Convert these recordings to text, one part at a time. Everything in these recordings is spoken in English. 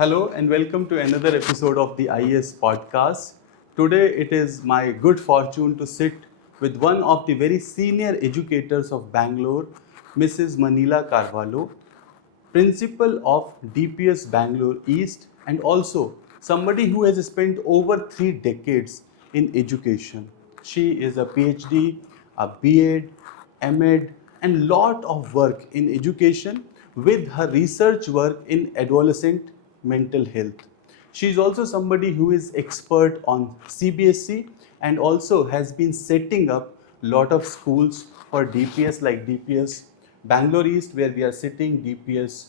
Hello and welcome to another episode of the IES Podcast. Today it is my good fortune to sit with one of the very senior educators of Bangalore, Mrs. Manila Carvalo, principal of DPS Bangalore East, and also somebody who has spent over 3 decades in education. She is a PhD, a B.Ed, M.Ed, and lot of work in education with her research work in adolescent mental health. She is also somebody who is expert on CBSE and also has been setting up lot of schools for DPS like DPS Bangalore East, where we are sitting, DPS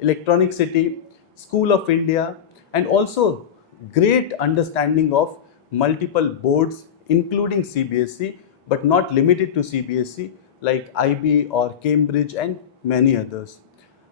Electronic City, School of India, and also great understanding of multiple boards, including CBSE, but not limited to CBSE, like IB or Cambridge and many others.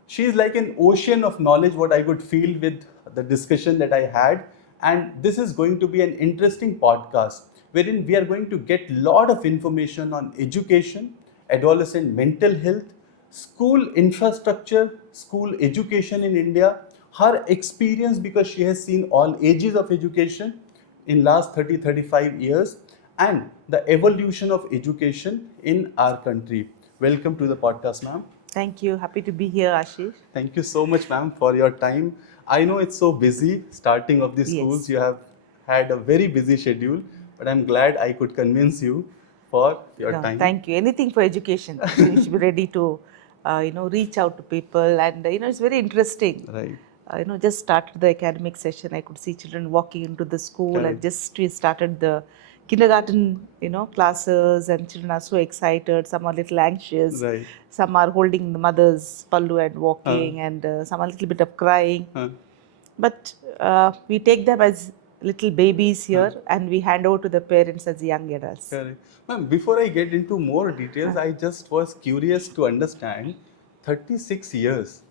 She is like an ocean of knowledge, what I could feel with the discussion that I had. And this is going to be an interesting podcast wherein we are going to get lot of information on education, adolescent mental health, school infrastructure, school education in India, her experience because she has seen all ages of education in last 30-35 years, and the evolution of education in our country. Welcome to the podcast, ma'am. Thank you. Happy to be here, Ashish. Thank you so much, ma'am, for your time. I know it's so busy, starting of the schools. Yes. You have had a very busy schedule, but I'm glad I could convince you for your No, time. thank you. Anything for education. So you should be ready to, reach out to people. And, it's very interesting. Right. Just started the academic session. I could see children walking into the school. Correct. And just we started the kindergarten, classes. And children are so excited. Some are a little anxious. Right. Some are holding the mother's pallu and walking. And some are a little bit of crying. But we take them as little babies here and we hand over to the parents as young adults. Correct. Ma'am, before I get into more details, I just was curious to understand 36 years.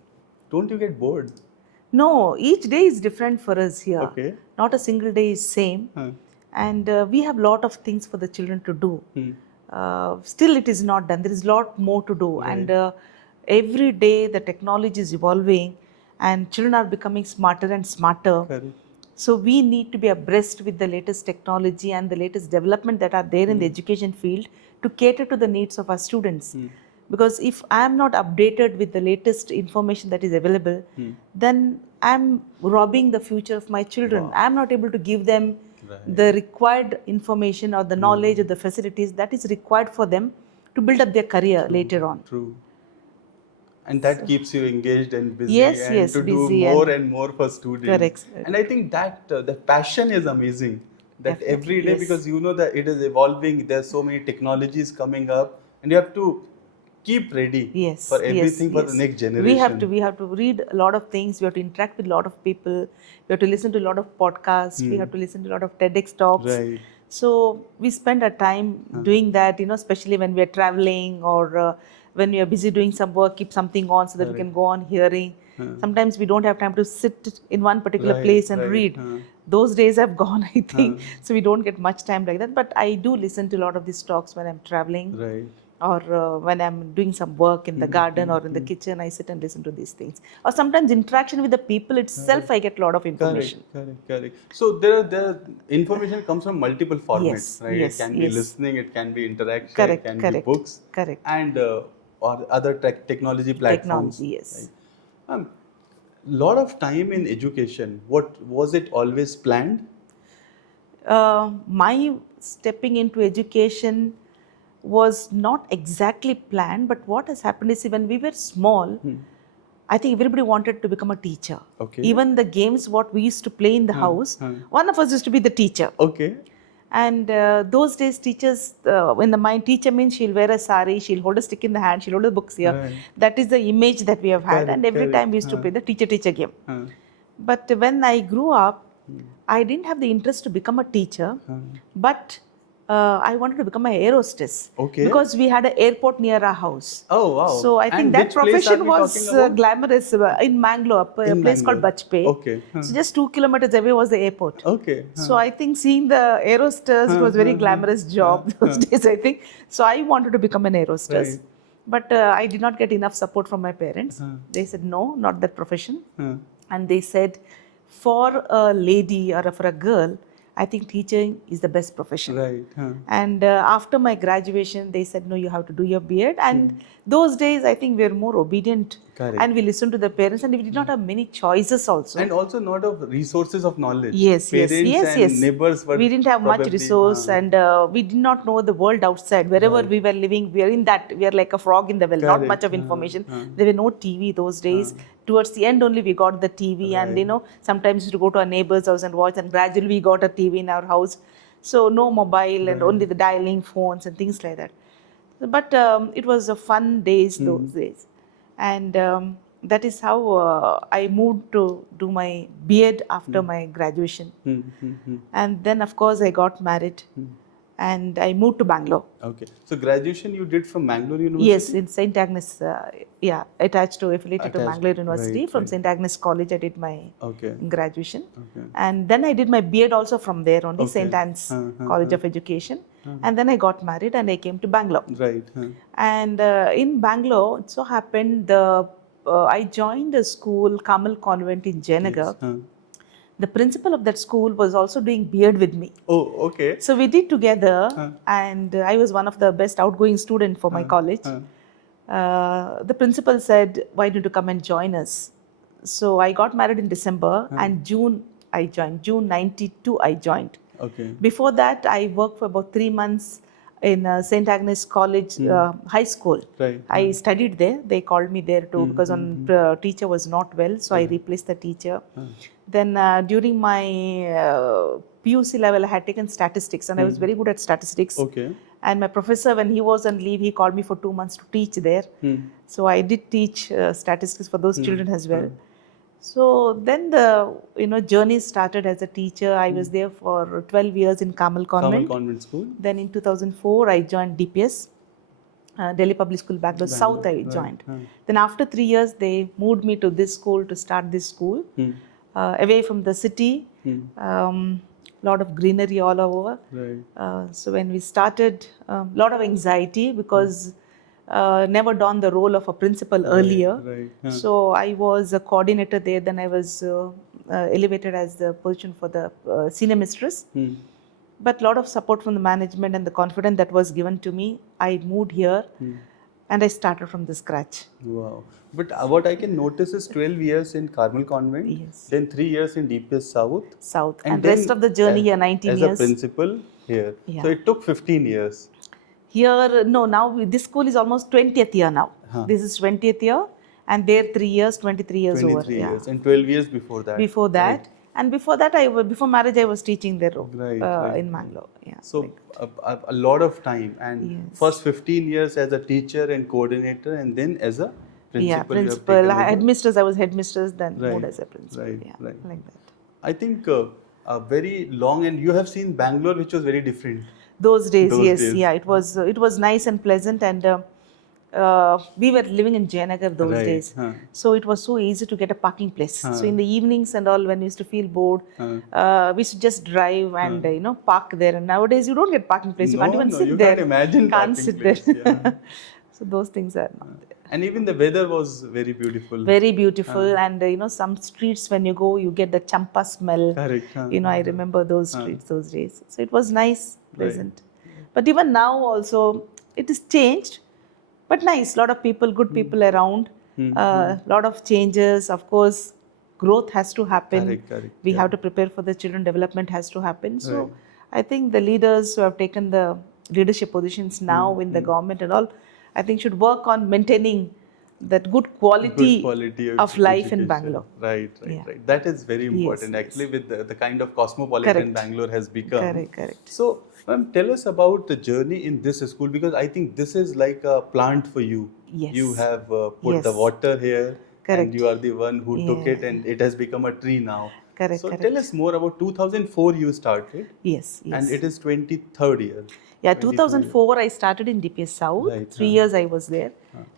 Don't you get bored? No, each day is different for us here. Okay. Not a single day is same. And we have lot of things for the children to do. Still it is not done. There is lot more to do. Right. And every day the technology is evolving and children are becoming smarter and smarter. Correct. So we need to be abreast with the latest technology and the latest development that are there in the education field to cater to the needs of our students. Because if I am not updated with the latest information that is available, then I am robbing the future of my children. Wow. I am not able to give them the required information or the knowledge or the facilities that is required for them to build up their career later on. True. And that keeps you engaged and busy Yes, to busy do more and more for students. Correct. And I think that the passion is amazing. That Definitely, every day, yes. because you know that it is evolving, there's so many technologies coming up, and you have to keep ready for everything for the next generation. We have to read a lot of things. We have to interact with a lot of people. We have to listen to a lot of podcasts. We have to listen to a lot of TEDx talks. Right. So we spend our time doing that, especially when we are traveling or when we are busy doing some work, keep something on so that we can go on hearing. Sometimes we don't have time to sit in one particular place and read. Those days have gone, I think. So we don't get much time like that. But I do listen to a lot of these talks when I'm traveling. Right. Or when I'm doing some work in the garden or in the kitchen, I sit and listen to these things. Or sometimes interaction with the people itself, I get a lot of information. Correct. So there information comes from multiple formats, right? Yes, it can be listening, it can be interaction, Correct, it can be books, and or other technology platforms. Technology, yes. Right? Lot of time in education. What was it always planned? My stepping into education was not exactly planned, but what has happened is when we were small, I think everybody wanted to become a teacher. Okay. Even the games what we used to play in the house, one of us used to be the teacher. Okay. And those days teachers, when my teacher means she'll wear a sari, she'll hold a stick in the hand, she'll hold the books here. Right. That is the image that we have had. Correct, And every time we used to play the teacher game. But when I grew up, I didn't have the interest to become a teacher, but I wanted to become an air hostess. Okay. Because we had an airport near our house. Oh, wow. So I think And that which place are profession we was talking about? glamorous in Mangalore, a place called Bajpe. Okay. So just 2 kilometers away was the airport. Okay. So I think seeing the air hostess was a very glamorous job those days, I think. So I wanted to become an air hostess. Right. But I did not get enough support from my parents. They said, no, not that profession. and they said, for a lady or for a girl, I think teaching is the best profession. Right. And after my graduation, they said, no, you have to do your B.Ed. And those days, I think we were more obedient. Correct. And we listened to the parents, and we did not have many choices also. And also not of resources of knowledge. Yes, Parents and neighbors were we didn't have much resource, and we did not know the world outside. Wherever we were living, we are in that. We are like a frog in the well. Not much of information. There were no TV those days. Towards the end only we got the TV, and sometimes to go to our neighbor's house and watch. And gradually we got a TV in our house. So no mobile and only the dialing phones and things like that. But it was a fun days those days, and that is how I moved to do my B.Ed after my graduation. And then of course I got married, and I moved to Bangalore. Okay. So graduation you did from Bangalore University? Yes, in St. Agnes, affiliated to Bangalore University. From St. Agnes College I did my graduation. And then I did my B.Ed also from there only, St. Anne's College of Education. And then I got married and I came to Bangalore. Right. And in Bangalore, it so happened I joined a school, Kamal Convent in Jayanagar. Yes. The principal of that school was also doing B.Ed with me. Oh, okay. So we did together, and I was one of the best outgoing students for my college. The principal said, why don't you come and join us? So I got married in December, and June I joined. June 92 I joined. Okay. Before that, I worked for about 3 months in St. Agnes College High School. Right. I studied there. They called me there too because teacher was not well, so I replaced the teacher. Then during my PUC level, I had taken statistics, and I was very good at statistics. Okay. And my professor, when he was on leave, he called me for 2 months to teach there. So I did teach statistics for those children as well. So then the journey started as a teacher. I was there for 12 years in Kamal Convent. Kamal Convent School. Then in 2004, I joined DPS, Delhi Public School, Bangalore South. I joined. Then after 3 years, they moved me to this school to start this school, away from the city. Lot of greenery all over. Right. So when we started, lot of anxiety because never done the role of a principal earlier. Right. So I was a coordinator there. Then I was elevated as the position for the senior mistress. But a lot of support from the management and the confidence that was given to me, I moved here and I started from the scratch. Wow. But what I can notice is 12 years in Carmel Convent, Yes. then 3 years in DPS South. And then rest of the journey here, 19 as years. a principal here. Yeah. So it took 15 years. Here, no, now this school is almost 20th year now. This is 20th year, and there 3 years, 23 years 23 over. years. And 12 years before that. Before that. Right. And before that, before marriage, I was teaching there Right. in Bangalore. Yeah. So a lot of time. And Yes. first 15 years as a teacher and coordinator, and then as a principal. Yeah, you have principal. taken over. Headmistress, I was headmistress, then Right. moved as a principal. Right. Yeah, Right. like that. I think a very long, and you have seen Bangalore, which was very different. Those days, Those yes, days. yeah, it was nice and pleasant, and we were living in Jayanagar those Right. days, so it was so easy to get a parking place. So in the evenings and all, when we used to feel bored, we used to just drive and park there. And nowadays, you don't get parking place; you can't even sit you there. can't imagine Can't parking sit place, there. yeah. So those things are not there. And even the weather was very beautiful. Very beautiful, and some streets when you go, you get the champa smell. Correct. I remember those streets those days. So it was nice, pleasant. But even now also, it is changed, but nice. Lot of people, good people around. Lot of changes. Of course, growth has to happen. Correct. We have to prepare for the children. Development has to happen. So I think the leaders who have taken the leadership positions now in the government and all, I think should work on maintaining that good quality of life in education. Bangalore. Right. Yeah. That is very important. Yes. Actually, with the kind of cosmopolitan Correct. Bangalore has become. Correct. So, ma'am, tell us about the journey in this school, because I think this is like a plant for you. Yes. You have put Yes. the water here, Correct. and you are the one who took it, and it has become a tree now. Correct. So, tell us more about 2004 you started, Yes. and it is 23rd year. Yeah, 2004 I started in DPS South. Right, 3 years I was there.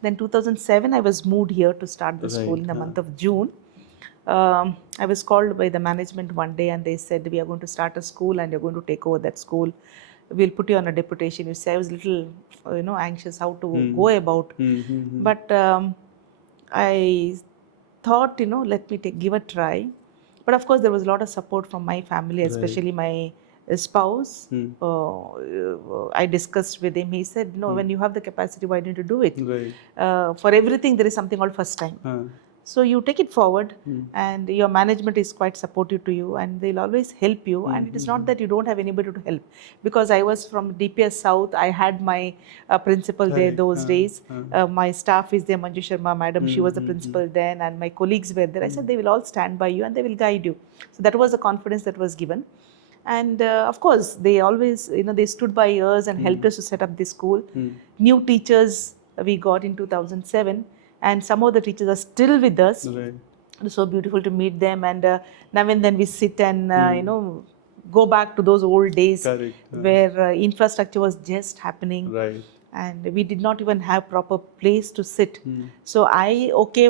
Then 2007 I was moved here to start the school in the month of June. I was called by the management one day and they said, we are going to start a school and you're going to take over that school. We'll put you on a deputation. You say I was a little, anxious how to go about. But I thought, let me give a try. But of course, there was a lot of support from my family, especially my spouse. I discussed with him. He said, when you have the capacity, why don't you do it? Right. For everything, there is something called first time. So you take it forward, and your management is quite supportive to you, and they'll always help you. And it is not that you don't have anybody to help, because I was from DPS South. I had my principal there those days. My staff is there, Manju Sharma madam. She was the principal then, and my colleagues were there. I said they will all stand by you and they will guide you. So that was the confidence that was given. And of course, they always, they stood by us and helped us to set up this school. New teachers we got in 2007. And some of the teachers are still with us. Right. It's so beautiful to meet them. And now and then we sit and, go back to those old days where infrastructure was just happening. Right. And we did not even have proper place to sit. So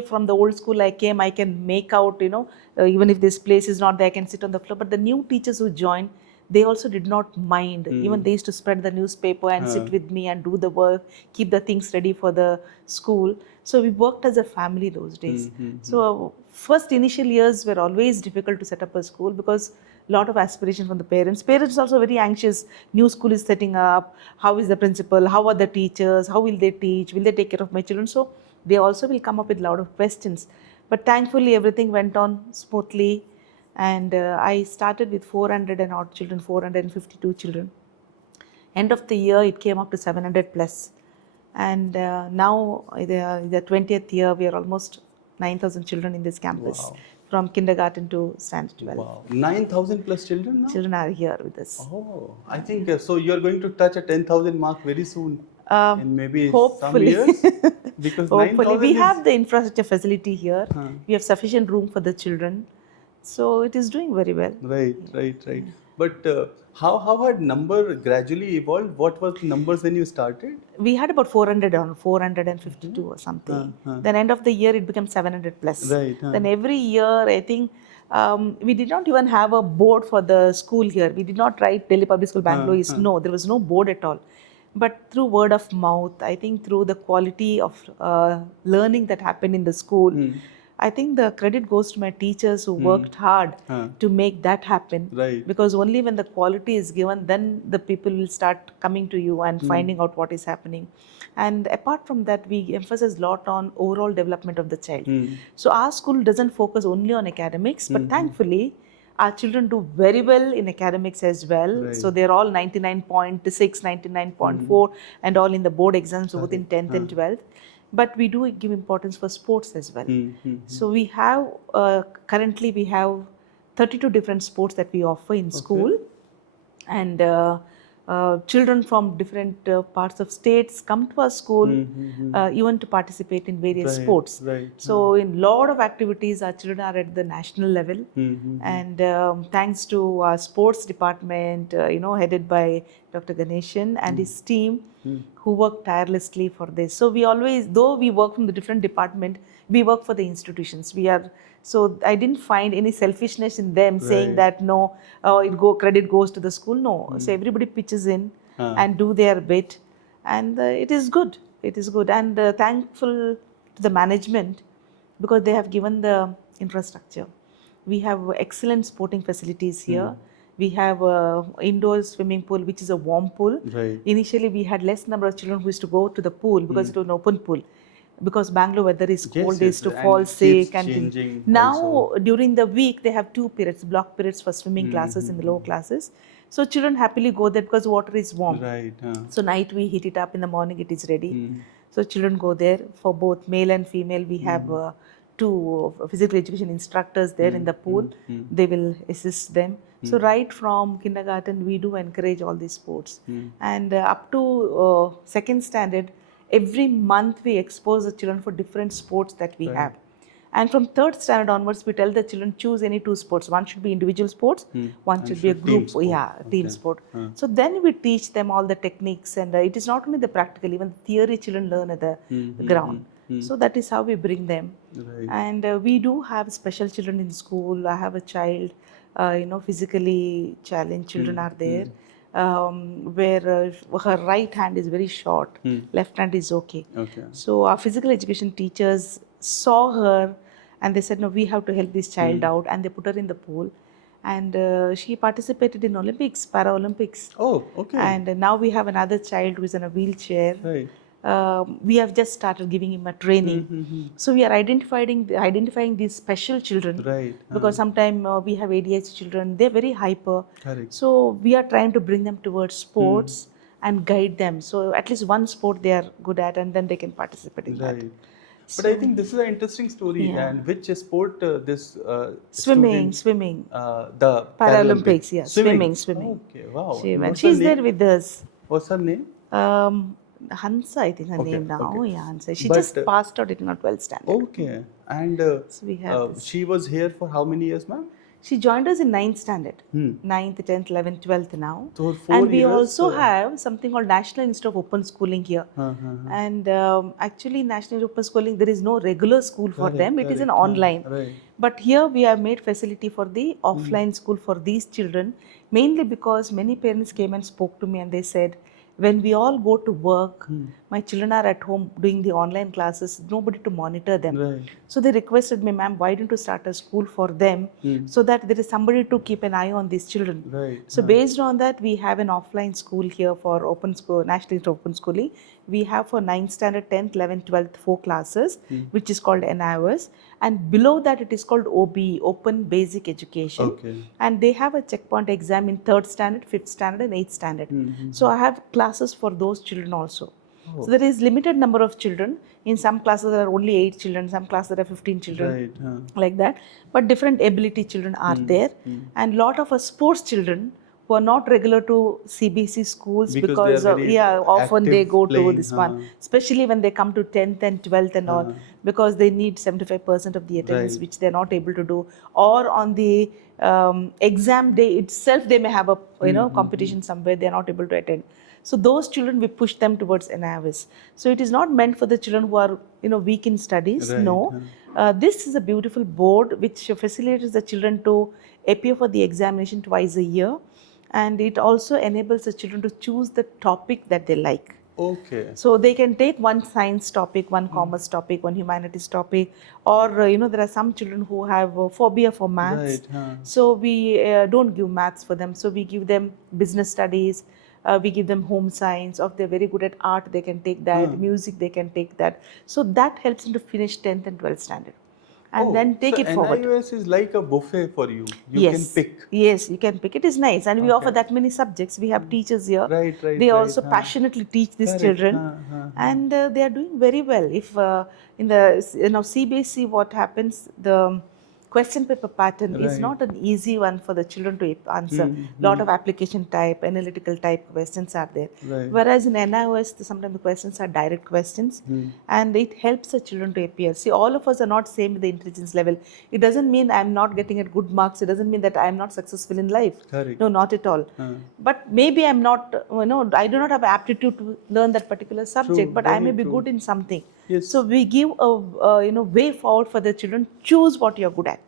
from the old school I came, I can make out, even if this place is not there, I can sit on the floor. But the new teachers who joined, they also did not mind. Even they used to spread the newspaper and sit with me and do the work, keep the things ready for the school. So we worked as a family those days. So first initial years were always difficult to set up a school, because a lot of aspiration from the parents. Parents also very anxious. New school is setting up. How is the principal? How are the teachers? How will they teach? Will they take care of my children? So they also will come up with a lot of questions. But thankfully everything went on smoothly. And I started with 400 and odd children, 452 children. End of the year, it came up to 700 plus. And now, the 20th year, we are almost 9,000 children in this campus, from kindergarten to standard 12. Wow, 9,000 plus children now? Children are here with us. Oh, I think so. You are going to touch a 10,000 mark very soon. In maybe Hopefully. some years. Because hopefully, we have the infrastructure facility here. We have sufficient room for the children. So it is doing very well. Right. But how had number gradually evolved? What were the numbers when you started? We had about 452 or something. Then end of the year, it became 700 plus. Right. Then every year, I think, we did not even have a board for the school here. We did not write Delhi Public School Bangalore East. No, there was no board at all. But through word of mouth, I think through the quality of learning that happened in the school, I think the credit goes to my teachers who worked hard to make that happen. Right. Because only when the quality is given, then the people will start coming to you and finding out what is happening. And apart from that, we emphasize a lot on overall development of the child. So our school doesn't focus only on academics, but thankfully, our children do very well in academics as well. Right. So they're all 99.6, 99.4 and all in the board exams, both in 10th and 12th. But we do give importance for sports as well. So we have, currently we have 32 different sports that we offer in school. And children from different parts of states come to our school even to participate in various sports. Right. So in lot of activities, our children are at the national level. And thanks to our sports department, headed by Dr. Ganeshan and his team, who work tirelessly for this. So we always, though we work from the different department, we work for the institutions. So I didn't find any selfishness in them saying that no, credit goes to the school. No, so everybody pitches in and do their bit, and it is good. It is good, and thankful to the management, because they have given the infrastructure. We have excellent sporting facilities here. We have indoor swimming pool, which is a warm pool. Right. Initially, we had less number of children who used to go to the pool because it was an open pool. Because Bangalore weather is cold, they used to fall sick. And now, during the week, they have 2 periods, block periods for swimming classes in the lower classes. So children happily go there because water is warm. Right. So night we heat it up, in the morning it is ready. So children go there. For both male and female, we have 2 physical education instructors there in the pool. They will assist them. So right from kindergarten, we do encourage all these sports. And up to 2nd standard, every month we expose the children for different sports that we have. And from 3rd standard onwards, we tell the children choose any 2 sports. One should be individual sports, one should be a group, team sport. So then we teach them all the techniques, and it is not only the practical, even the theory children learn at the ground. So that is how we bring them. Right. And we do have special children in school. I have a child, physically challenged children are there. Where her right hand is very short, left hand is okay. So our physical education teachers saw her and they said, no, we have to help this child out, and they put her in the pool. And she participated in Olympics, Paralympics. Oh, okay. And now we have another child who is in a wheelchair. Right. We have just started giving him a training. So we are identifying these special children. Right. Because sometimes we have ADHD children, they're very hyper. Correct. So we are trying to bring them towards sports and guide them. So at least one sport they are good at, and then they can participate in that. Right. But I think this is an interesting story. Yeah. And which sport this Swimming. The Paralympics, yeah. Swimming. Okay, wow. She went. What's her She's there name? with us. What's her name? Hansa, I think her name now. okay. Yeah, Hansa. She But, just passed out in our 12th standard. Okay. And So we have this. she was here for how many years, ma'am? She joined us in 9th standard. 9th, 10th, 11th, 12th now. So 4 And we years, also have something called National Institute of Open Schooling here. And actually, National Institute of Open Schooling, there is no regular school for them. It is an online. Right. But here we have made facility for the offline school for these children, mainly because many parents came and spoke to me and they said, when we all go to work, my children are at home doing the online classes, nobody to monitor them. Right. So they requested me, ma'am, why don't you start a school for them so that there is somebody to keep an eye on these children. Right. So based on that, we have an offline school here for open school, National Institute of Open Schooling. We have for 9th standard, 10th, 11th, 12th, 4 classes, which is called NIOS. And below that, it is called OBE, Open Basic Education. Okay. And they have a checkpoint exam in 3rd standard, 5th standard, and 8th standard. So I have classes for those children also. So there is limited number of children. In some classes there are only 8 children, some classes there are 15 children, Right. like that. But different ability children are there, and lot of sports children who are not regular to CBSE schools Because they are very often they active go to playing, this one, especially when they come to 10th and 12th and all, because they need 75% of the attendance, Right. which they are not able to do, or on the exam day itself they may have a competition somewhere, they are not able to attend. So those children, we push them towards NIOS. So it is not meant for the children who are weak in studies. Right. No, this is a beautiful board which facilitates the children to appear for the examination twice a year, and it also enables the children to choose the topic that they like. Okay. So they can take one science topic, one commerce topic, one humanities topic, or there are some children who have phobia for maths. Right. So we don't give maths for them. So we give them business studies. We give them home science. Or if they're very good at art, they can take that. Music, they can take that. So that helps them to finish 10th and 12th standard. And then take it forward. NIOS is like a buffet for you. You Yes. can pick. Yes, you can pick. It is nice. And we offer that many subjects. We have teachers here. Right. They also passionately teach these children. And they are doing very well. If in the CBSE, what happens, the question paper pattern is not an easy one for the children to answer. Lot of application type, analytical type questions are there. Right. Whereas in NIOS, sometimes the questions are direct questions, and it helps the children to appear. See, all of us are not same with the intelligence level. It doesn't mean I'm not getting at good marks. It doesn't mean that I'm not successful in life. Correct. No, not at all. But maybe I'm not, I do not have aptitude to learn that particular subject, but I may be good in something. Yes. So we give a way forward for the children. Choose what you're good at.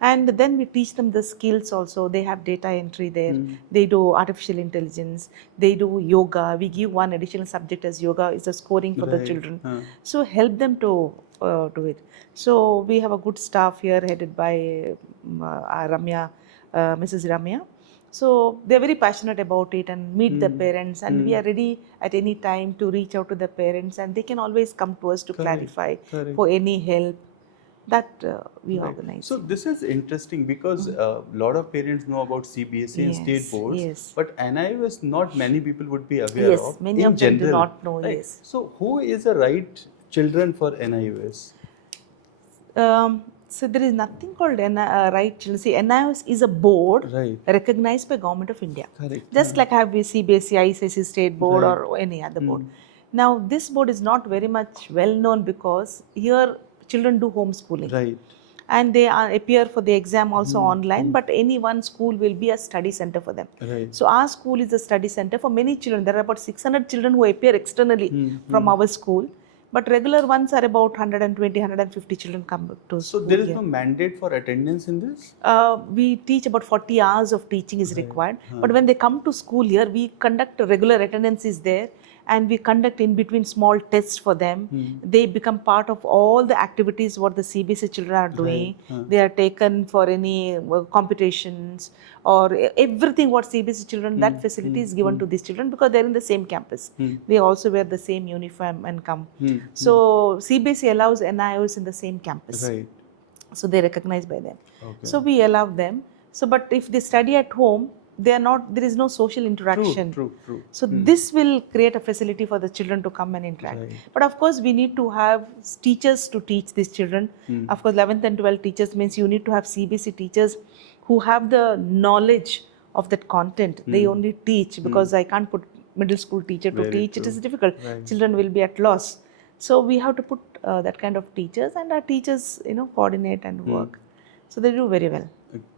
And then we teach them the skills also. They have data entry there. They do artificial intelligence. They do yoga. We give one additional subject as yoga is a scoring for the children. So help them to do it. So we have a good staff here headed by Ramya, Mrs. Ramya. So they're very passionate about it and meet the parents, and we are ready at any time to reach out to the parents, and they can always come to us to clarify for any help that we organize. So this is interesting because a lot of parents know about CBSE and state boards, but NIOS not many people would be aware of. Yes, many in of them general, do not know. right? Yes. So who is the right children for NIOS? So there is nothing called right children. See, NIOS is a board recognized by Government of India. Correct. Just like have we CBSE, ICSE state board or any other board. Now this board is not very much well known because here children do homeschooling. Right. And they appear for the exam also online, but any one school will be a study center for them. Right. So our school is a study center for many children. There are about 600 children who appear externally from our school. But regular ones are about 120, 150 children come to school. So there is no mandate for attendance in this? We teach about 40 hours of teaching is required. But when they come to school here, we conduct regular attendance is there. and we conduct in between small tests for them. They become part of all the activities what the CBSE children are doing. They are taken for any competitions or everything what CBSE children, that facility is given to these children because they're in the same campus. They also wear the same uniform and come. So CBSE allows NIOS in the same campus. Right. So they recognize by them. Okay. So we allow them. So but if they study at home, they are not, there is no social interaction. True. So this will create a facility for the children to come and interact. Right. But of course, we need to have teachers to teach these children. Of course, 11th and 12th teachers means you need to have CBSE teachers who have the knowledge of that content. They only teach because I can't put middle school teacher to Very teach. true. It is difficult. Right. Children will be at loss. So we have to put that kind of teachers, and our teachers, coordinate and work. So they do very well.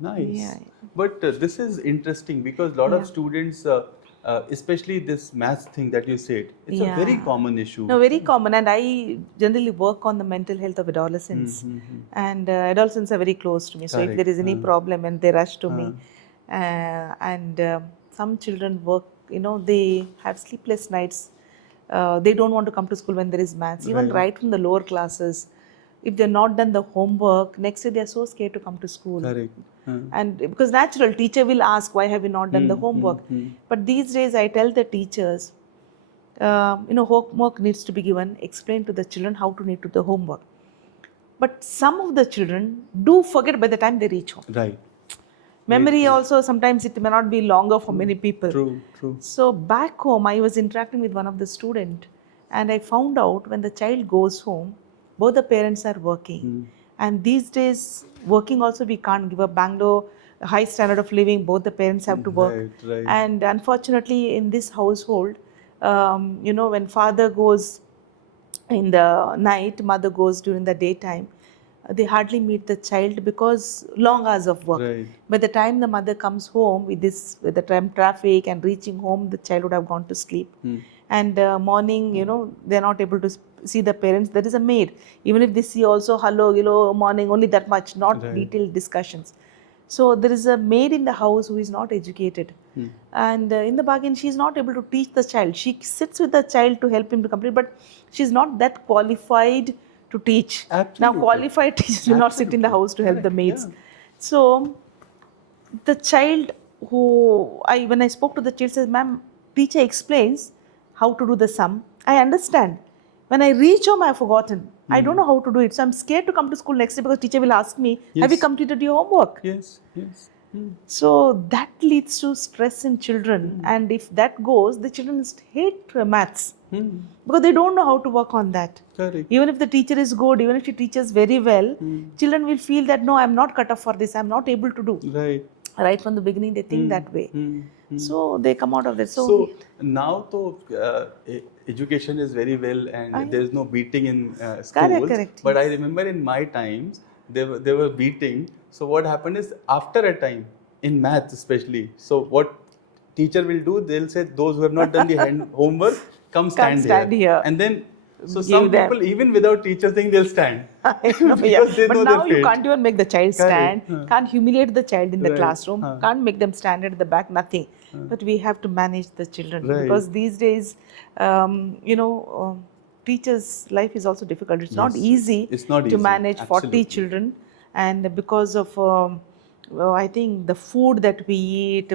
Nice. Yeah. But this is interesting because a lot of students, especially this maths thing that you said, it's a very common issue. No, very common. And I generally work on the mental health of adolescents. And adolescents are very close to me. So if there is any problem, and they rush to me. Some children work, they have sleepless nights. They don't want to come to school when there is maths. Even right from the lower classes, if they're not done the homework, next day they're so scared to come to school. Correct. And because natural, teacher will ask, why have you not done the homework? But these days I tell the teachers, homework needs to be given, explain to the children how to need to do the homework. But some of the children do forget by the time they reach home. Right. Memory also, sometimes it may not be longer for many people. True. So back home, I was interacting with one of the students, and I found out when the child goes home, both the parents are working. And these days, working also we can't give up. Bangalore, high standard of living, both the parents have to work. Right. And unfortunately, in this household, when father goes in the night, mother goes during the daytime, they hardly meet the child because long hours of work. Right. By the time the mother comes home with the traffic and reaching home, the child would have gone to sleep. And morning, they're not able to see the parents. There is a maid. Even if they see also, hello, morning, only that much, not detailed discussions. So there is a maid in the house who is not educated. And in the bargain, she is not able to teach the child. She sits with the child to help him to complete, but she is not that qualified to teach. Absolutely. Now, qualified teachers will not sit in the house to help the maids. Yeah. So the child when I spoke to the child, says, ma'am, teacher explains how to do the sum. I understand. When I reach home, I have forgotten. I don't know how to do it. So I'm scared to come to school next day because teacher will ask me, have you completed your homework? Yes. So that leads to stress in children. And if that goes, the children hate maths because they don't know how to work on that. Correct. Even if the teacher is good, even if she teaches very well, children will feel that, no, I'm not cut off for this. I'm not able to do. Right. Right from the beginning, they think that way. So they come out of that. So now, education is very well, and there is no beating in schools. Correct. But I remember in my times, they were beating. So what happened is, after a time, in maths especially, so what teacher will do, they'll say, those who have not done the homework, come stand here. And then, so some people, even without teachers saying, they'll stand. But now you can't even make the child stand, can't humiliate the child in the classroom, can't make them stand at the back, nothing. But we have to manage the children because these days, teachers' life is also difficult. It's not easy to manage 40 children. And because of, I think, the food that we eat,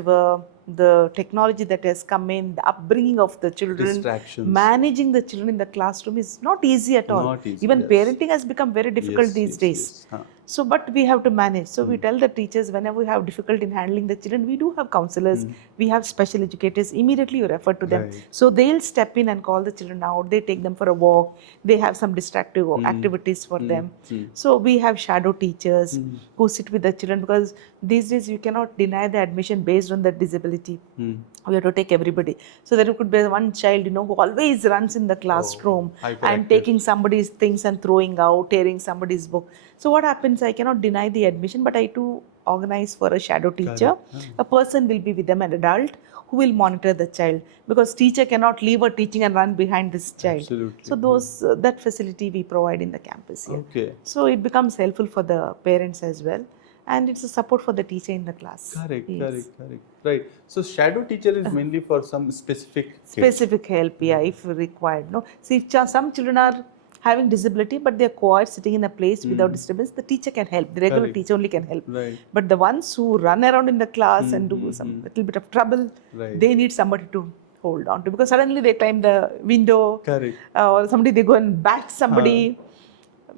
the technology that has come in, the upbringing of the children, managing the children in the classroom is not easy at all. Even parenting has become very difficult these days. So, but we have to manage. So, we tell the teachers, whenever we have difficulty in handling the children, we do have counselors, we have special educators, immediately you refer to them. So, they'll step in and call the children out, they take them for a walk, they have some distractive activities for them. So, we have shadow teachers who sit with the children because these days you cannot deny the admission based on the disability. We have to take everybody. So, there could be one child, who always runs in the classroom and taking somebody's things and throwing out, tearing somebody's book. So what happens, I cannot deny the admission, but I do organize for a shadow teacher. A person will be with them, an adult, who will monitor the child because teacher cannot leave her teaching and run behind this child. Absolutely. So that facility we provide in the campus here. Okay. So it becomes helpful for the parents as well. and it's a support for the teacher in the class. Correct, Yes. correct. Right. So shadow teacher is mainly for some specific kids. Specific help, yeah, if required. No, see, if some children are having disability, but they're quiet, sitting in a place without disturbance, the teacher can help. The regular Correct. teacher only can help. Right. But the ones who run around in the class and do some little bit of trouble, Right. they need somebody to hold on to, because suddenly they climb the window, Correct. or somebody they go and bat somebody.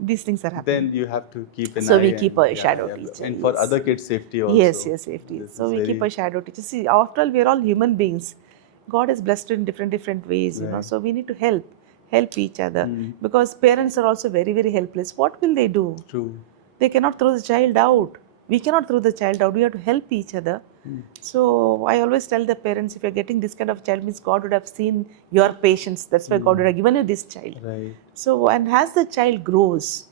These things are happening. Then you have to keep an eye. So we keep a shadow yeah. teacher, And for yes. other kids' safety also. Yes, safety. This So is we keep very- a shadow teacher. See, after all, we are all human beings. God has blessed in different ways, you know. Right. So we need to help each other, because parents are also very helpless. What will they do? True. They cannot throw the child out. We cannot throw the child out. We have to help each other. So I always tell the parents, if you're getting this kind of child, means God would have seen your patience. That's why God would have given you this child. Right. So, and as the child grows,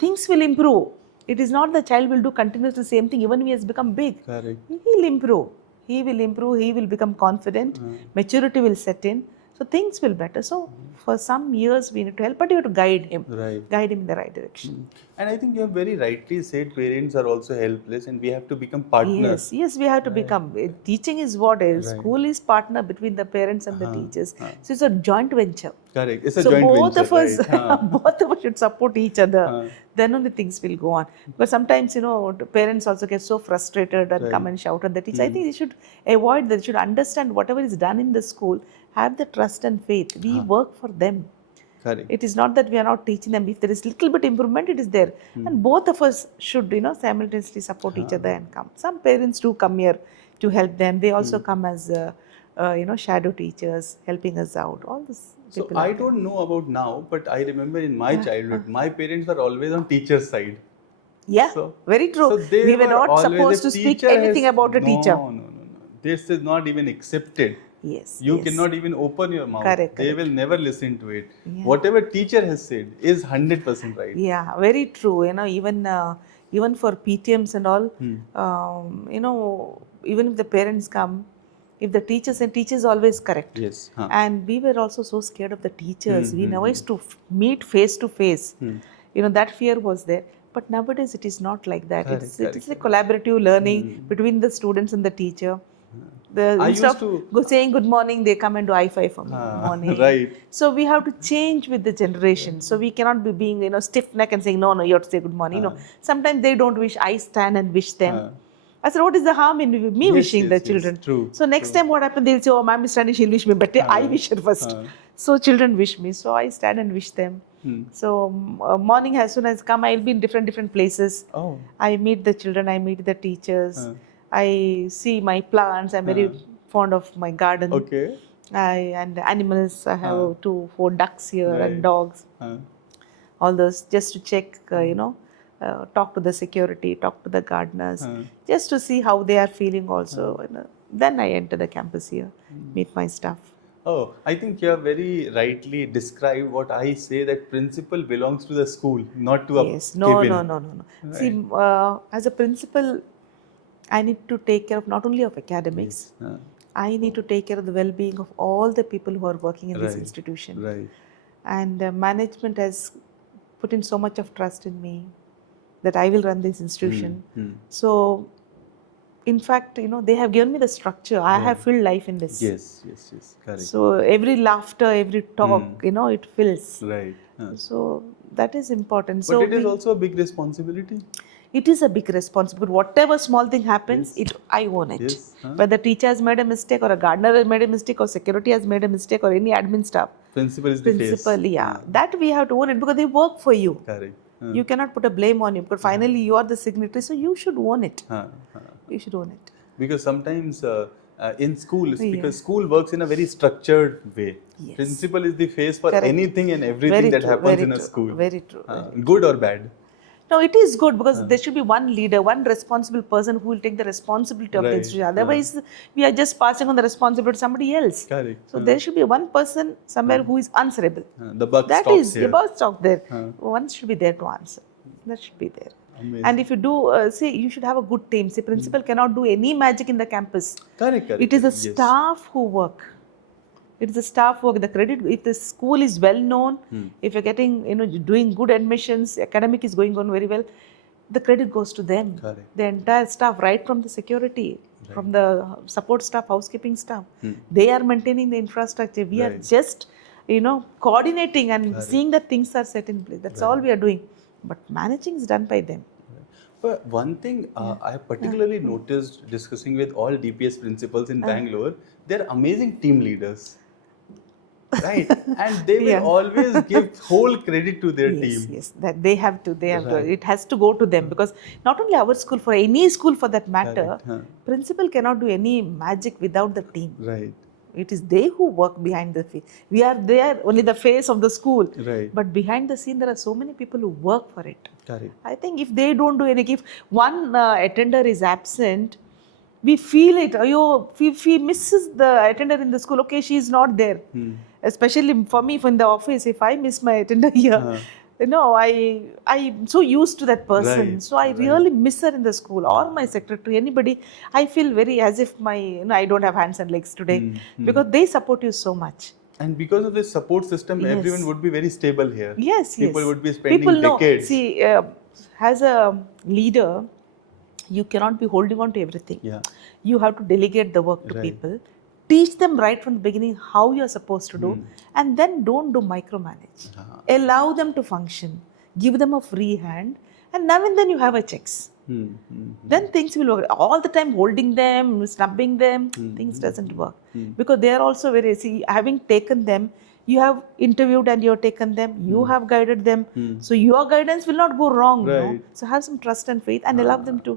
things will improve. It is not the child will do continuously the same thing even when he has become big. Correct. He will improve. He will become confident. Maturity will set in. So things will better. So for some years we need to help, but you have to guide him. Right. Guide him in the right direction. And I think you have very rightly said parents are also helpless and we have to become partners. Yes, we have to become. Teaching is what is. Right. School is partner between the parents and the teachers. So it's a joint venture. Correct. It's a So joint both venture. of us, Right. both of us should support each other. Then only things will go on. But sometimes, you know, parents also get so frustrated and come and shout at the teacher. I think they should avoid that. They should understand whatever is done in the school. Have the trust and faith. We work for them. Correct. It is not that we are not teaching them. If there is little bit improvement, it is there. And both of us should, you know, simultaneously support each other and come. Some parents do come here to help them. They also come as, you know, shadow teachers, helping us out. All this. So I don't know about now, but I remember in my childhood, my parents were always on teacher's side. Yeah, So- very true. So they We were not always, supposed the to speak teacher anything has- about a teacher. No. This is not even accepted. Yes. You yes. cannot even open your mouth. Correct, They correct. will never listen to it. Yeah. Whatever teacher has said is 100% right. Yeah, very true. You know, even for PTMs and all, you know, even if the parents come, if the teachers and teachers always correct. Yes. And we were also so scared of the teachers. We never used to meet face to face. You know, that fear was there. But nowadays it is not like that. Correct, It's a collaborative learning between the students and the teacher. I Instead used to- saying good morning, they come and do high five for me. Morning. Right. So we have to change with the generation. So we cannot be being, you know, stiff neck and saying, no, you have to say good morning. No. Sometimes they don't wish. I stand and wish them. I said, what is the harm in me wishing the children? True. So next time what happened, they'll say, oh, ma'am is standing, she'll wish me. But I wish her first. So children wish me. So I stand and wish them. So morning as soon as I come, I'll be in different places. Oh. I meet the children, I meet the teachers. I see my plants. I'm very fond of my garden. Okay. And animals. I have 4 ducks here and dogs. All those just to check, you know, talk to the security, talk to the gardeners, just to see how they are feeling also. You know. Then I enter the campus here, meet my staff. Oh, I think you have very rightly described what I say, that principal belongs to the school, not to a Yes, no. cabin. See, as a principal, I need to take care of not only of academics. I need to take care of the well-being of all the people who are working in this institution. Right. And management has put in so much of trust in me that I will run this institution. So, in fact, you know, they have given me the structure. I have filled life in this. Yes. Correct. So every laughter, every talk, you know, it fills. Right. So that is important. But So it is also a big responsibility. it is a big responsibility. Whatever small thing happens, I own it. Yes. Whether teacher has made a mistake, or a gardener has made a mistake, or security has made a mistake, or any admin staff. Principal is the Principal, face. yeah. That we have to own it because they work for you. Correct. You cannot put a blame on you because finally you are the signatory, so you should own it. You should own it. Because sometimes in schools, because school works in a very structured way. Yes. Principal is the face for Correct. anything and everything that happens in a school. Very true. Good or bad. No, it is good because there should be one leader, one responsible person who will take the responsibility of the institution. Otherwise, we are just passing on the responsibility to somebody else. Correct. So there should be one person somewhere who is answerable. The buck That stops is here. the buck stop there. One should be there to answer. That should be there. Amazing. And if you do, say, you should have a good team. Say, principal cannot do any magic in the campus. Correct. It is the staff who work. It is the staff work. The credit, if the school is well known, if you're getting, you know, doing good admissions, academic is going on very well, the credit goes to them. Correct. The entire staff, right from the security, from the support staff, housekeeping staff, they are maintaining the infrastructure. We are just, coordinating and seeing that things are set in place. That's all we are doing. But managing is done by them. But one thing I have particularly noticed discussing with all DPS principals in Bangalore, they're amazing team leaders. Right, and they will always give whole credit to their team. Yes, that they have to. It has to go to them, because not only our school, for any school for that matter, principal cannot do any magic without the team. Right. It is they who work behind the face. We are there only the face of the school. Right. But behind the scene, there are so many people who work for it. Correct. I think if they don't do anything, if one attender is absent, we feel it. If he misses the attender in the school, okay, she is not there. Especially for me, in the office, if I miss my attender here, I'm so used to that person. Right. So I really miss her in the school, or my secretary, anybody. I feel very as if I don't have hands and legs today, because they support you so much. And because of this support system, everyone would be very stable here. Yes, People would be spending decades. See, as a leader, you cannot be holding on to everything. Yeah. You have to delegate the work to people. Teach them right from the beginning how you are supposed to do, and then don't do micromanage. Allow them to function. Give them a free hand, and now and then you have a checks. Then things will work. All the time holding them, snubbing them, things doesn't work. Because they are also having taken them, you have interviewed and you have taken them, you have guided them. So your guidance will not go wrong. No? So have some trust and faith and allow them to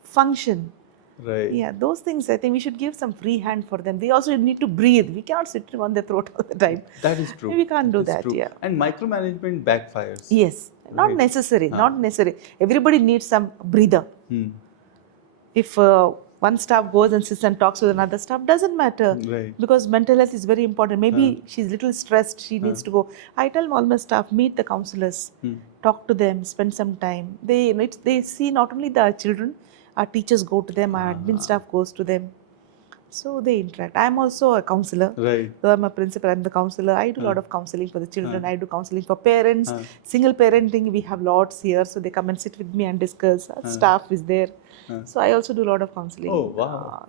function. Right. Yeah, those things, I think we should give some free hand for them. They also need to breathe. We cannot sit on their throat all the time. That is true. We can't do that. True. Yeah. And micromanagement backfires. Yes. Not necessary. Not necessary. Everybody needs some breather. If one staff goes and sits and talks with another staff, doesn't matter. Right. Because mental health is very important. Maybe she's a little stressed. She needs to go. I tell all my staff, meet the counselors, talk to them, spend some time. They see not only the children, our teachers go to them, our admin staff goes to them. So they interact. I'm also a counselor. Right. So I'm a principal, I'm the counselor. I do a lot of counseling for the children. I do counseling for parents. Single parenting, we have lots here. So they come and sit with me and discuss. Our staff is there. So I also do a lot of counseling. Oh, wow.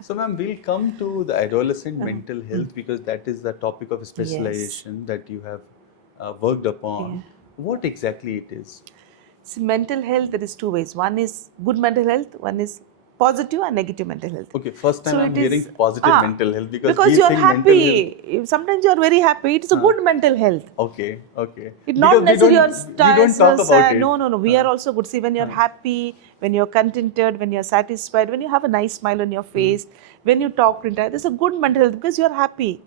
So ma'am, we'll come to the adolescent mental health, because that is the topic of specialization that you have worked upon. What exactly it is? See, mental health, there is two ways. One is good mental health, one is positive and negative mental health. Okay, first time I'm hearing positive mental health, because you are happy. Sometimes you are very happy. It is a good mental health. Okay. It's not necessarily you are we don't talk about sad. it. No. We are also good. See, when you are happy, when you are contented, when you are satisfied, when you have a nice smile on your face, when you talk to entire, there's a good mental health because you are happy.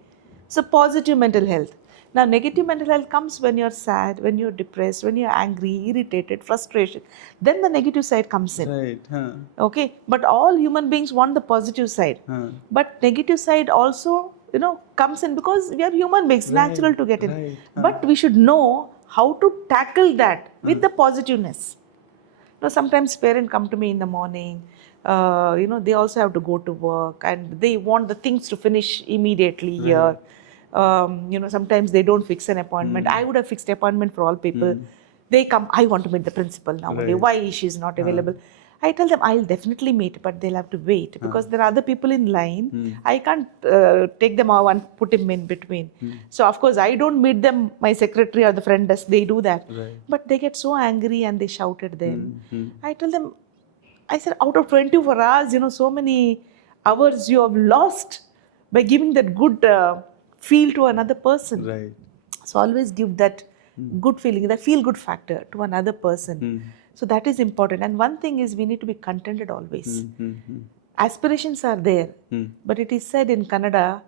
It's a positive mental health. Now, negative mental health comes when you're sad, when you're depressed, when you're angry, irritated, frustration. Then the negative side comes in. Right. Okay. But all human beings want the positive side. But negative side also, comes in because we are human beings, natural to get in. But we should know how to tackle that with the positiveness. Sometimes parents come to me in the morning. They also have to go to work and they want the things to finish immediately here. Sometimes they don't fix an appointment. I would have fixed the appointment for all people. They come, I want to meet the principal nowadays. Why she is not available? I tell them I'll definitely meet, but they'll have to wait because there are other people in line. I can't take them out and put him in between. So of course I don't meet them, my secretary or the friend desk, they do that. But they get so angry and they shout at them. I tell them, I said, out of 24 hours, so many hours you have lost by giving that good feel to another person. Right. So always give that good feeling, that feel good factor to another person. So that is important. And one thing is we need to be contented always. Aspirations are there. But it is said in Kannada,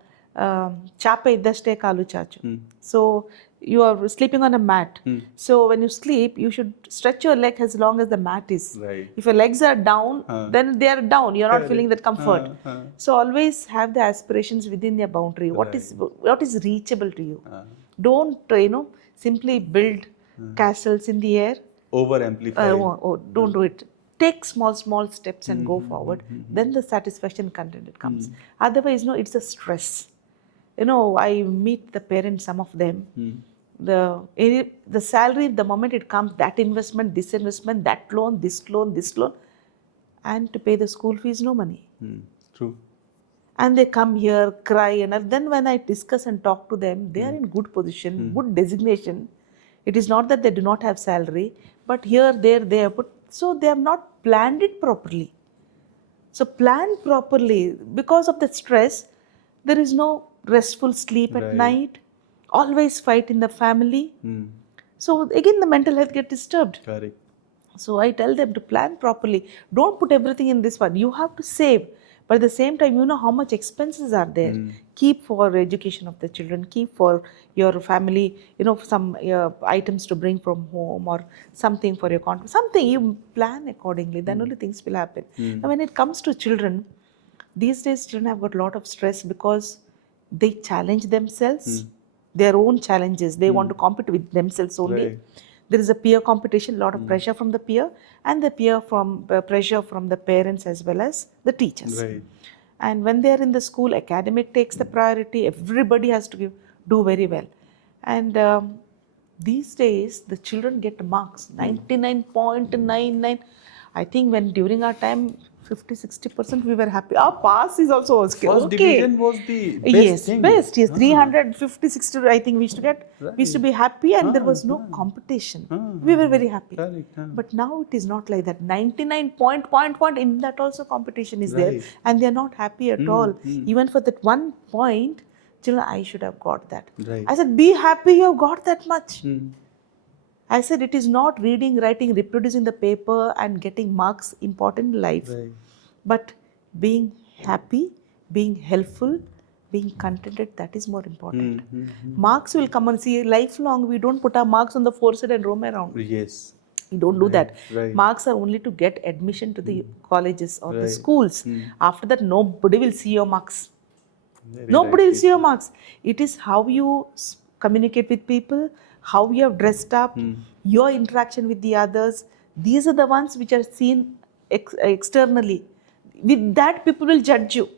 chapa iddaste kalu chachu. So you are sleeping on a mat. So when you sleep, you should stretch your leg as long as the mat is. Right. If your legs are down, then they are down. You're not feeling that comfort. So always have the aspirations within your boundary. What is reachable to you? Don't, simply build castles in the air. Over amplify. Don't do it. Take small steps and go forward. Then the satisfaction content comes. Otherwise, it's a stress. I meet the parents, some of them. the salary, the moment it comes, that investment, this investment, that loan, this loan, this loan, and to pay the school fees, no money. True. And they come here, cry, and then when I discuss and talk to them, they are in good position, good designation. It is not that they do not have salary, but here, there, but so they have not planned it properly. So plan properly. Because of the stress, there is no restful sleep at night, always fight in the family. So again, the mental health gets disturbed. Correct. So I tell them to plan properly. Don't put everything in this one. You have to save. But at the same time, you know how much expenses are there. Keep for education of the children. Keep for your family, some items to bring from home or something for your contract. Something you plan accordingly. Then only things will happen. And when it comes to children, these days children have got a lot of stress because they challenge themselves, their own challenges. They want to compete with themselves only. Right. There is a peer competition, a lot of pressure from the peer, and the pressure from the parents as well as the teachers. Right. And when they are in the school, academic takes the priority. Everybody has to do very well. And these days, the children get marks, 99.99. I think when during our time, 50-60% we were happy. Our pass is also okay. First division was the best Yes, thing. best. Yes, 350, 60. I think we used to get. Right. We used to be happy, and there was no competition. We were very happy. Correct. But now it is not like that. 99 point. In that also competition is there, and they are not happy at all. Even for that 1 point, children, I should have got that. Right. I said, be happy you have got that much. I said, it is not reading, writing, reproducing the paper and getting marks important in life. Right. But being happy, being helpful, being contented, that is more important. Marks will come and see lifelong. We don't put our marks on the forehead and roam around. Yes. We don't do that. Right. Marks are only to get admission to the colleges or the schools. After that, nobody will see your marks. Nobody will see your marks. It is how you communicate with people, how you have dressed up, your interaction with the others. These are the ones which are seen externally. With that, people will judge you.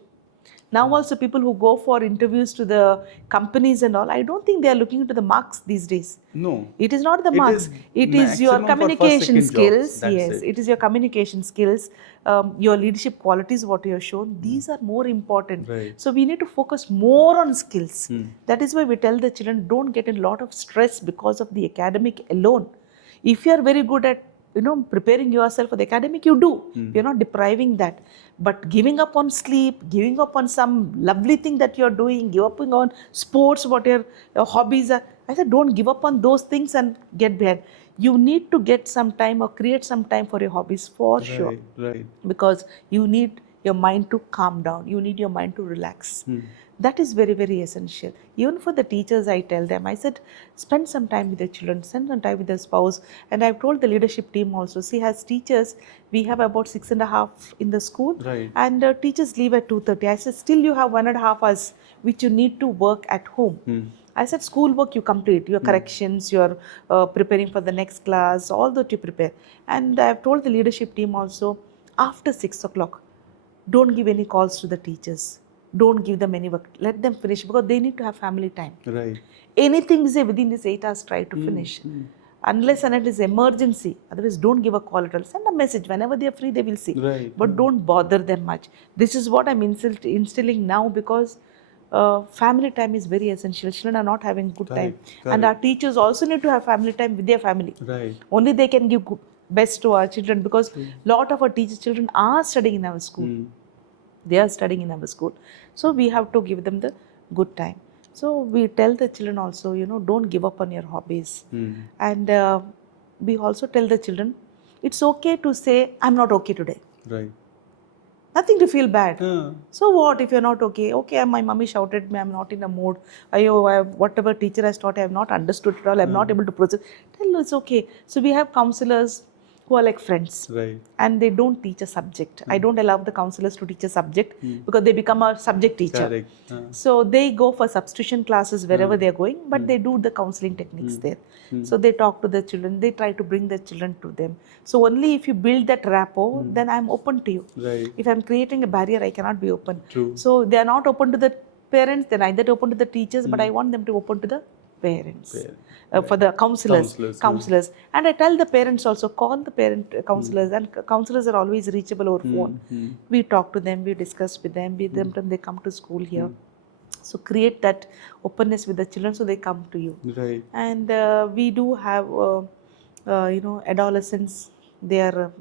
Now also people who go for interviews to the companies and all, I don't think they are looking into the marks these days. No. It is not the marks. It is your maximum for communication first, second skills. jobs. That's Yes, it is your communication skills, your leadership qualities, what you have shown. These are more important. Right. So we need to focus more on skills. That is why we tell the children, don't get in a lot of stress because of the academic alone. If you are very good at preparing yourself for the academic, you do. You're not depriving that. But giving up on sleep, giving up on some lovely thing that you're doing, give up on sports, what your hobbies are. I said, don't give up on those things and get behind. You need to get some time or create some time for your hobbies for sure. Right. Because you need your mind to calm down. You need your mind to relax. That is very, very essential. Even for the teachers, I tell them, I said, spend some time with the children, spend some time with the spouse. And I've told the leadership team also, see, as teachers, we have about 6.5 in the school. Right. And teachers leave at 2:30. I said, still you have 1.5 hours, which you need to work at home. I said, school work you complete, your corrections, your preparing for the next class, all that you prepare. And I've told the leadership team also, after 6 o'clock, don't give any calls to the teachers. Don't give them any work. Let them finish because they need to have family time. Right. Anything say within this 8 hours, try to finish. Unless and it is emergency. Otherwise, don't give a call at all. Send a message. Whenever they are free, they will see. Right. But don't bother them much. This is what I'm instilling now because family time is very essential. Children are not having good time. And our teachers also need to have family time with their family. Right. Only they can give best to our children because lot of our teachers' children are studying in our school. They are studying in our school. So we have to give them the good time. So we tell the children also, don't give up on your hobbies. And we also tell the children, it's okay to say, I'm not okay today. Right. Nothing to feel bad. So what if you're not okay? Okay, my mommy shouted at me, I'm not in a mood. Whatever teacher has taught, I have not understood it all. I'm not able to process. Tell it's okay. So we have counselors who are like friends. Right. And they don't teach a subject. I don't allow the counselors to teach a subject because they become a subject teacher. Correct. So they go for substitution classes wherever they're going, but they do the counseling techniques there. So they talk to the children, they try to bring the children to them. So only if you build that rapport, then I'm open to you. Right. If I'm creating a barrier, I cannot be open. True. So they are not open to the parents, they're neither open to the teachers, but I want them to open to the parents. Parent, For the counselors, Counselors, and I tell the parents also, call the parent counselors, and counselors are always reachable over phone. We talk to them, we discuss with them, they come to school here. So create that openness with the children, so they come to you. Right. And we do have adolescents, their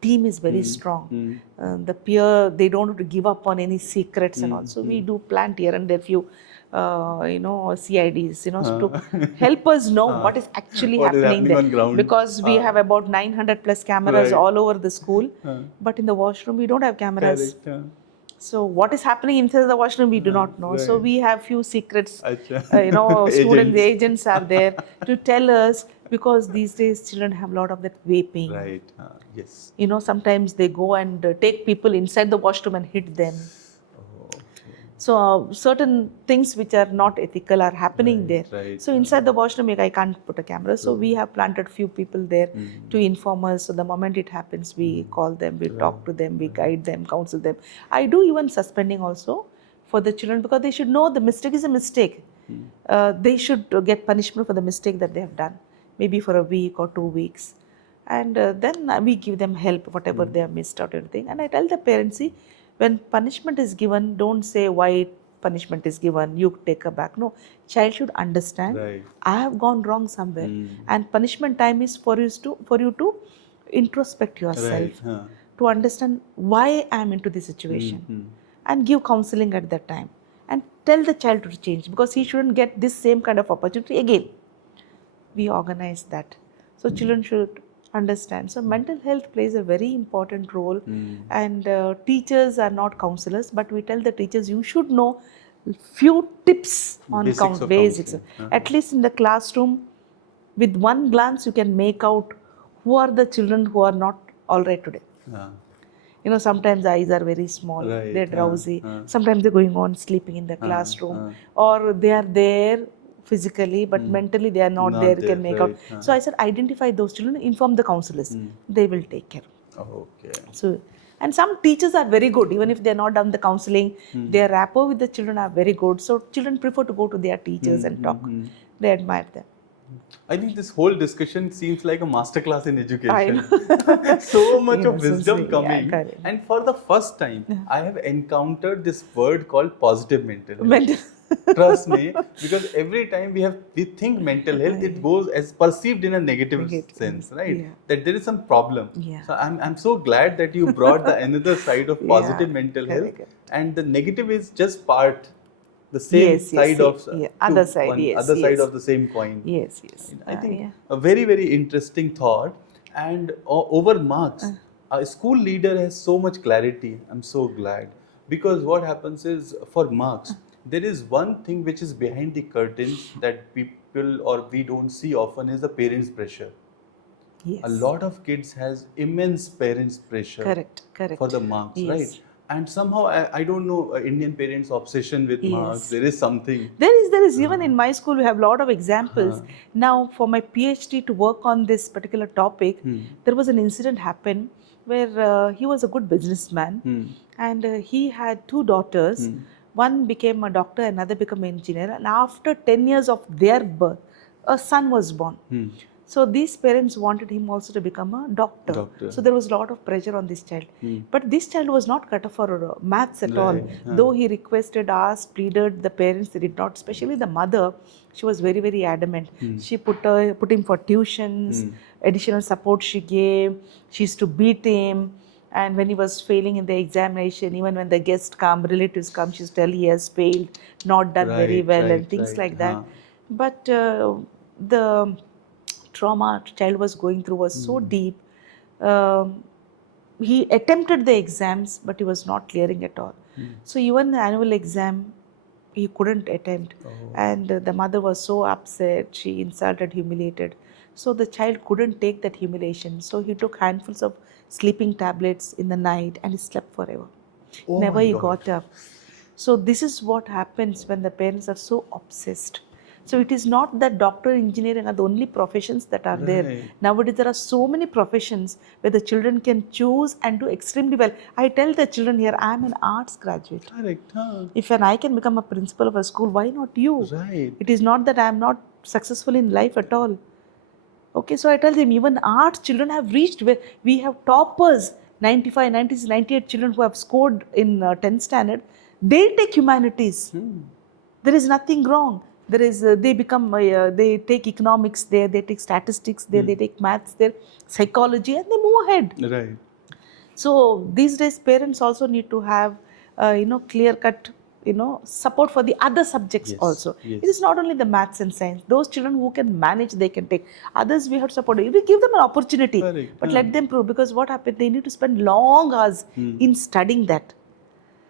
team is very strong. The peer, they don't have to give up on any secrets and also we do plant here and there few CIDs, to help us know what is actually What is happening happening there. on ground. Because we have about 900 plus cameras Right. all over the school, but in the washroom we don't have cameras. Correct. So what is happening inside the washroom we do not know. So right. we have few secrets. Acha. Students, agents are there to tell us, because these days children have a lot of that vaping. Right. Yes. Sometimes they go and take people inside the washroom and hit them. Okay. So certain things which are not ethical are happening there. Right. So inside the washroom, I can't put a camera. So we have planted few people there to inform us. So the moment it happens, we call them, we talk to them, we guide them, counsel them. I do even suspending also for the children, because they should know the mistake is a mistake. They should get punishment for the mistake that they have done, maybe for a week or 2 weeks. And then we give them help, whatever they have missed out or anything. And I tell the parents, see, when punishment is given, don't say why punishment is given, you take a back. No, child should understand, Right. I have gone wrong somewhere. And punishment time is for you to introspect yourself, Right. to understand why I am into this situation, and give counseling at that time. And tell the child to change, because he shouldn't get this same kind of opportunity again. We organize that. So children should understand. So mental health plays a very important role, and teachers are not counselors, but we tell the teachers, you should know few tips on Basics of basics. counseling. At least in the classroom, with one glance you can make out who are the children who are not all right today. Sometimes the eyes are very small, Right. they're drowsy, sometimes they're going on sleeping in the classroom, or they are there physically but mentally they are not there, you can make out. So I said, identify those children, inform the counselors, they will take care. Okay. So, and some teachers are very good, even if they are not done the counseling, their rapport with the children are very good. So children prefer to go to their teachers and talk. They admire them. I think this whole discussion seems like a masterclass in education. I know. So much of Yes, wisdom yeah, coming. correct. And for the first time, I have encountered this word called positive mental health. Trust me, because every time we think mental health, it goes as perceived in a negative sense, right? Yeah. That there is some problem. Yeah. So I'm so glad that you brought the another side of positive mental health, correct. and the negative is just part. The same side of other side, side of the same coin. Yes. I think a very, very interesting thought. And over marks, a school leader has so much clarity. I'm so glad, because what happens is, for marks, there is one thing which is behind the curtains that people or we don't see often, is the parents' pressure. Yes. A lot of kids has immense parents' pressure. Correct. For the marks, Yes. right? And somehow, I don't know, Indian parents' obsession with marks, there is something. There is even in my school, we have a lot of examples. Now, for my PhD to work on this particular topic, there was an incident happened where he was a good businessman, and he had 2 daughters. One became a doctor, another became an engineer. And after 10 years of their birth, a son was born. So these parents wanted him also to become a doctor. So there was a lot of pressure on this child. But this child was not cut for maths at all. Though he requested, asked, pleaded, the parents, they did not. Especially the mother, she was very, very adamant. She put him for tuitions, additional support she gave. She used to beat him. And when he was failing in the examination, even when the guests come, relatives come, she used to tell he has failed, not done very well, and things like that. But the trauma child was going through was so deep. He attempted the exams, but he was not clearing at all. So even the annual exam, he couldn't attempt. And the mother was so upset. She insulted, humiliated. So the child couldn't take that humiliation. So he took handfuls of sleeping tablets in the night and he slept forever. Never he got up. So this is what happens when the parents are so obsessed. So it is not that doctor, engineering are the only professions that are there. Right. Nowadays there are so many professions where the children can choose and do extremely well. I tell the children here, I am an arts graduate. Correct. Huh? If I can become a principal of a school, why not you? Right. It is not that I am not successful in life at all. Okay, so I tell them even arts children have reached where we have toppers, 95, 96, 98 children who have scored in 10th standard. They take humanities. There is nothing wrong. There is they take economics there, they take statistics there, they take maths there, psychology, and they move ahead. Right. So these days parents also need to have clear cut support for the other subjects Yes, also. yes. It is not only the maths and science. Those children who can manage, they can take. Others we have to support. We give them an opportunity, Correct. but let them prove, because what happens, they need to spend long hours in studying that.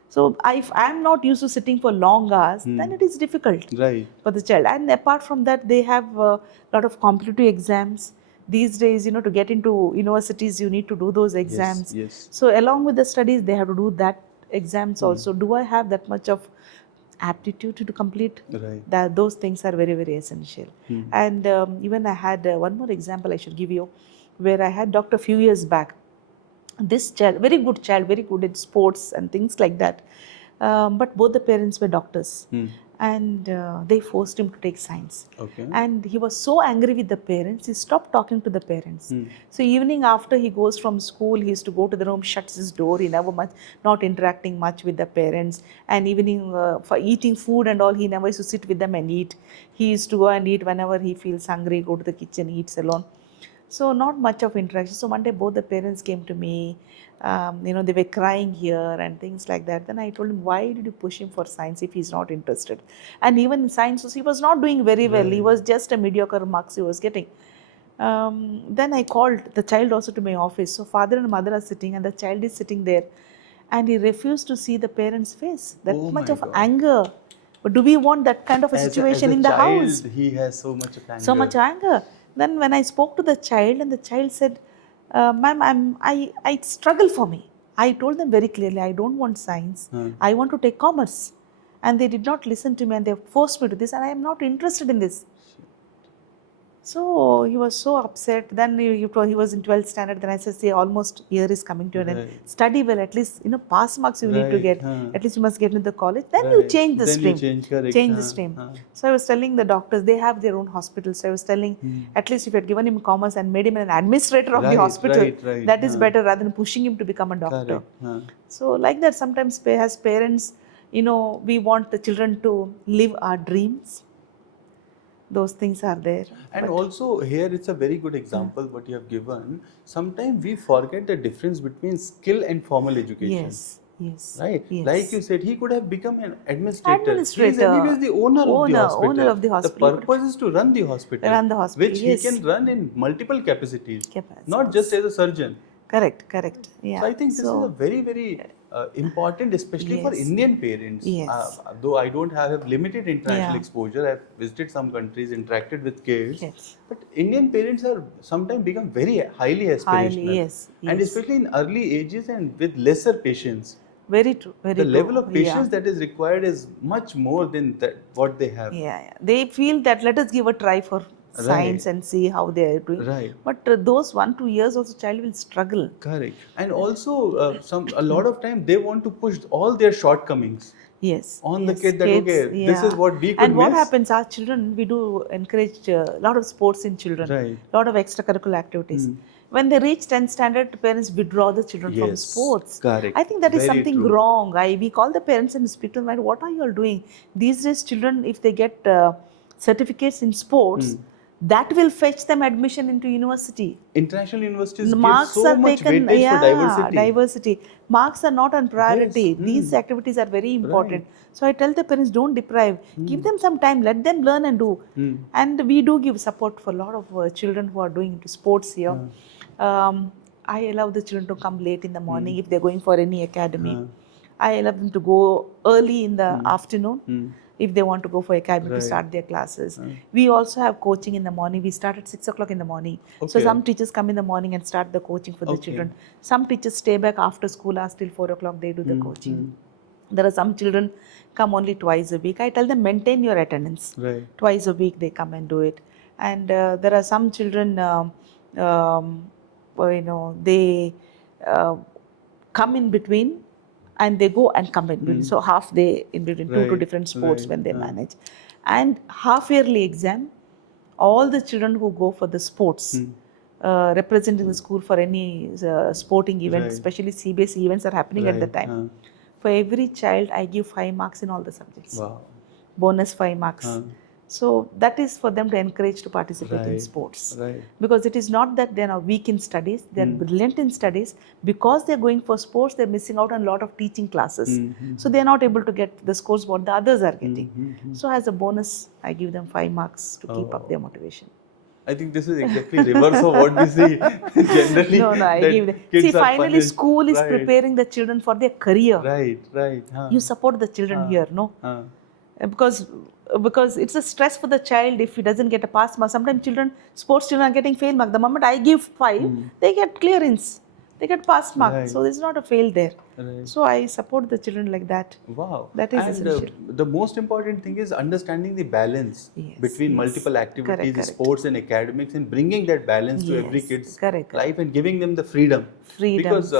So if I am not used to sitting for long hours, then it is difficult Right. for the child. And apart from that, they have a lot of competitive exams. These days, to get into universities, you need to do those exams. Yes. So along with the studies, they have to do that exams also. Do I have that much of aptitude to complete? Right. Those things are very, very essential. And even I had one more example I should give you, where I had doctor a few years back. This child, very good at sports and things like that. But both the parents were doctors. And they forced him to take science. Okay. And he was so angry with the parents, he stopped talking to the parents. So evening after he goes from school, he used to go to the room, shuts his door, he never not interacting much with the parents. And evening for eating food and all, he never used to sit with them and eat. He used to go and eat whenever he feels hungry, go to the kitchen, eats alone. So not much of interaction. So one day both the parents came to me, they were crying here and things like that. Then I told him, why did you push him for science if he's not interested? And even in science, he was not doing very well. He was just a mediocre marks he was getting. Then I called the child also to my office. So father and mother are sitting and the child is sitting there. And he refused to see the parents' face. That much of anger. But do we want that kind of a situation in the house? He has so much of anger. So much anger. Then when I spoke to the child, and the child said, ma'am, I struggle for me. I told them very clearly, I don't want science. I want to take commerce. And they did not listen to me and they forced me to this, and I am not interested in this. So he was so upset. Then he was in 12th standard. Then I said, see, almost year is coming to an end. Study well, at least, pass marks you need to get. At least you must get into the college. Then you change the stream. Change the stream. So I was telling the doctors, they have their own hospitals. So I was telling, at least if you had given him commerce and made him an administrator of the hospital, that is better rather than pushing him to become a doctor. So like that, sometimes as parents, we want the children to live our dreams. Those things are there. And also here it's a very good example what you have given. Sometimes we forget the difference between skill and formal education. Yes. Right? Yes. Like you said, he could have become an administrator. He is the owner of the hospital. The purpose is to run the hospital. Which he can run in multiple capacities. Not just as a surgeon. Correct. Yeah. So I think this is a very, very important, especially for Indian parents. Though I don't have limited international exposure, I've visited some countries, interacted with kids. But Indian parents are sometimes become very highly aspirational. And especially in early ages and with lesser patience. Very true. The level of patience that is required is much more than what they have. They feel that let us give a try for science and see how they are doing. But those 1-2 years also child will struggle. Correct. And also a lot of time they want to push all their shortcomings on the kid that this is what we could and what happens, our children, we do encourage a lot of sports in children, a lot of extracurricular activities. When they reach 10th standard, parents withdraw the children from sports. I think that is something wrong. We call the parents and speak to them, what are you all doing? These days children, if they get certificates in sports, that will fetch them admission into university. International universities give so much weightage for diversity. Marks are not on priority. These activities are very important. So I tell the parents, don't deprive. Give them some time. Let them learn and do. And we do give support for a lot of children who are doing into sports here. I allow the children to come late in the morning if they're going for any academy. I allow them to go early in the afternoon. If they want to go for academy to start their classes. We also have coaching in the morning. We start at 6 o'clock in the morning. So some teachers come in the morning and start the coaching for the children. Some teachers stay back after school hours till 4 o'clock. They do the coaching. There are some children come only twice a week. I tell them maintain your attendance. Right. Twice a week they come and do it. And there are some children, they come in between and they go and come in between. So half day in between, two different sports when they manage. And half yearly exam, all the children who go for the sports, representing the school for any sporting event, especially CBSE events are happening at the time. For every child, I give 5 marks in all the subjects. Wow. Bonus 5 marks. So that is for them to encourage to participate in sports. Right. Because it is not that they are weak in studies, they are brilliant in studies. Because they are going for sports, they are missing out on a lot of teaching classes. So they are not able to get the scores what the others are getting. So as a bonus, I give them 5 marks to keep up their motivation. I think this is exactly reverse of what we see generally. No, I give them. See, finally, school is preparing the children for their career. Right. You support the children here, no? Because it's a stress for the child if he doesn't get a pass mark. Sometimes sports children are getting fail mark. The moment I give 5, they get clearance. They get pass mark. So there's not a fail there. So I support the children like that. Wow. That is essential. The most important thing is understanding the balance between multiple activities, sports and academics, and bringing that balance to every kid's life and giving them the freedom. Because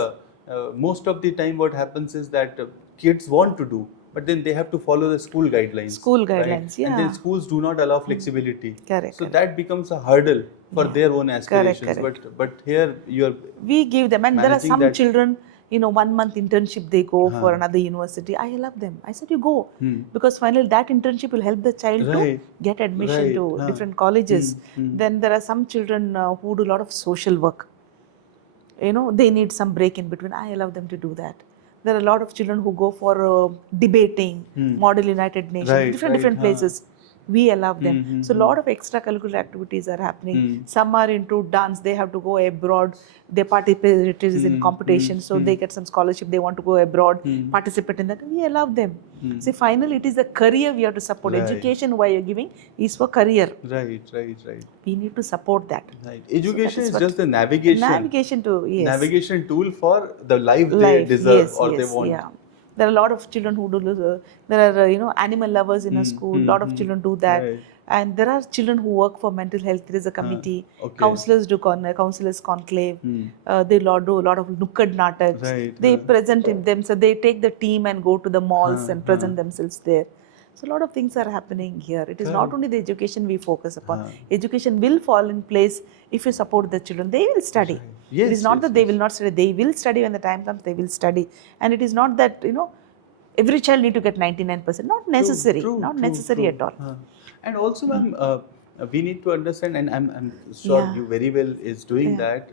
most of the time what happens is that kids want to do, but then they have to follow the school guidelines. Right? And then schools do not allow flexibility. So that becomes a hurdle for their own aspirations. But here we give them, and there are some children, 1 month internship they go for another university. I love them. I said you go because finally that internship will help the child to get admission to different colleges. Then there are some children who do a lot of social work. They need some break in between. I allow them to do that. There are a lot of children who go for debating, Model United Nations, different places. We allow them. So a lot of extracurricular activities are happening. Some are into dance. They have to go abroad. They participate in competition. So they get some scholarship. They want to go abroad, participate in that. We allow them. See, finally, it is the career we have to support. Education, why you're giving, is for career. Right. We need to support that. Right. Education is just the navigation tool for the life they deserve or they want. Yeah. There are a lot of children who do. There are animal lovers in a school. A lot of children do that, and there are children who work for mental health. There is a committee. Counselors do counselors conclave. They do a lot of nukkad nataks. They present themselves. They take the team and go to the malls and present themselves there. So a lot of things are happening here. It is not only the education we focus upon. Education will fall in place if you support the children. They will study. It is not that they will not study. They will study when the time comes. They will study. And it is not that, every child need to get 99%. Not necessary. Not necessary at all. And also, ma'am, we need to understand, and I'm sure you very well is doing that,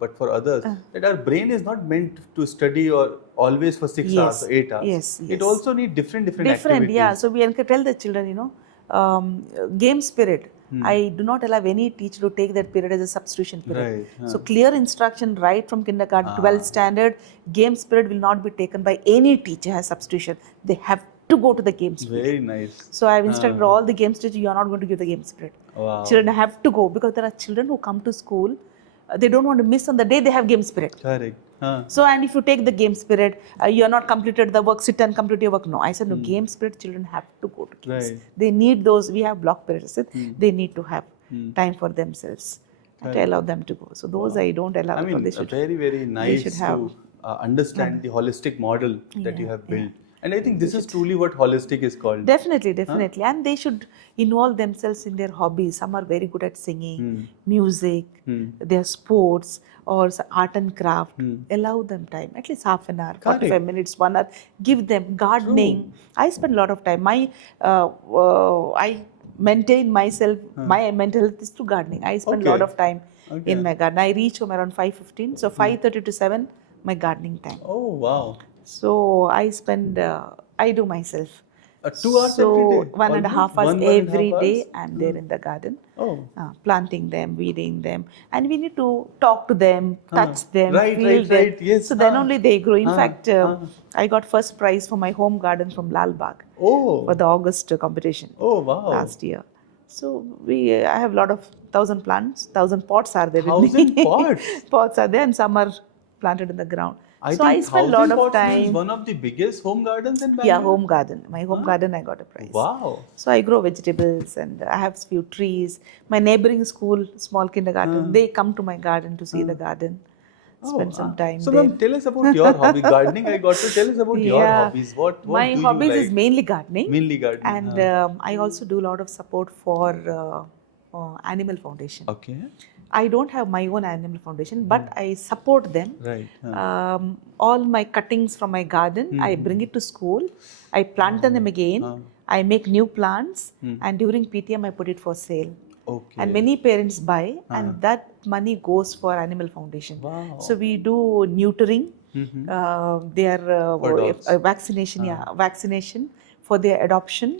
but for others, that our brain is not meant to study or always for 6 hours or 8 hours. It also needs different activities. So we can tell the children, games period. I do not allow any teacher to take that period as a substitution period. So clear instruction right from kindergarten, 12th standard, games period will not be taken by any teacher as substitution. They have to go to the games period. Very nice. So I have instructed all the games teachers, you are not going to give the games period. Wow. Children have to go because there are children who come to school, they don't want to miss on the day they have games period. Correct. So, and if you take the games period, you are not completed the work, sit and complete your work. No, I said no, games period, children have to go to games. They need those, we have block periods, they need to have time for themselves. To allow them to go. So those I don't allow. I mean, very nice to understand the holistic model that you have built. And I think this is truly what holistic is called. Definitely. And they should involve themselves in their hobbies. Some are very good at singing, music, their sports, or art and craft. Allow them time, at least half an hour, 45 minutes, 1 hour. Give them gardening. I spend a lot of time. I maintain myself, my mental health is through gardening. I spend a lot of time in my garden. I reach home around 5:15. So 5:30 to 7, my gardening time. Oh, wow. So I spend, I do myself. 2 hours every day? 1.5 hours every day. I'm there in the garden, planting them, weeding them. And we need to talk to them, touch them, feel them. Yes. So then only they grow. In fact, I got first prize for my home garden from Lal Bagh for the August competition last year. So I have a lot of 1,000 plants, 1,000 pots are there with me. 1,000 pots? Pots are there and some are planted in the ground. I So I think spend a lot 1000 of pots means time. one of the biggest home gardens in Yeah, Bangalore. home garden. My home garden, I got a prize. Wow. So I grow vegetables and I have few trees. My neighboring school, small kindergarten, they come to my garden to see the garden. Spend some time So there. ma'am, tell us about your hobby. Gardening, I got to tell us about your Yeah, hobbies. What my do you hobbies is like? mainly gardening, Mainly gardening. and I also do a lot of support for Animal Foundation. Okay. I don't have my own animal foundation, but I support them. Right. All my cuttings from my garden, I bring it to school. I plant them again. I make new plants, and during PTM, I put it for sale. Okay. And many parents buy, and that money goes for Animal Foundation. Wow. So we do neutering, their For dogs. vaccination for their adoption,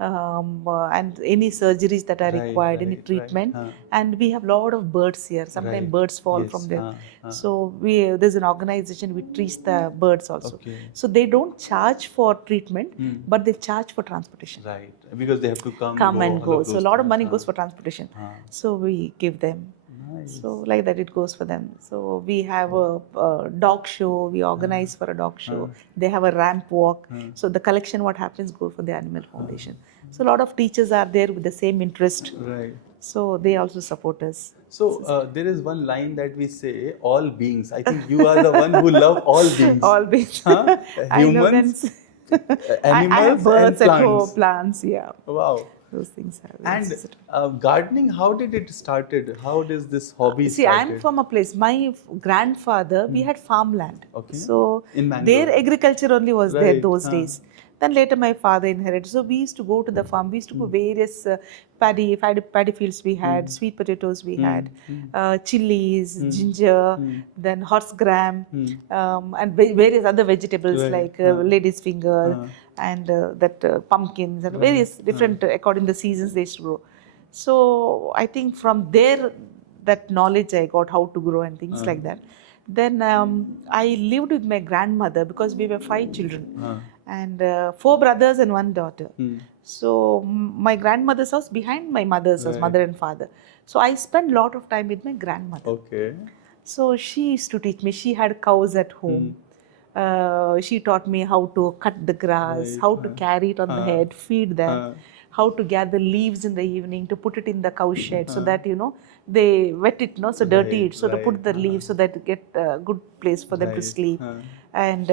and any surgeries that are required, any treatment. And we have a lot of birds here. Sometimes birds fall from there. So there's an organization which treats the birds also. Okay. So they don't charge for treatment, but they charge for transportation. Right. Because they have to come And all go. So a those lot of things. money goes for transportation. So we give them. Nice. So like that it goes for them. So we have a dog show. We organize for a dog show. They have a ramp walk. So the collection what happens go for the Animal Foundation. So a lot of teachers are there with the same interest. Right. So they also support us. So there is one line that we say, all beings. I think you are the one who love all beings. All beings. Huh? I love Humans, them. animals, I have birds and at home, plants. plants, yeah. Wow. Those things have. And gardening, how did it started? How does this hobby See, started? I'm from a place. My grandfather, we had farmland. Okay. So In Bangalore. their agriculture only was there Right. those days. Then later my father inherited. So we used to go to the farm. We used to go various paddy fields we had, sweet potatoes we had, chilies, ginger, then horse gram, and various other vegetables like lady's finger and pumpkins and various different according to the seasons they used to grow. So I think from there that knowledge I got how to grow and things like that. Then I lived with my grandmother because we were 5 children and 4 brothers and 1 daughter. So my grandmother's house behind my mother's house, mother and father. So I spent a lot of time with my grandmother. Okay. So she used to teach me. She had cows at home. She taught me how to cut the grass, how to carry it on the head, feed them, how to gather leaves in the evening to put it in the cow shed so that they wet it, so dirty it, so to put the leaves so that get a good place for them to sleep, and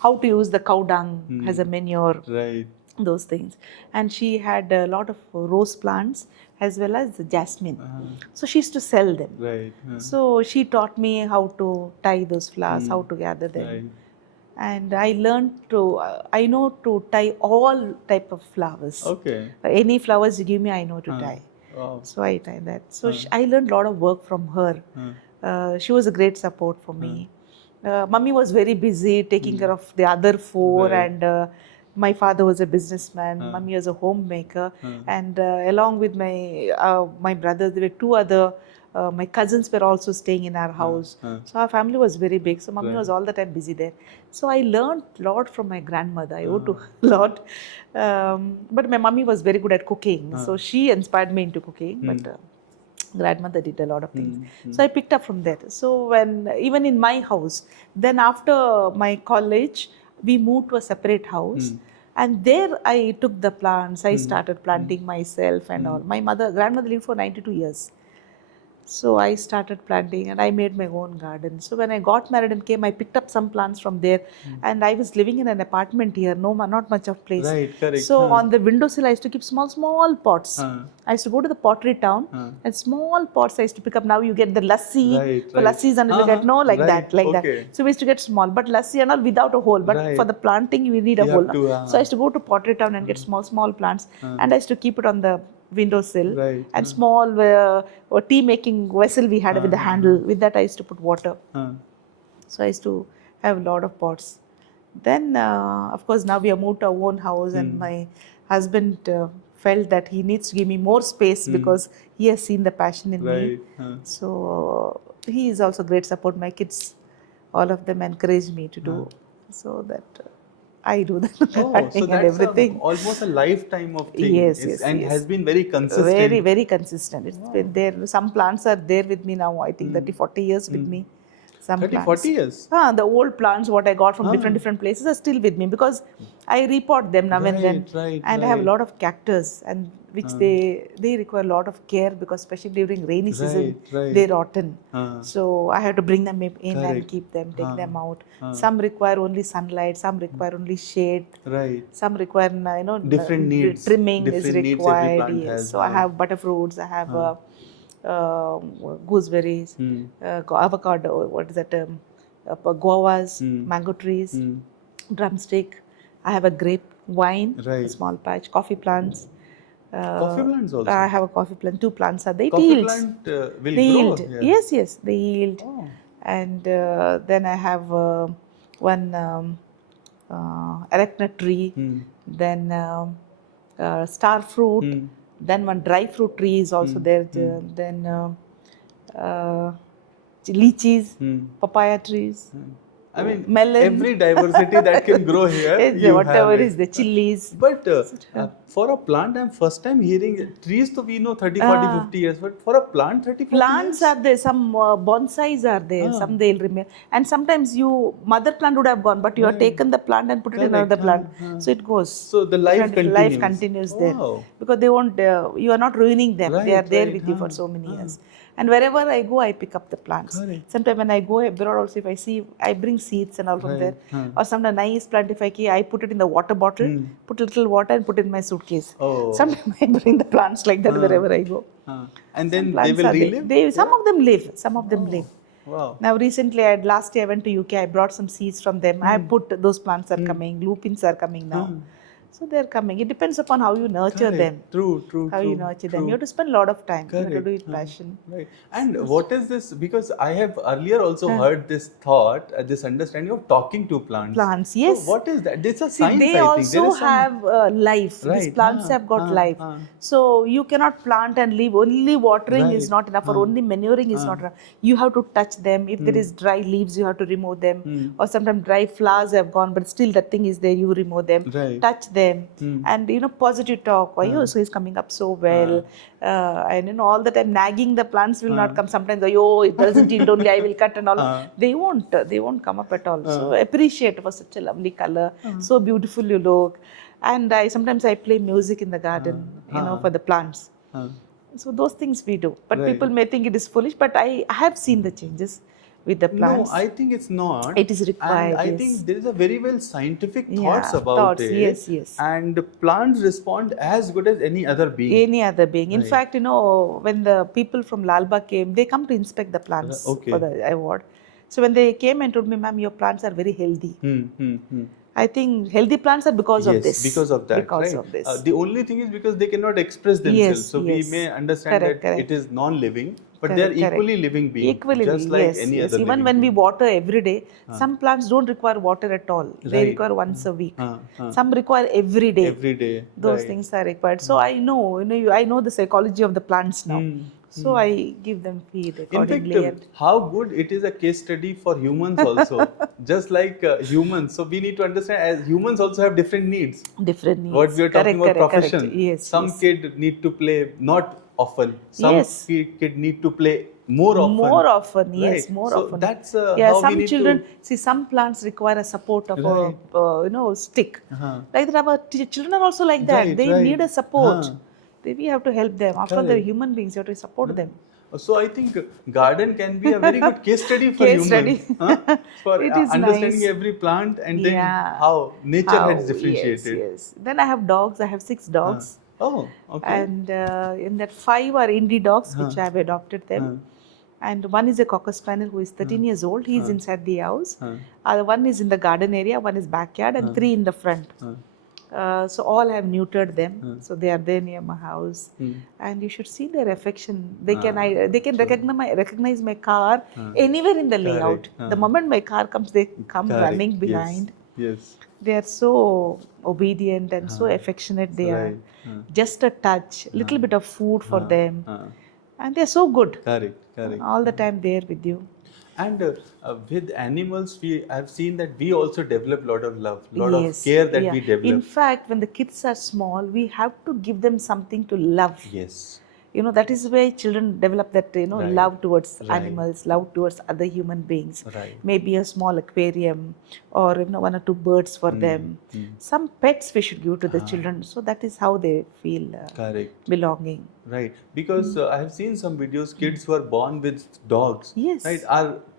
how to use the cow dung as a manure. Right. Those things. And she had a lot of rose plants as well as jasmine. So she used to sell them. Right. So she taught me how to tie those flowers, how to gather them. Right. And I learned I know to tie all type of flowers. Okay. Any flowers you give me, I know to tie. Wow. So I tie that. So I learned a lot of work from her. She was a great support for me. Mummy was very busy taking care of the other 4 and my father was a businessman. Mummy was a homemaker, and along with my brothers, there were 2 other. My cousins were also staying in our house. So our family was very big. So Mummy was all the time busy there. So I learned a lot from my grandmother. I owe to her a lot. But my mummy was very good at cooking. So she inspired me into cooking. But grandmother did a lot of things. So I picked up from there. So even in my house, then after my college, we moved to a separate house. And there I took the plants. I started planting myself and all. My grandmother lived for 92 years. So I started planting and I made my own garden. So when I got married and came, I picked up some plants from there. And I was living in an apartment here, not much of place. Right, correct. So on the windowsill, I used to keep small pots. I used to go to the pottery town and small pots I used to pick up. Now you get the lassi. Right, For lassi's and that. No, like that. So we used to get small. But lassi and all without a hole. But for the planting, we need a hole. So I used to go to pottery town and get small plants. And I used to keep it on the windowsill and small tea making vessel we had with the handle. With that I used to put water. So I used to have a lot of pots. Then of course now we have moved to our own house and my husband felt that he needs to give me more space because he has seen the passion in me. So he is also great support. My kids, all of them encourage me to do so that I do that. So that's everything. Almost a lifetime of thing. Yes, Has been very consistent. Very, very consistent. It's been there. Some plants are there with me now, I think 30, 40 years with me. some 30, plants. 40 years? The old plants what I got from different places are still with me because I repot them now and then. Right, And I have a lot of cactus and which they require a lot of care because especially during rainy season they rotten. So I have to bring them in and keep them, take them out. Some require only sunlight, some require only shade. Right. Some require Different needs. trimming Different is needs every required. plant Yes. has. So I have butterfruits, I have gooseberries, avocado, what is that? Guavas, mango trees, drumstick. I have a grape vine, a small patch, coffee plants. Coffee plants also? I have a coffee plant. 2 plants are there. It Coffee yields. plant will They grow yield. here? Yes, they yield. Oh. And then I have one arachna tree, then star fruit, then one dry fruit tree is also there, then lychees, papaya trees. I mean, melon. every diversity that can grow here, you whatever have is it. the chilies. But for a plant, I'm first time hearing trees. So we know 30, 40, 50 years. But for a plant, 30, 40 Plants years? are there. Some bonsais are there. Some they'll remain. And sometimes mother plant would have gone, but you have taken the plant and put it in another plant. So it goes. So the life continues. Life continues there. Because they won't. You are not ruining them. They are there with you for so many years. And wherever I go, I pick up the plants. Sometimes when I go abroad also, if I see, I bring seeds and all from there. Or sometimes nice plant, if I put it in the water bottle, put a little water and put it in my suitcase. Sometimes I bring the plants like that wherever I go. And then they will relive? Some of them live. Some of them live. Wow. Now recently, last year I went to UK, I brought some seeds from them. I put, those plants are coming, lupins are coming now. So they're coming. It depends upon how you nurture them. True. How you nurture them. You have to spend a lot of time. You have to do it passion. Right. And what is this? Because I have earlier also heard this thought, this understanding of talking to plants. Plants, yes. So what is that? It's a science, they I think. also have life. These plants have got life. So you cannot plant and leave. Only watering is not enough, or only manuring is not enough. You have to touch them. If there is dry leaves, you have to remove them. Or sometimes dry flowers have gone, but still that thing is there. You remove them. Touch them. And positive talk. So he's coming up so well. And all the time nagging the plants will not come. Sometimes it doesn't yield, only I will cut and all. They won't come up at all. So appreciate for such a lovely color. So beautiful you look. And sometimes I play music in the garden, for the plants. So those things we do. But people may think it is foolish, but I have seen the changes with the plants. No, I think it's not. It is required. And I think there is a very well scientific thoughts about it. Yes. And plants respond as good as any other being. Any other being. In fact, when the people from Lalba came, they come to inspect the plants for the award. So when they came and told me, ma'am, your plants are very healthy. I think healthy plants are because of this. Because of that. Because of this. The only thing is because they cannot express themselves. So we may understand that it is non-living, but they are equally living beings. Just like any other Even when we water every day, some plants don't require water at all. They require once a week. Some require every day. Every day. Those things are required. So I know, I know the psychology of the plants now. So I give them feed accordingly. In fact, how good it is a case study for humans also. Just like humans. So we need to understand, as humans also have different needs. Different needs. What we are talking about profession. Yes, some kid need to play not often. Some kid need to play more often. More often, yes, more often. That's how some we need children, to... some plants require a support of a stick. Like that, our children are also like that. They need a support. We have to help them. After all, they're human beings. You have to support them. So I think garden can be a very good case study for humans. For understanding every plant and then how nature has differentiated. Yes. Then I have dogs. I have 6 dogs. Oh, okay. And in that 5 are indie dogs, which I have adopted them. And one is a Cocker Spaniel who is 13 years old. He is inside the house. One is in the garden area, one is backyard, and 3 in the front. So all have neutered them. So they are there near my house. And you should see their affection. They can recognize my car anywhere in the layout. The moment my car comes, they come running behind. Yes. They are so obedient and so affectionate they are. Just a touch, little bit of food for them. And they are so good. Correct. All the time there with you. And with animals, I've seen that we also develop a lot of love, lot of care that we develop. In fact, when the kids are small, we have to give them something to love. Yes. that is where children develop that, Right. love towards Right. animals, love towards other human beings. Right. Maybe a small aquarium or, one or two birds for them. Some pets we should give to the children. So that is how they feel Correct. belonging. Right, because I have seen some videos. Kids who are born with dogs, Yes. right,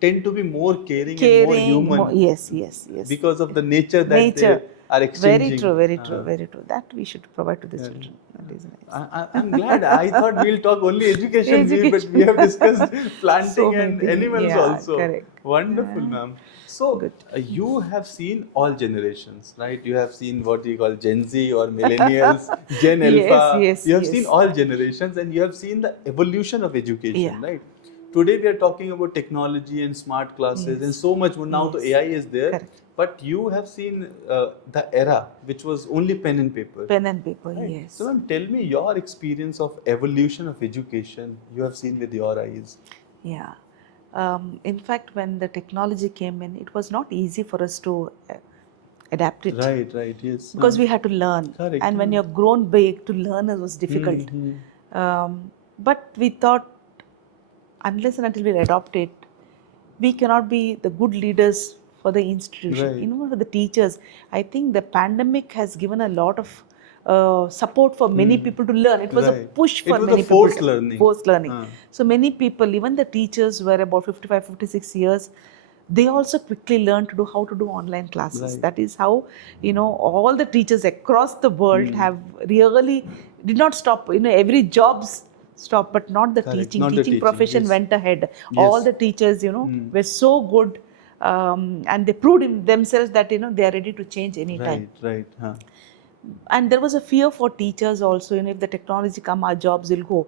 tend to be more caring and more Caring. human. Yes. Because of the nature that Nature. they are exchanging. Very true. That we should provide to the children. That is nice. I'm glad. I thought we'll talk only education, but we have discussed planting So and many. animals Yeah, also. correct. Wonderful, ma'am. So Good. you have seen all generations, right? You have seen what we call Gen Z or millennials, Gen Alpha. Yes, You have yes. seen all generations, and you have seen the evolution of education, Yeah. right? Today we are talking about technology and smart classes and so much more. Now the AI is there. Correct. But you have seen the era which was only pen and paper. Pen and paper, Right. yes. So, ma'am, tell me your experience of evolution of education you have seen with your eyes. Yeah. In fact, when the technology came in, it was not easy for us to adapt it. Right, yes. Because we had to learn. Correct. And when you're grown big, to learn it was difficult. But we thought, unless and until we adopt it, we cannot be the good leaders for the institution. Right. For the teachers, I think the pandemic has given a lot of support for many people to learn. It was a Right. push It for was many a forced people. learning. Forced learning. Ah. So many people, even the teachers were about 55, 56 years, they also quickly learned to do how to do online classes. Right. That is how, all the teachers across the world have really did not stop. Every job's stopped, but not the Correct. teaching. Not the Teaching teaching, profession yes. went ahead. Yes. All the teachers, were so good, and they proved in themselves that, they are ready to change anytime. Right. And there was a fear for teachers also, if the technology come, our jobs will go.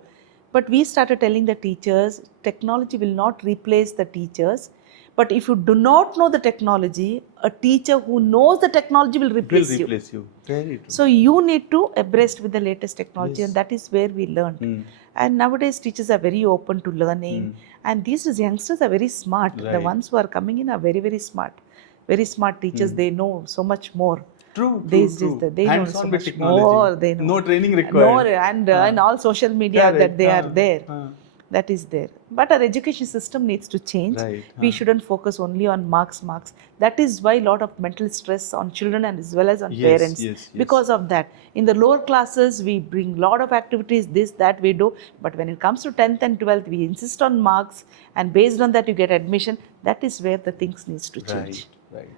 But we started telling the teachers, technology will not replace the teachers. But if you do not know the technology, a teacher who knows the technology will replace you. Very true. So you need to abreast with the latest technology, Yes. and that is where we learned. And nowadays teachers are very open to learning, and these youngsters are very smart. The Right. ones who are coming in are very, very smart. Very smart teachers. They know so much more. True. These days they know Hands so on with much technology. more. They know. No training required. No, and all social media Correct. that they are there. Ah. That is there. But our education system needs to change. Right. We shouldn't focus only on marks. That is why a lot of mental stress on children and as well as on Yes, parents. yes. Because of that. In the lower classes, we bring a lot of activities, this, that we do. But when it comes to 10th and 12th, we insist on marks. And based on that, you get admission. That is where the things needs to change. Right.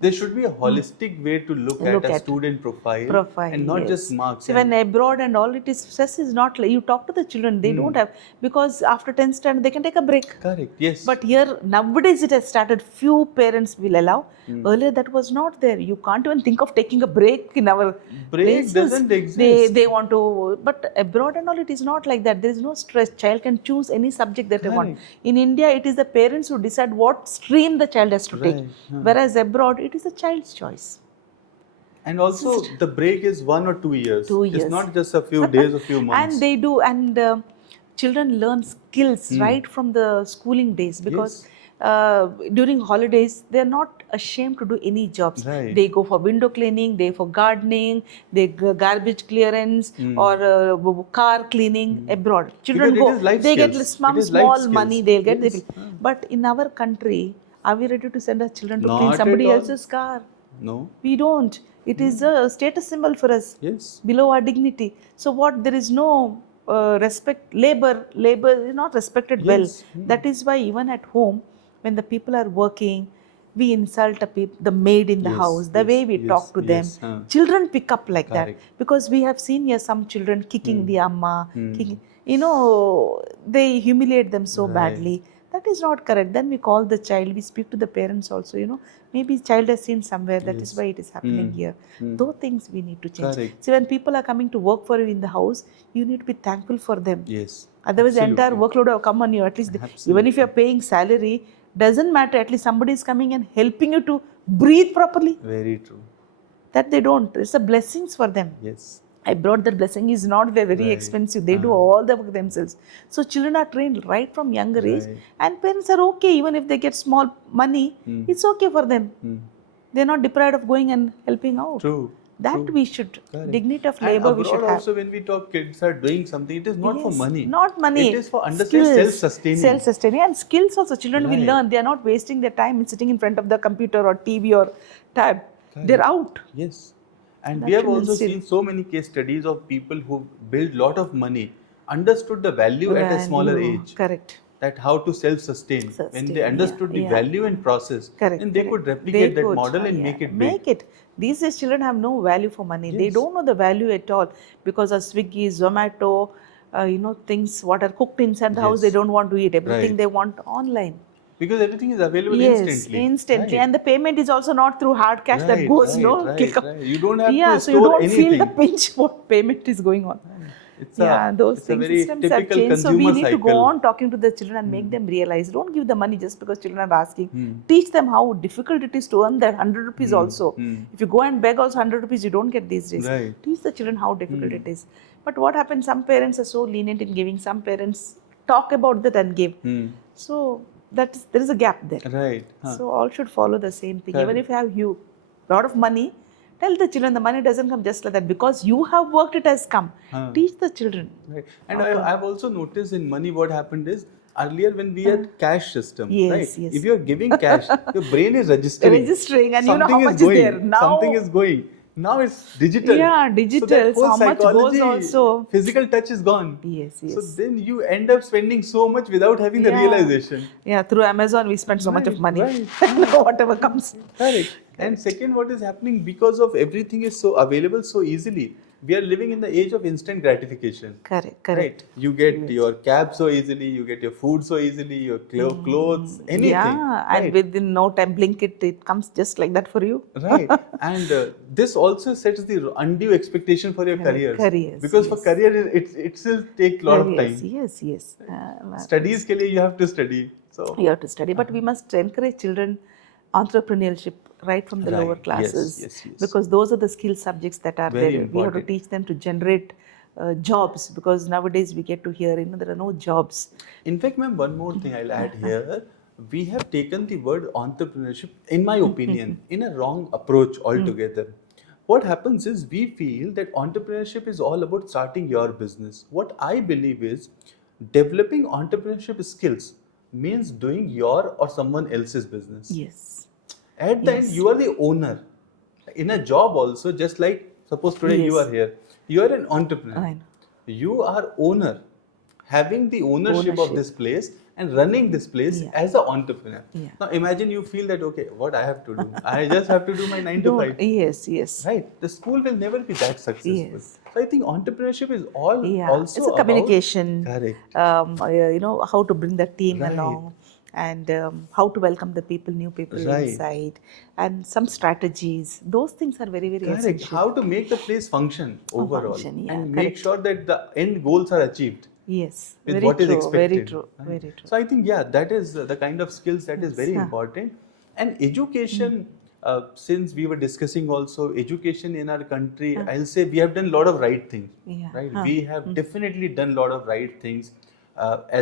There should be a holistic way to look at a student profile and not yes. just marks. So when abroad and all, it is stress is not like you talk to the children, they don't have, because after 10th standard they can take a break. Correct, yes. But here nowadays it has started, few parents will allow. Earlier that was not there. You can't even think of taking a break in our break places. doesn't exist. They want to, but abroad and all, it is not like that. There is no stress. Child can choose any subject that they want. In India, it is the parents who decide what stream the child has to take. Whereas abroad, it is a child's choice. And also, the break is 1 or 2 years. 2 years. It's not just a few days or few months. And they do, and children learn skills right from the schooling days, because during holidays they are not ashamed to do any jobs. Right. They go for window cleaning, they for gardening, they garbage clearance or car cleaning abroad. Children Because it go, is life they skills. get some It is life small skills. money, they'll get. Yes. But in our country, are we ready to send our children to Not clean somebody at all. else's car? No. We don't. It is a status symbol for us. Yes. Below our dignity. So what? There is no respect. Labor is not respected well. That is why even at home, when the people are working, we insult the maid in the house. The way we talk to them, children pick up like that, because we have seen here some children kicking the amma, kicking. They humiliate them so badly. That is not correct. Then we call the child, we speak to the parents also, maybe child has seen somewhere, that is why it is happening here. Those things we need to change. Correct. See, when people are coming to work for you in the house, you need to be thankful for them. Yes. Otherwise, the entire workload will come on you. At least, even if you are paying salary, doesn't matter. At least somebody is coming and helping you to breathe properly. Very true. That they don't. It's a blessings for them. Yes. Abroad, that blessing is not very expensive. They do all the work themselves. So children are trained right from younger age, and parents are okay even if they get small money. It's okay for them. They're not deprived of going and helping out. True. That True. we should, Correct. dignity of And labor we should abroad have. also, when we talk kids are doing something, it is not for Yes, money. not money. It is for understand Skills, self-sustaining. self-sustaining, and skills also. Children will Right. learn. They are not wasting their time in sitting in front of the computer or TV or tab. Correct. They're out. Yes. And That we have should also instill. seen so many case studies of people who build lot of money, understood the value at a smaller Value. age. Correct. That how to self-sustain. When they understood the value and process, Correct. then they correct. could replicate They that could, model and yeah, make it big. Make it. These days children have no value for money. They Yes. don't know the value at all because of Swiggy, Zomato, things what are cooked inside the house. They Yes. don't want to eat. Everything Right. they want online. Because everything is available Yes, instantly. instantly. Right. And the payment is also not through hard cash that Right, goes, right, click up. right. You don't have Yeah, to so you store don't feel the anything. pinch what payment is going on. It's Those it's a things, very systems have typical changed. So we consumer need to go cycle. on talking to the children and make them realize. Don't give the money just because children are asking. Hmm. Teach them how difficult it is to earn that 100 rupees also. If you go and beg also 100 rupees, you don't get these days. Right. Teach the children how difficult it is. But what happens, some parents are so lenient in giving. Some parents talk about that and give. So there is a gap there. Right. So all should follow the same thing. Even Correct. if you have lot of money, tell the children the money doesn't come just like that. Because you have worked, it has come. Teach the children. Right. And I've also noticed in money what happened is earlier when we had cash system, Yes, right? yes. If you're giving cash, your brain is registering. And you know how much is there. Now, Something is going. Now it's digital. Yeah, So digital. that whole how much goes psychology, also. physical touch is gone. Yes, yes. So then you end up spending so much without having the realization. Yeah, through Amazon we spend so much of money. Right. Whatever comes. Correct. And second, what is happening because of everything is so available so easily. We are living in the age of instant gratification. Correct. Right. You get your cab so easily, you get your food so easily, your clothes, anything. Yeah, and right. within no time, Blinkit, it comes just like that for you. Right. And this also sets the undue expectation for your careers. Because for career, it still takes a lot of time. Yes. Studies ke liye you have to study. So You have to study, but we must encourage children entrepreneurship right from the Right. lower classes, Yes. because those are the skill subjects that are Very there. We have to important. teach them to generate jobs, because nowadays we get to hear there are no jobs. In fact, ma'am, one more thing I'll add here. We have taken the word entrepreneurship, in my opinion, in a wrong approach altogether. What happens is we feel that entrepreneurship is all about starting your business. What I believe is developing entrepreneurship skills means doing your or someone else's business. Yes. At the end, you are the owner. In a job also, just like suppose today you Yes. are here, you are an entrepreneur. I know. You are owner, having the ownership of this place and running this place as an entrepreneur. Yeah. Now imagine you feel that, okay, what I have to do? I just have to do my 9 to 5. Yes. Right? The school will never be that successful. Yes. So I think entrepreneurship is all Yeah. also It's a communication. Correct. How to bring the team Right. along, and how to welcome the new people Right. inside, and some strategies. Those things are very, very Correct. essential. How to make the place function overall function, yeah, and make correct. sure that the end goals are achieved. Yes, With very what is true, expected. very true, Right? very true. So I think that is the kind of skills that is very Yeah. important. And education, since we were discussing also education in our country, I'll say we have done a lot of right things. Yeah. Right? We have definitely done a lot of right things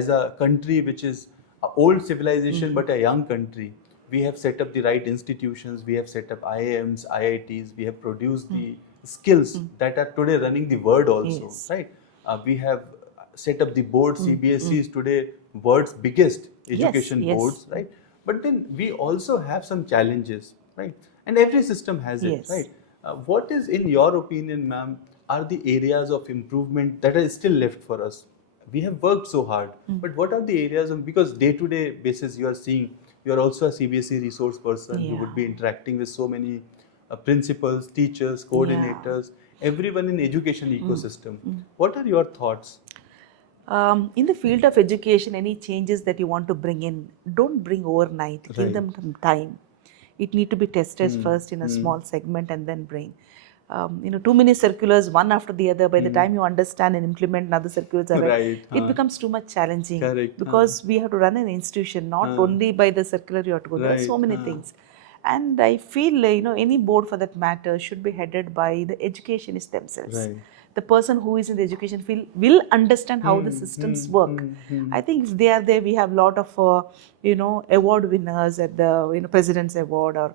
as a country which is an old civilization but a young country. We have set up the right institutions. We have set up IIMs, IITs. We have produced the skills that are today running the world also. Yes. Right? We have set up the board. CBSE is today world's biggest education yes. boards, right? But then we also have some challenges, right? And every system has it, Yes. right? What is, in your opinion, ma'am, are the areas of improvement that are still left for us? We have worked so hard, but what are the areas of, because day-to-day basis you are seeing, you are also a CBSE resource person, you would be interacting with so many principals, teachers, coordinators, everyone in education ecosystem. What are your thoughts? In the field of education, any changes that you want to bring in, don't bring overnight. Give them some time. It need to be tested first in a small segment and then bring. Too many circulars, one after the other. By the time you understand and implement another circulars, it becomes too much challenging. Correct. Because we have to run an institution, not only by the circular you have to go. There are so many things. And I feel, any board for that matter should be headed by the educationists themselves. Right. The person who is in the education field will understand how the systems work. I think if they are there, we have a lot of, award winners at the, President's Award, or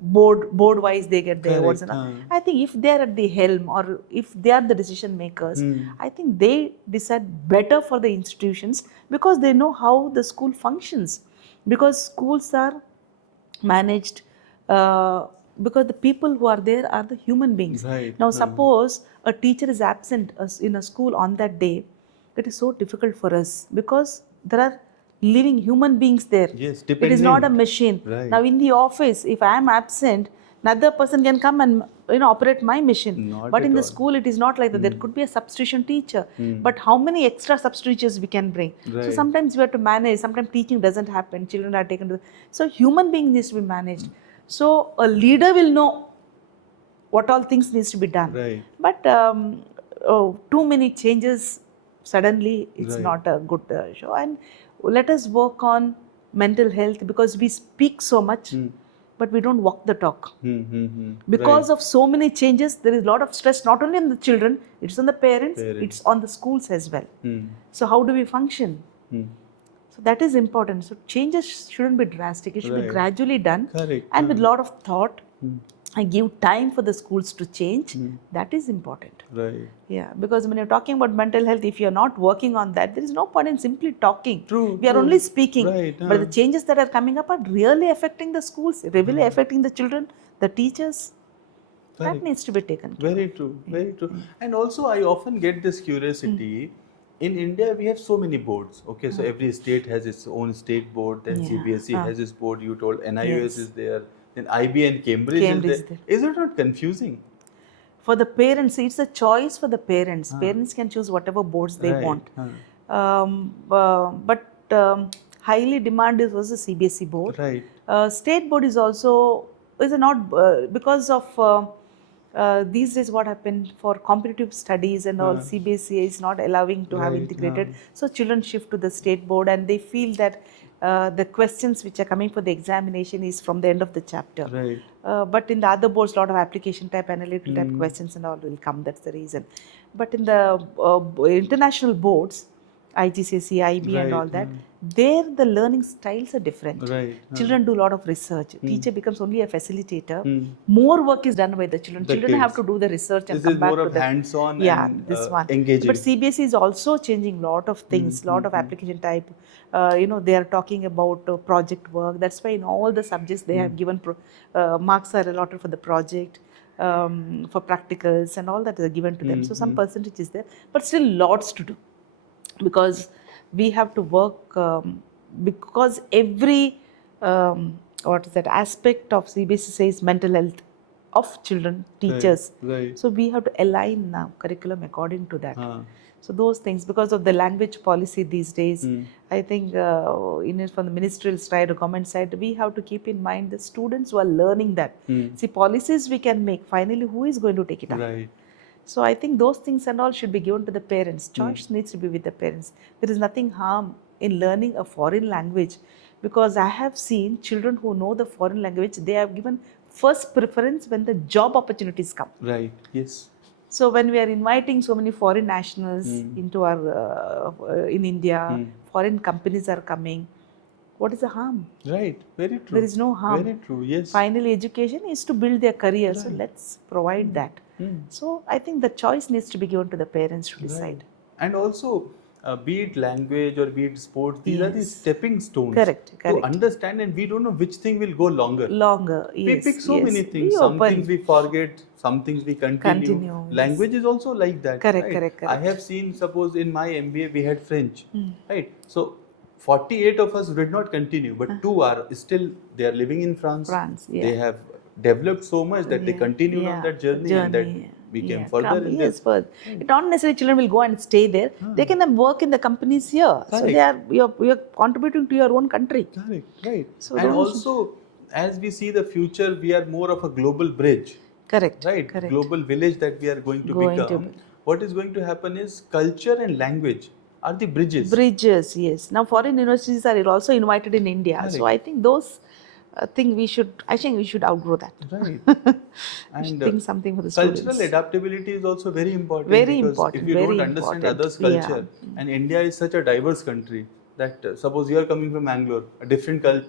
board wise they get the awards. And all. I think if they are at the helm, or if they are the decision makers, I think they decide better for the institutions, because they know how the school functions. Because schools are managed because the people who are there are the human beings. Right. Now, suppose a teacher is absent in a school on that day, it is so difficult for us, because there are living human beings there. Yes, it is not a dependent. machine. Right. Now, in the office, if I am absent, another person can come and operate my machine. Not But at in the all. school, it is not like that. There could be a substitution teacher. But how many extra substitutes we can bring? So Right. sometimes we have to manage. Sometimes teaching doesn't happen. Children are taken to. So human being needs to be managed. So a leader will know what all things needs to be done. Right. But too many changes suddenly, it's Right. not a good show. And let us work on mental health, because we speak so much, but we don't walk the talk. Because Right. of so many changes, there is a lot of stress, not only on the children, it's on the parents, Parents. it's on the schools as well. So how do we function? So that is important. So changes shouldn't be drastic. It should be Right. gradually done. Correct. And with a lot of thought. I give time for the schools to change. That is important. Right. Yeah, because when you're talking about mental health, if you're not working on that, there is no point in simply talking. True, We are true. only speaking. Right, But the changes that are coming up are really affecting the schools, really affecting the children, the teachers. That Correct. needs to be taken care of. Very true, very true. And also, I often get this curiosity. In India, we have so many boards. Okay, so every state has its own state board. Then Yeah. CBSE has its board. You told NIOS Yes. is there. Then IB and Cambridge Cambridge is there. Is it not confusing? For the parents, it's a choice for the parents. Parents can choose whatever boards they Right. want. But highly demanded was the CBSE board. Right. State board is also not because of these days what happened for competitive studies and all. CBSE is not allowing to have Right, integrated. So children shift to the state board, and they feel that the questions which are coming for the examination is from the end of the chapter. Right. But in the other boards, a lot of application type, analytical type questions and all will come. That's the reason. But in the international boards, IGCSE, IB and Right, all that, there the learning styles are different. Right. Children do a lot of research. Teacher becomes only a facilitator. More work is done by the children. The children have kids. to do the research and This come is back more to of the hands-on yeah, and this one. engaging. But CBSE is also changing lot of things, lot of application type. They are talking about project work. That's why in all the subjects they have given marks are allotted for the project, for practicals and all that are given to them. So some percentage is there, but still lots to do, because we have to work because every aspect of CBSE says mental health of children, teachers. Right. So we have to align now curriculum according to that. So those things, because of the language policy these days, I think from the ministerial side or government side, we have to keep in mind the students who are learning that. See, policies we can make. Finally, who is going to take it up? Right. So I think those things and all should be given to the parents. Choice needs to be with the parents. There is nothing harm in learning a foreign language, because I have seen children who know the foreign language, they have given first preference when the job opportunities come. Right. Yes. So when we are inviting so many foreign nationals into our in India, foreign companies are coming. What is the harm? Right. Very true. There is no harm. Very true. Yes. Finally, education is to build their career. So let's provide that. So I think the choice needs to be given to the parents to decide. And also, be it language or be it sports, these are the stepping stones Correct. to understand, and we don't know which thing will go longer. Longer, We yes. pick so yes. many Be things. Some open. things we forget, some things we continue. Yes. Language is also like that. Correct, right? correct. I have seen, suppose in my MBA we had French, right? So 48 of us did not continue, but 2 are still, they are living in France. They have developed so much that they continued on that journey, and that became further in this. Further. It not necessarily children will go and stay there. They can then work in the companies here. So they are you're contributing to your own country. Correct, right. So and also, as we see the future, we are more of a global bridge. Correct. Right. Correct. Global village that we are going to become. What is going to happen is culture and language are the bridges. Bridges, yes. Now foreign universities are also invited in India. Correct. So I think those I think we should outgrow that. Right. We should And think something for the cultural students. adaptability is also very important, Very because if important, you very don't understand important. others' Yeah. culture, and India is such a diverse country that suppose you are coming from Bangalore, a different Yes,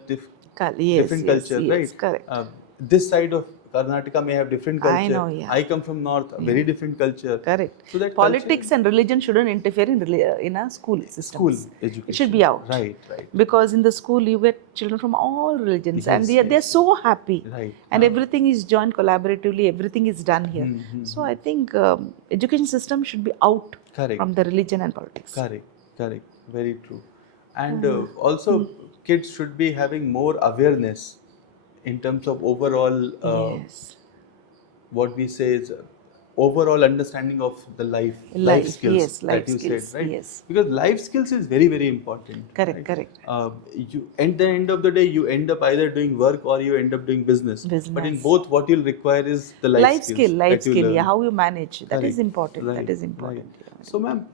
different yes, culture, yes, right? correct. This side of Karnataka may have different I culture. know, yeah. I come from north, a very different culture. Correct. So that Politics culture, and religion shouldn't interfere in a school school systems. education, It should be out. Right, right. Because in the school you get children from all religions, and Yes, they're yes. so happy. Right. And everything is joined collaboratively, everything is done here. So I think education system should be out Correct. from the religion and politics. Correct, correct, very true. And also, kids should be having more awareness in terms of overall, Yes. what we say is overall understanding of the life skills, yes, life that you skills, said, right? yes. Because life skills is very, very important. Correct, right? correct. You at the end of the day, you end up either doing work or you end up doing business. But in Business. both, what you'll require is the life skills Life that you skill, learn. yeah, how you manage. That is Correct. important. Right, That is important. right. Yeah. So, ma'am,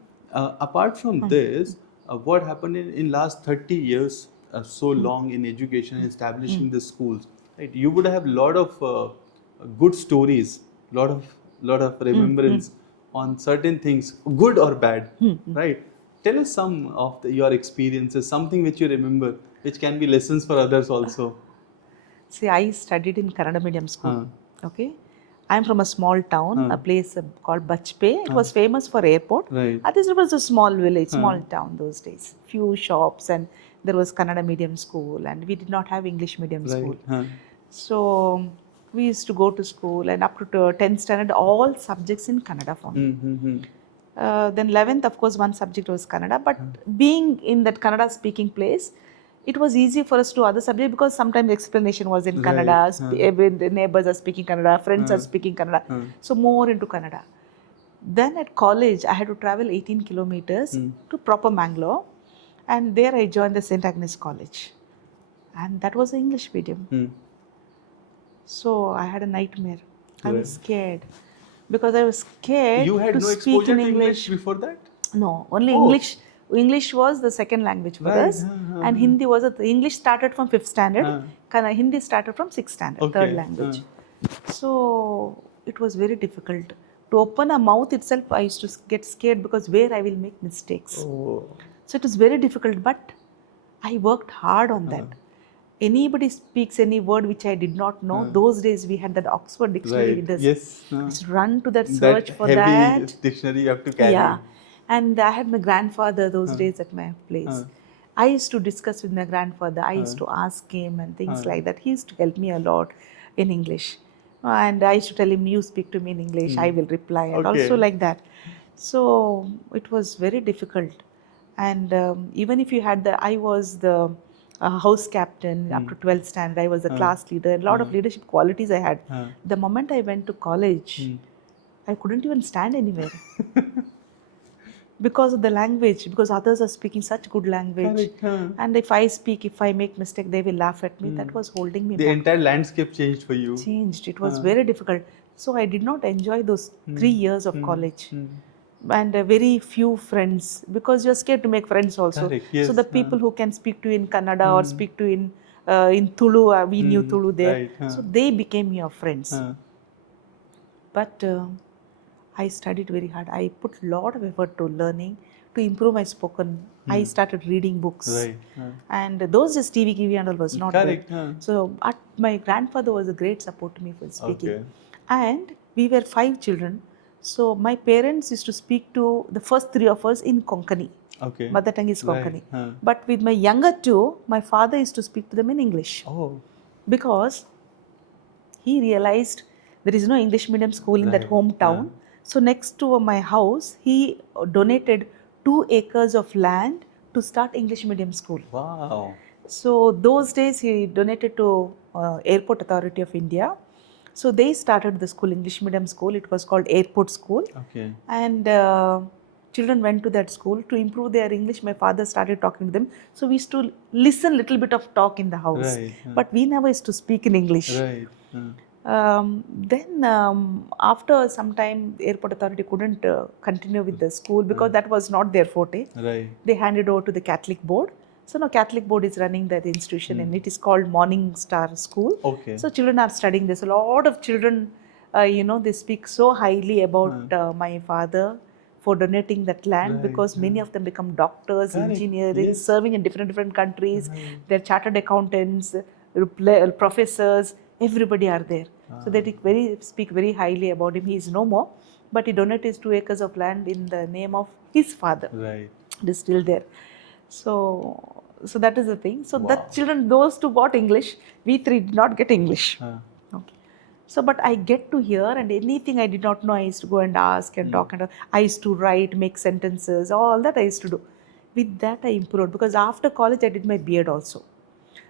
apart from this, what happened in last 30 years, so long in education, establishing the schools, right? You would have lot of good stories, lot of remembrance on certain things, good or bad, right? Tell us some of your experiences, something which you remember, which can be lessons for others also. See, I studied in Kannada medium school. Huh. Okay. I'm from a small town, a place called Bachpe. It was famous for airport. Right. This was a small village, small town those days. Few shops, and there was Kannada medium school, and we did not have English medium school. Huh. So we used to go to school, and up to 10th standard, all subjects in Kannada for me. Then 11th, of course, one subject was Kannada. But being in that Kannada speaking place, it was easy for us to do other subjects because sometimes explanation was in Kannada, the neighbors are speaking Kannada, friends are speaking Kannada. So more into Kannada. Then at college, I had to travel 18 kilometers to proper Mangalore. And there I joined the St. Agnes College. And that was an English medium. So I had a nightmare. I was scared. Because I was scared You had to no speak exposure in to English. before that? No, only Oh. English. English was the second language for us, and Hindi was English started from 5th standard. Hindi started from 6th standard, third language. So it was very difficult to open a mouth itself. I used to get scared because where I will make mistakes. Oh. So it was very difficult, but I worked hard on that. Anybody speaks any word which I did not know. Those days we had that Oxford dictionary with us. Yes. Just run to that search for heavy that. dictionary you have to carry. Yeah. And I had my grandfather those days at my place. I used to discuss with my grandfather. I used to ask him and things like that. He used to help me a lot in English. And I used to tell him, you speak to me in English, I will reply. And also like that. So it was very difficult. And even if you had I was the house captain up to 12th standard. I was the class leader. A lot of leadership qualities I had. The moment I went to college, I couldn't even stand anywhere. Because of the language, because others are speaking such good language. And if I make mistake, they will laugh at me. That was holding me The back. entire landscape changed for you. Changed. It was very difficult. So I did not enjoy those 3 years of college. And very few friends, because you're scared to make friends also. Correct, yes. So the people who can speak to you in Kannada or speak to you in Tulu, we knew Tulu there. Right, So they became your friends. But I studied very hard. I put a lot of effort to learning, to improve my spoken. I started reading books. Right. And those just TV and all was not Correct. there. So my grandfather was a great support to me for speaking. Okay. And we were 5 children. So my parents used to speak to the first 3 of us in Konkani. Okay. Mother tongue is Konkani. Right. But with my younger 2, my father used to speak to them in English. Oh. Because he realized there is no English medium school in that hometown. So next to my house, he donated 2 acres of land to start English medium school. Wow. So those days he donated to Airport Authority of India. So they started the school, English medium school. It was called Airport School. Okay. And children went to that school to improve their English. My father started talking to them. So we used to listen little bit of talk in the house. Right. But we never used to speak in English. Right. Then after some time, the Airport Authority couldn't continue with the school because that was not their forte. Right. They handed over to the Catholic board. So now Catholic board is running that institution and it is called Morning Star School. Okay. So children are studying this. A lot of children, they speak so highly about my father for donating that land Right, because many of them become doctors, Correct, engineering, yes. serving in different countries. They're chartered accountants, professors, everybody are there. So they speak very highly about him. He is no more, but he donated his 2 acres of land in the name of his father. Right. It is still there. So that is the thing. So that children, those two got English, we three did not get English. Okay. So, but I get to hear, and anything I did not know, I used to go and ask and talk, and I used to write, make sentences, all that I used to do. With that, I improved because after college, I did my B.Ed also.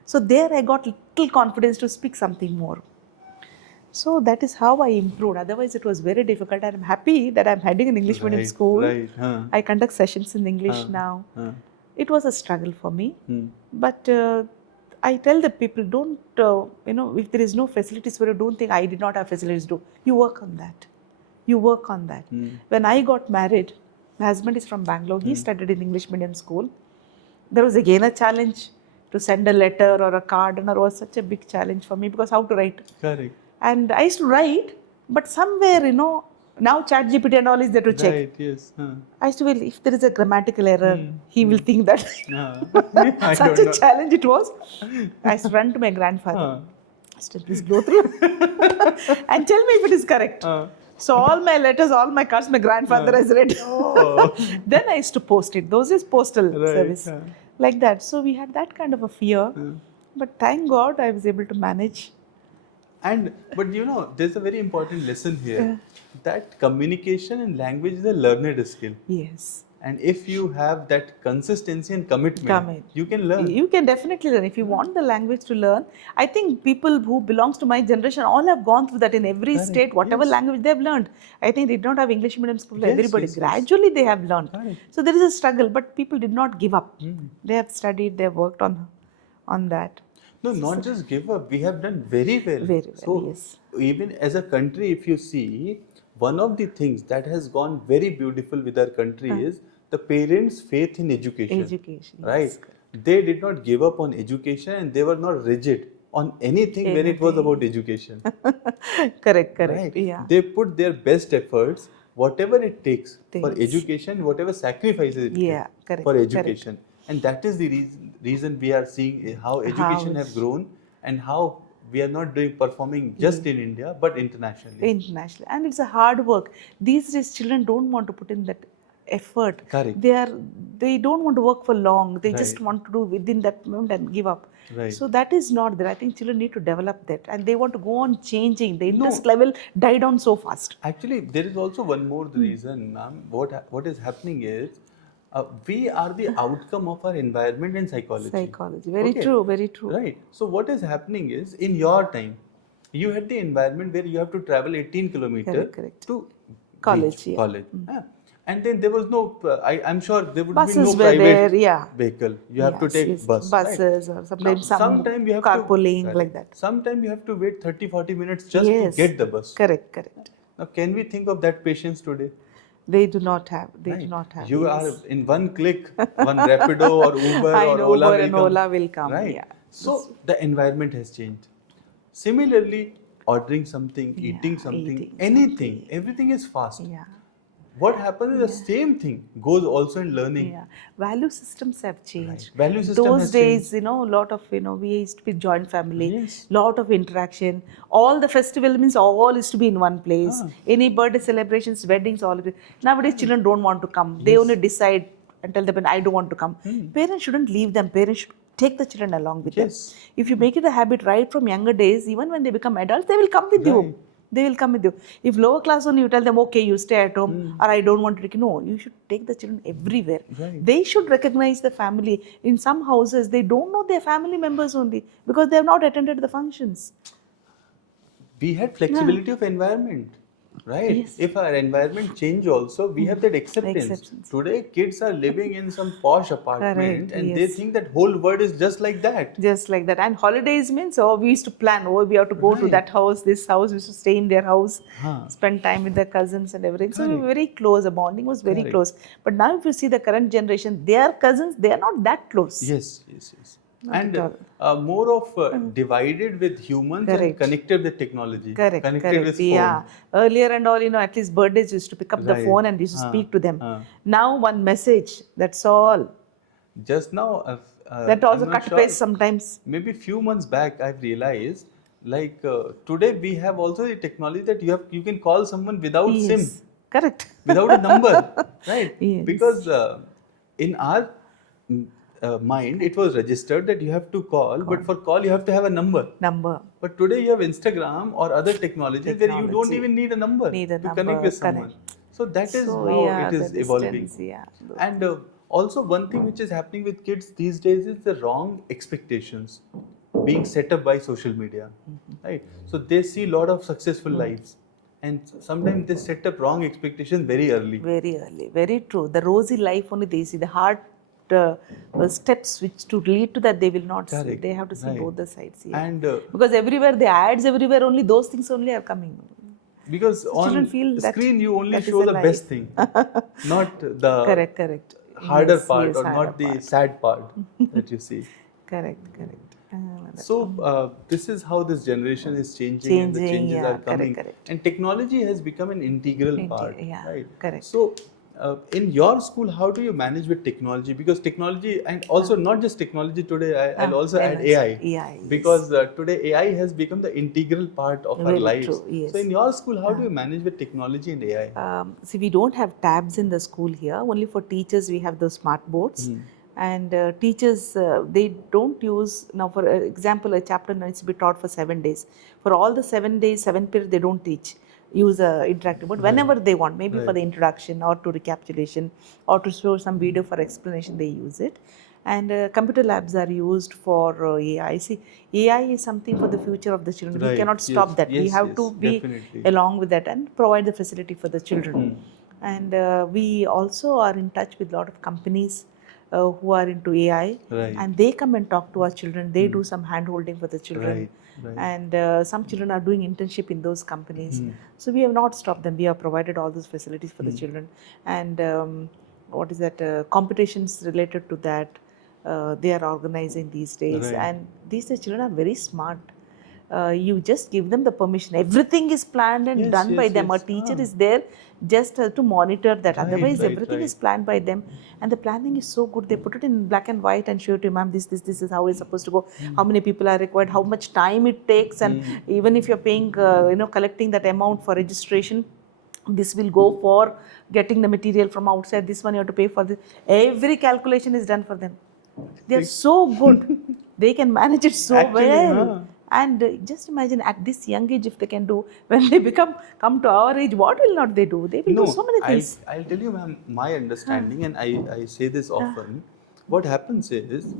So there, I got little confidence to speak something more. So that is how I improved. Otherwise, it was very difficult. And I'm happy that I'm heading an English medium school. Right. I conduct sessions in English now. It was a struggle for me. But I tell the people, don't, if there is no facilities for you, don't think I did not have facilities. Do you work on that? You work on that. When I got married, my husband is from Bangalore. He studied in English medium school. There was again a challenge to send a letter or a card, and it was such a big challenge for me because how to write. Correct. And I used to write, but somewhere, now ChatGPT and all is there to check. Right, yes. I used to feel if there is a grammatical error, he will think that. Such a challenge it was. I used to run to my grandfather. I said, please go through and tell me if it is correct. So all my letters, all my cards, my grandfather has read. Then I used to post it. Those is postal service. Like that. So we had that kind of a fear. But thank God I was able to manage. But there's a very important lesson here that communication and language is a learned skill. Yes. And if you have that consistency and commitment, you can learn. You can definitely learn. If you want the language to learn, I think people who belongs to my generation all have gone through that in every state, whatever language they have learned. I think they did not have English medium school for everybody. Gradually they have learned. So there is a struggle, but people did not give up. They have studied, they have worked on that. No, not just give up. We have done very well. Very well, so yes. Even as a country, if you see, one of the things that has gone very beautiful with our country is the parents' faith in education. Right? Yes. They did not give up on education and they were not rigid on anything when it was about education. Correct. Right? Yeah. They put their best efforts, whatever it takes for education, whatever sacrifices it takes for education. Correct. And that is the reason we are seeing how education have grown and how we are not performing just in India but internationally. And it's a hard work. These days children don't want to put in that effort. Correct. They don't want to work for long. They just want to do within that moment and give up. Right. So that is not there. I think children need to develop that and they want to go on changing. The interest level die down so fast. Actually, there is also one more reason, ma'am. What is happening is we are the outcome of our environment and psychology. Very true. Right. So what is happening is, in your time, you had the environment where you have to travel 18 kilometers to college. And then there was no, I'm sure there would buses be no were private there, vehicle. You have to take buses or sometimes sometime you have carpooling like that. Sometimes you have to wait 30-40 minutes just to get the bus. Correct. Now, can we think of that patience today? They do not have. You are in one click, one Rapido or Uber or Ola will come. Right. Yeah. So the environment has changed. Similarly, ordering something, eating something, anything, everything is fast. Yeah. What happens is the same thing goes also in learning. Yeah. Value systems have changed. Right. Value system Those has days, changed. a lot of, we used to be joint family, lot of interaction. All the festival means all is to be in one place. Any birthday celebrations, weddings, all of it. Nowadays, children don't want to come. They only decide and tell them, I don't want to come. Parents shouldn't leave them. Parents should take the children along with them. If you make it a habit right from younger days, even when they become adults, they will come with you. They will come with you. If lower class only, you tell them, okay, you stay at home, or I don't want to take you. No, you should take the children everywhere. They should recognize the family. In some houses, they don't know their family members only because they have not attended the functions. We had flexibility of environment. right? Yes. If our environment change also, we have that acceptance. Acceptance. Today, kids are living in some posh apartment Correct, and they yes. think that whole world is just like that. Just like that. And holidays means, oh, we used to plan, oh, we have to go to Right. that house, this house, we used to stay in their house, Huh. spend time with their cousins and everything. So we were Correct. very close, the bonding was very Correct. close. But now if you see the current generation, their cousins, they are not that close. Yes, yes, yes. Not And at all. more of divided with humans and Correct. connected with technology. Correct, Connected correct. with phone. Yeah. Earlier and all, at least birthdays used to pick up the Right. phone and used to speak to them. Huh. Now one message, that's all. Just now, That also I'm not cut sure, paste sometimes. maybe few months back, I've realized, like today we have also the technology that you can call someone without SIM, Yes. Correct. without a number, right? Yes. Because in our mind, it was registered that you have to call, but for call you have to have a number. Number. But today you have Instagram or other technologies where you don't Technology. even need a number Need a to number, connect with someone. correct. So that is So, how yeah, it is the evolving. distance, yeah. And also one thing which is happening with kids these days is the wrong expectations being set up by social media, right? So they see a lot of successful lives, and sometimes they set up wrong expectations very early. Very early. Very true. The rosy life only they see. The hard steps which to lead to that they will not see. Correct. They have to see Right. both the sides. Yeah. And Because everywhere the ads, everywhere only those things only are coming. because children on feel that screen you only that is show a the life. best thing, not the Correct. harder Yes, part yes, or harder not the part. sad part that you see. Correct. So this is how this generation is changing and the Changing, changes yeah, are coming. correct. And technology has become an integral part, Yeah, right? correct. So in your school, how do you manage with technology? Because technology, and also not just technology today, I'll also add NIOS. AI. AI, yes. Because today AI has become the integral part of our Very lives. true, yes. So in your school, how do you manage with technology and AI? See, we don't have tabs in the school here. Only for teachers, we have those smart boards. And teachers, they don't use, now for example, a chapter needs to be taught for 7 days. For all the 7 days, 7 periods, they don't use a interactive board. Whenever they want, maybe for the introduction or to recapitulation or to show some video for explanation, they use it. And computer labs are used for AI. See, AI is something for the future of the children. We Right. cannot stop Yes. that. We Yes, have yes, to be definitely. along with that and provide the facility for the children. And we also are in touch with a lot of companies who are into AI, Right. and they come and talk to our children. They do some hand holding for the children. Right. And some children are doing internship in those companies. So we have not stopped them. We have provided all those facilities for the children. And what is that? Competitions related to that. They are organizing these days. Right. And these days children are very smart. You just give them the permission. Everything is planned and Yes, done by yes, them. A yes. teacher is there just to monitor that. Right, Otherwise, right, everything right. is planned by them. And the planning is so good. They put it in black and white and show it to ma'am, this is how it's supposed to go. How many people are required, how much time it takes. And even if you're paying, collecting that amount for registration, this will go for getting the material from outside. This one you have to pay for this. Every calculation is done for them. They are so good. They can manage it so Actually, well. And just imagine at this young age, if they can do, when they come to our age, what will not they do? They will do so many things. I'll tell you, ma'am, my understanding, and I say this often. What happens is,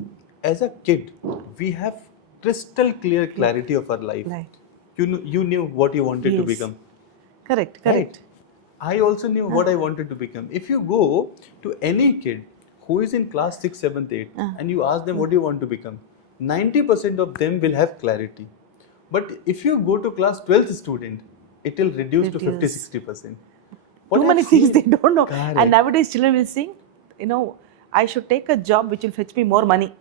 as a kid, we have crystal clear clarity of our life. Right. You knew what you wanted to Yes. become. Correct. Right? I also knew what I wanted to become. If you go to any kid who is in class 6, 7th, 8th, and you ask them what do you want to become, 90% of them will have clarity. But if you go to class 12th student, it will reduce to 50, 60%. What Too many I've things they seen- don't know. Correct. And nowadays children will think, I should take a job which will fetch me more money.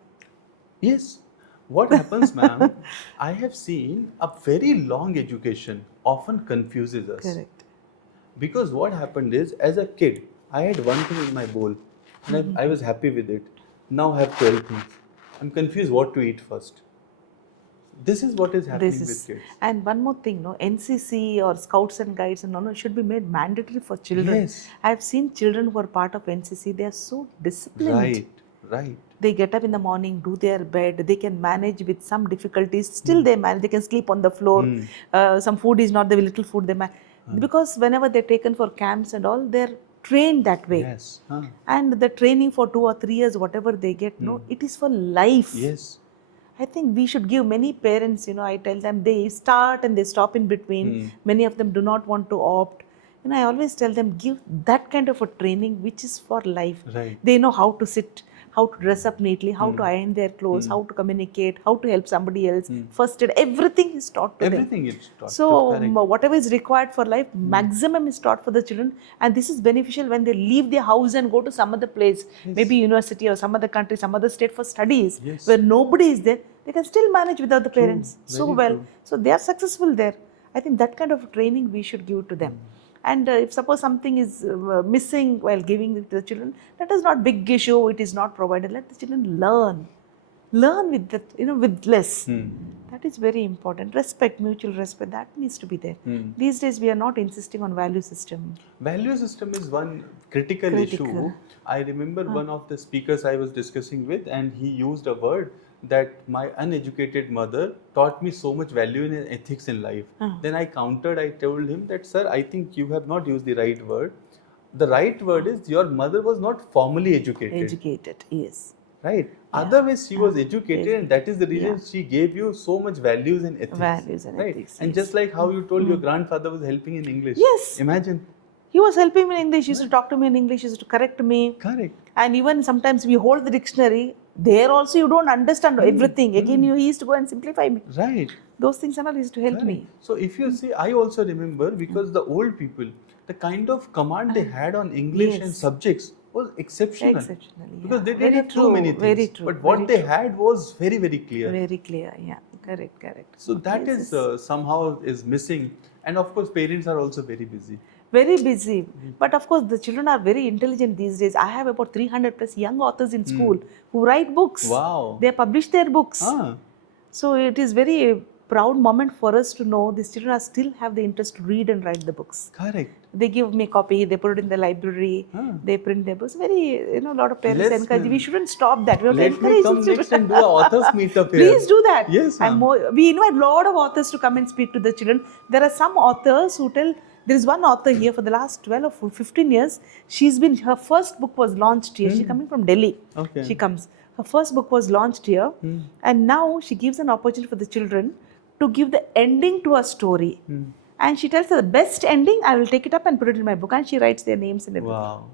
Yes. What happens, ma'am, I have seen a very long education often confuses us. Correct. Because what happened is, as a kid, I had one thing in my bowl and I was happy with it. Now I have 12 things. I'm confused what to eat first. This is what is happening with kids. And one more thing, NCC or Scouts and Guides and all should be made mandatory for children. Yes. I've seen children who are part of NCC, they are so disciplined. Right. They get up in the morning, do their bed, they can manage with some difficulties, still they manage, they can sleep on the floor, some food is not the little food they manage. Because whenever they're taken for camps and all, they're trained that way. Yes. And the training for 2 or 3 years, whatever they get, it is for life. Yes. I think we should give many parents, I tell them they start and they stop in between. Many of them do not want to opt. I always tell them, give that kind of a training which is for life. Right. They know how to sit, how to dress up neatly, how to iron their clothes, how to communicate, how to help somebody else, first aid, everything is taught to them. Everything is taught. So correct. whatever is required for life, maximum is taught for the children, and this is beneficial when they leave their house and go to some other place, maybe university or some other country, some other state for studies, where nobody is there. They can still manage without the parents so Very well. true. So they are successful there. I think that kind of training we should give to them. And if suppose something is missing while giving it to the children, that is not big issue. It is not provided. Let the children learn with that, with less. That is very important. Respect, mutual respect, that needs to be there. These days we are not insisting on value system. Value system is one critical issue. I remember one of the speakers I was discussing with, and he used a word that my uneducated mother taught me so much value in ethics in life. Then I countered, I told him that, sir, I think you have not used the right word. The right word is your mother was not formally educated. Educated, yes. Right. Otherwise, she was educated, and that is the reason she gave you so much values and ethics. Values and ethics. And just like how you told your grandfather was helping in English. Yes. Imagine. He was helping me in English. He used to talk to me in English. He used to correct me. Correct. And even sometimes we hold the dictionary. There also you don't understand everything. Again, he used to go and simplify me. Right. Those things and all used to help me. So if you see, I also remember, because the old people, the kind of command they had on English and subjects was exceptional. Because they didn't have too many things. Very true. But what they had was very, very clear. Very clear, yeah. Correct. So that is somehow is missing. And of course, parents are also very busy. Very busy. But of course, the children are very intelligent these days. I have about 300 plus young authors in school who write books. Wow. They publish their books. So it is very proud moment for us to know these children are still have the interest to read and write the books. Correct. They give me a copy, they put it in the library, they print their books. Very, a lot of parents encourage. We shouldn't stop that. We have to Let encourage me come next and do an authors meetup here. Please do that. Yes, and we invite a lot of authors to come and speak to the children. There are some authors who tell, there is one author here for the last 12 or 15 years. Her first book was launched here. She's coming from Delhi. Okay. She comes. Her first book was launched here. And now she gives an opportunity for the children to give the ending to a story. And she tells the best ending, I will take it up and put it in my book. And she writes their names and everything. Wow.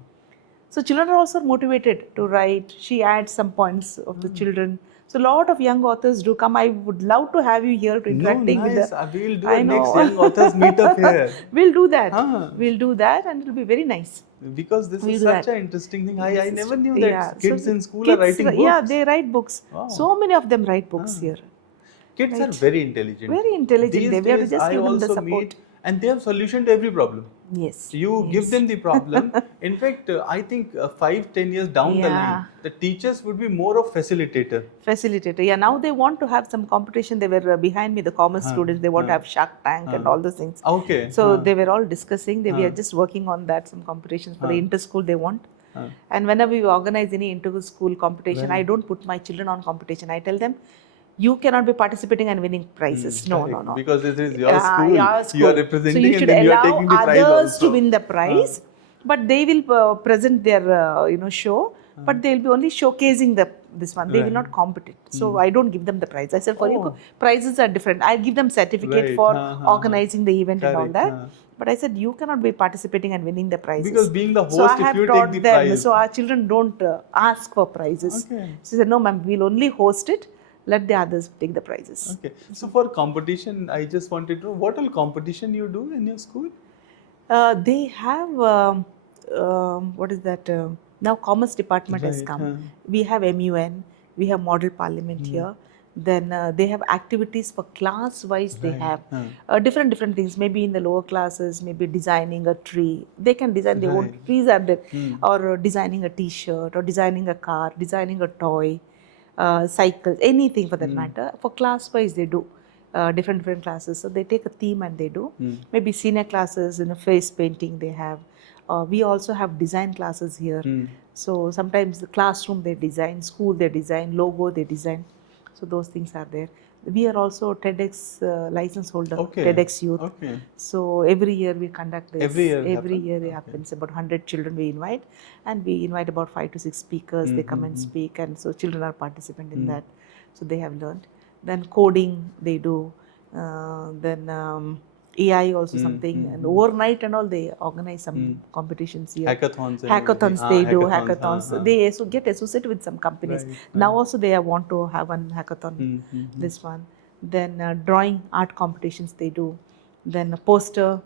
So children are also motivated to write. She adds some points of the children. So a lot of young authors do come. I would love to have you here to interacting with the... We'll do a next young authors meetup here. We'll do that. We'll do that, and it'll be very nice. Because this is such an interesting thing. I never knew that kids in school are writing books. Yeah, they write books. Wow. So many of them write books here. Kids are very intelligent. Very intelligent. These we have to days, just I give them the also support. and they have solution to every problem. Yes. You give them the problem. In fact, I think 5-10 years down the line, the teachers would be more of facilitator. Facilitator. Yeah, now they want to have some competition. They were behind me, the commerce students. They want to have Shark Tank and all those things. Okay. So they were all discussing. We are just working on that, some competitions for the inter-school they want. And whenever we organize any inter-school competition, I don't put my children on competition. I tell them, you cannot be participating and winning prizes. No. Because this is your school. You are representing, so you should and then you are allow taking the prize others also. to win the prize, but they will present their show, but they will be only showcasing this one. They will not compete. So I don't give them the prize. I said, for you, prizes are different. I give them certificate for organizing the event and all that. But I said, you cannot be participating and winning the prizes. Because being the host, so if you take the prize. So our children don't ask for prizes. Okay. So she said, no ma'am, we'll only host it. Let the others take the prizes. Okay. So for competition, I just wanted to know, what all competition you do in your school? They have, what is that? Now Commerce Department has come. We have MUN, we have Model Parliament here. Then they have activities for class-wise. They have different things. Maybe in the lower classes, maybe designing a tree. They can design their own trees are there. Or designing a T-shirt, or designing a car, designing a toy. Cycles, anything for that matter. For class-wise, they do different classes. So they take a theme and they do. Maybe senior classes, face painting they have. We also have design classes here. So sometimes the classroom they design, school they design, logo they design. So those things are there. We are also TEDx license holder, TEDx Youth. Okay. So every year we conduct this. Every year it happens. About 100 children we invite, and we invite about 5 to 6 speakers. They come and speak, and so children are participant in that. So they have learned. Then coding they do. Then AI also something, and overnight and all they organize some competitions here. Hackathons and Hackathons everything. they do Hackathons. hackathons. They get associated with some companies. Right, Now also they want to have one hackathon. This one. Then drawing art competitions they do. Then a poster.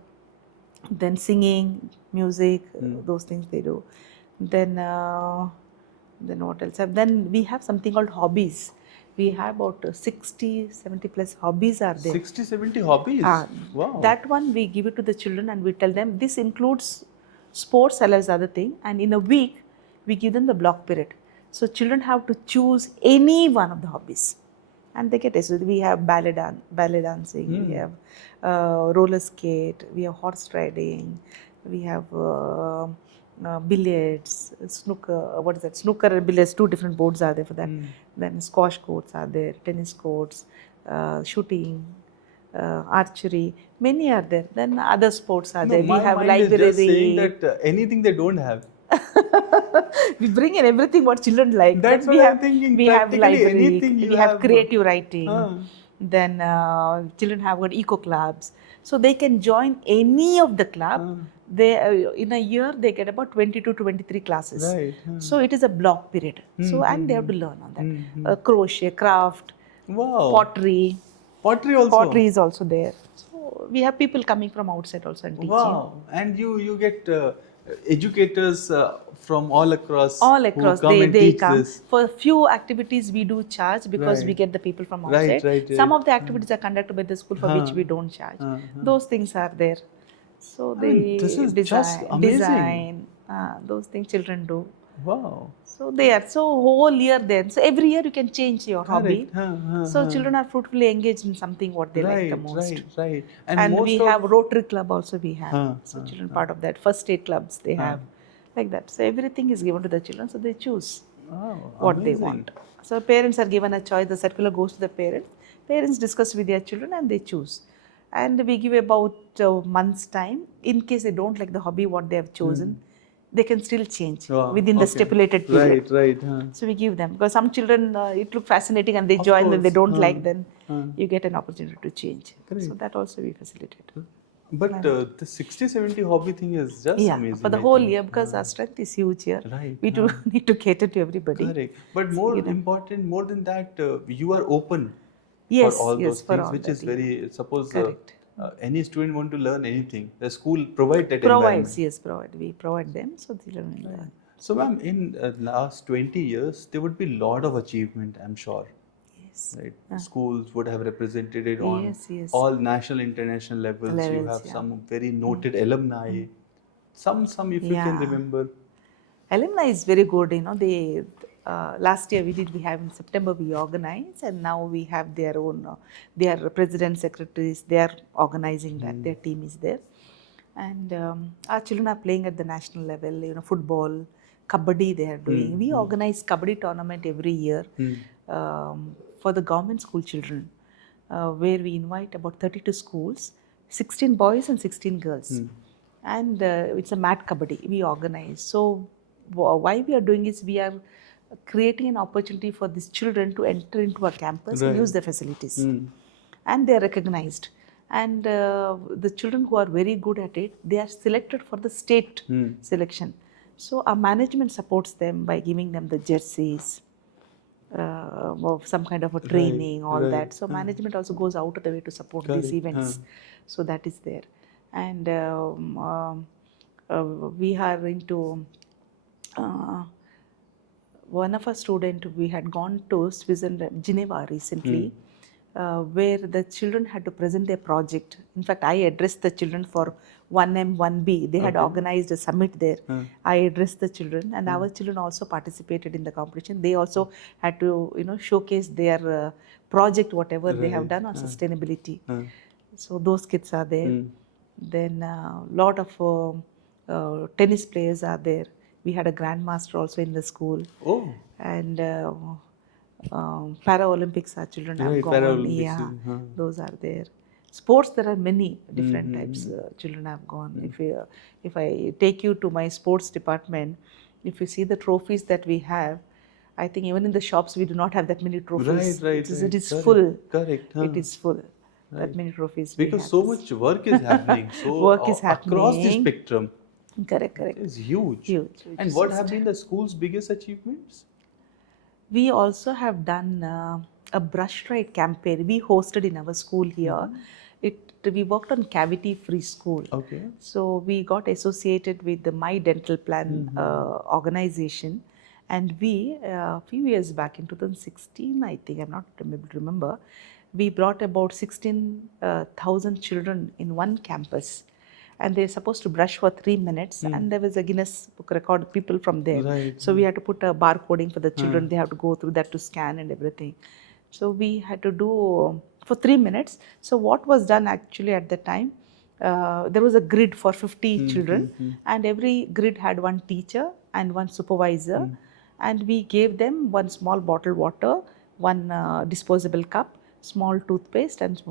Then singing, music, those things they do. Then what else? Then we have something called hobbies. We have about 60, 70 plus hobbies are there. 60, 70 hobbies? Wow. That one we give it to the children and we tell them this includes sports as well as other thing, and in a week we give them the block period. So children have to choose any one of the hobbies and they get it. So we have ballet dancing, we have roller skate, we have horse riding, we have billiards, snooker. What is that? Snooker and billiards, two different boards are there for that. Then squash courts are there, tennis courts, shooting, archery. Many are there. Then other sports are there. We have mind library. is just saying that anything they don't have. We bring in everything what children like. That's then what I'm thinking. We have library. Anything you we have creative writing. Then children have got eco clubs, so they can join any of the club. They in a year they get about 20 to 23 classes. Right. So it is a block period. So and they have to learn on that. Crochet, craft, pottery. Pottery also. Pottery is also there. So we have people coming from outside also and teaching. Wow. And you get educators from all across. All across, who come they teach come. This. For a few activities we do charge because we get the people from outside. Right. Some of the activities are conducted by the school for which we don't charge. Those things are there. So they this is just amazing. design, those things children do. Wow. So they are whole year there. So every year you can change your hobby. So children are fruitfully engaged in something what they like the most. Right. And we have Rotary Club also we have. So children part of that. First aid clubs they have. Like that. So everything is given to the children. So they choose what they want. So parents are given a choice. The circular goes to the parents. Parents discuss with their children and they choose. And we give about a month's time. In case they don't like the hobby what they have chosen, they can still change within the stipulated period. Right. So we give them, because some children it look fascinating and they join, then they don't like, then you get an opportunity to change. So that also we facilitate. But the 60-70 hobby thing is just amazing. For the whole year, because our strength is huge here. Right. We do need to cater to everybody. Correct. But more important, more than that, you are open for all those for things, all which that, is very, suppose Correct. any student want to learn anything, the school provide that Provides, environment. we provide them, so they learn in that. So ma'am, in last 20 years, there would be a lot of achievement, I'm sure. Yes. Right? Schools would have represented it on all national, international levels. You have some very noted alumni. Some if you can remember. Alumni is very good, they last year we have in September we organized, and now we have their own, their president, secretaries, they are organizing that, their team is there. And our children are playing at the national level, football, kabaddi they are doing. We organize kabaddi tournament every year for the government school children, where we invite about 32 schools, 16 boys and 16 girls. And it's a mat kabaddi we organize. So why we are doing is we are creating an opportunity for these children to enter into our campus and use the facilities. And they are recognized. And the children who are very good at it, they are selected for the state selection. So our management supports them by giving them the jerseys, of some kind of a training, all that. So management also goes out of the way to support these events. So that is there. And we are into one of our students, we had gone to Switzerland, Geneva recently, where the children had to present their project. In fact, I addressed the children for 1M, 1B. They had organized a summit there. I addressed the children, and our children also participated in the competition. They also had to, showcase their project, whatever they have done on sustainability. So those kids are there. Then a lot of tennis players are there. We had a grandmaster also in the school. Oh. And Paralympics, our children have gone. Those are there. Sports, there are many different types. Children have gone. If I take you to my sports department, if you see the trophies that we have, I think even in the shops we do not have that many trophies. It is full. Correct. It is full. that many trophies. Because so much work is happening, so Work is across the happening. spectrum. Correct. It's huge. Huge. And what have been the school's biggest achievements? We also have done a brush ride campaign. We hosted in our school here. We worked on cavity-free school. Okay. So we got associated with the My Dental Plan organization, and we a few years back in 2016, I think, I'm not able to remember, we brought about 16,000 children in one campus. And they're supposed to brush for 3 minutes, and there was a Guinness book record people from there. Right. So we had to put a barcoding for the children. They have to go through that to scan and everything. So we had to do for 3 minutes. So what was done actually at the time, there was a grid for 50 children, and every grid had one teacher and one supervisor, and we gave them one small bottle water, one disposable cup, small toothpaste and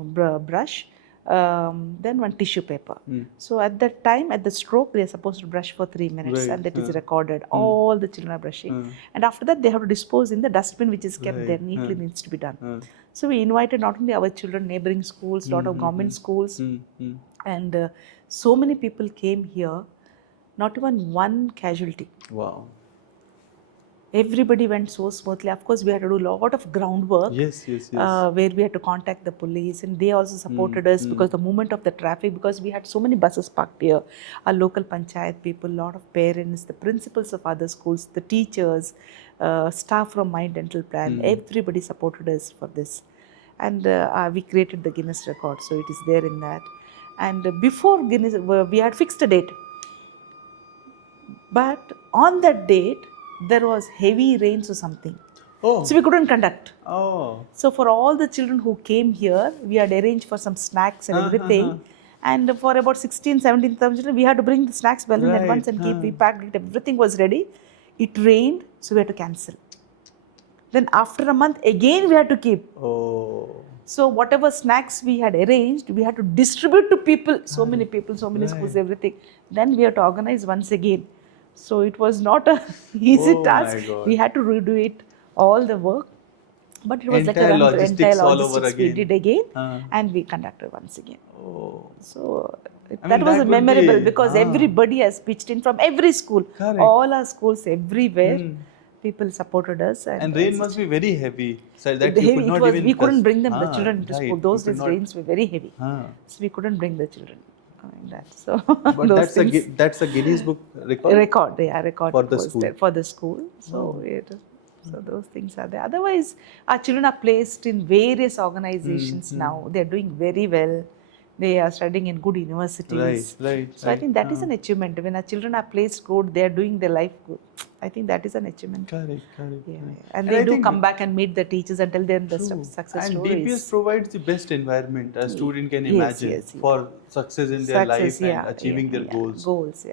brush, then one tissue paper. So at that time, at the stroke, they are supposed to brush for 3 minutes, and that is recorded. All the children are brushing, and after that they have to dispose in the dustbin, which is kept there neatly. Needs to be done. So we invited not only our children, neighboring schools, lot of government schools, and so many people came here. Not even one casualty. Wow. Everybody went so smoothly. Of course, we had to do a lot of groundwork. Yes. Where we had to contact the police, and they also supported us because the movement of the traffic, because we had so many buses parked here. Our local panchayat people, a lot of parents, the principals of other schools, the teachers, staff from My Dental Plan, everybody supported us for this. And we created the Guinness record, so it is there in that. And before Guinness, we had fixed a date. But on that date, there was heavy rains or something. Oh. So we couldn't conduct. Oh. So for all the children who came here, we had arranged for some snacks and everything. And for about 16, 17,000 children, we had to bring the snacks well in advance and keep. We packed it. Everything was ready. It rained, so we had to cancel. Then after a month, again we had to keep. Oh. So whatever snacks we had arranged, we had to distribute to people. So many people, so many schools, everything. Then we had to organize once again. So it was not a easy task. We had to redo it, all the work. But it was entire like logistics all over logistics we again. did again, and we conducted once again. Oh. So I that mean, was that would memorable be- because everybody has pitched in from every school. Correct. All our schools, everywhere, people supported us. And rain must be very heavy. So that you could not even... We couldn't bring them, the children, to school. Those days rains were very heavy. So we couldn't bring the children. So But that's a Guinness Book record? Record For the was school. there for the school. So so those things are there. Otherwise, our children are placed in various organizations now. They are doing very well. They are studying in good universities. Right. So I think that is an achievement. When our children are placed good, they are doing their life good. I think that is an achievement. Correct. Yeah. And they do come back and meet the teachers and tell them the success And stories. DPS provides the best environment a student can imagine for success in their life and achieving their goals.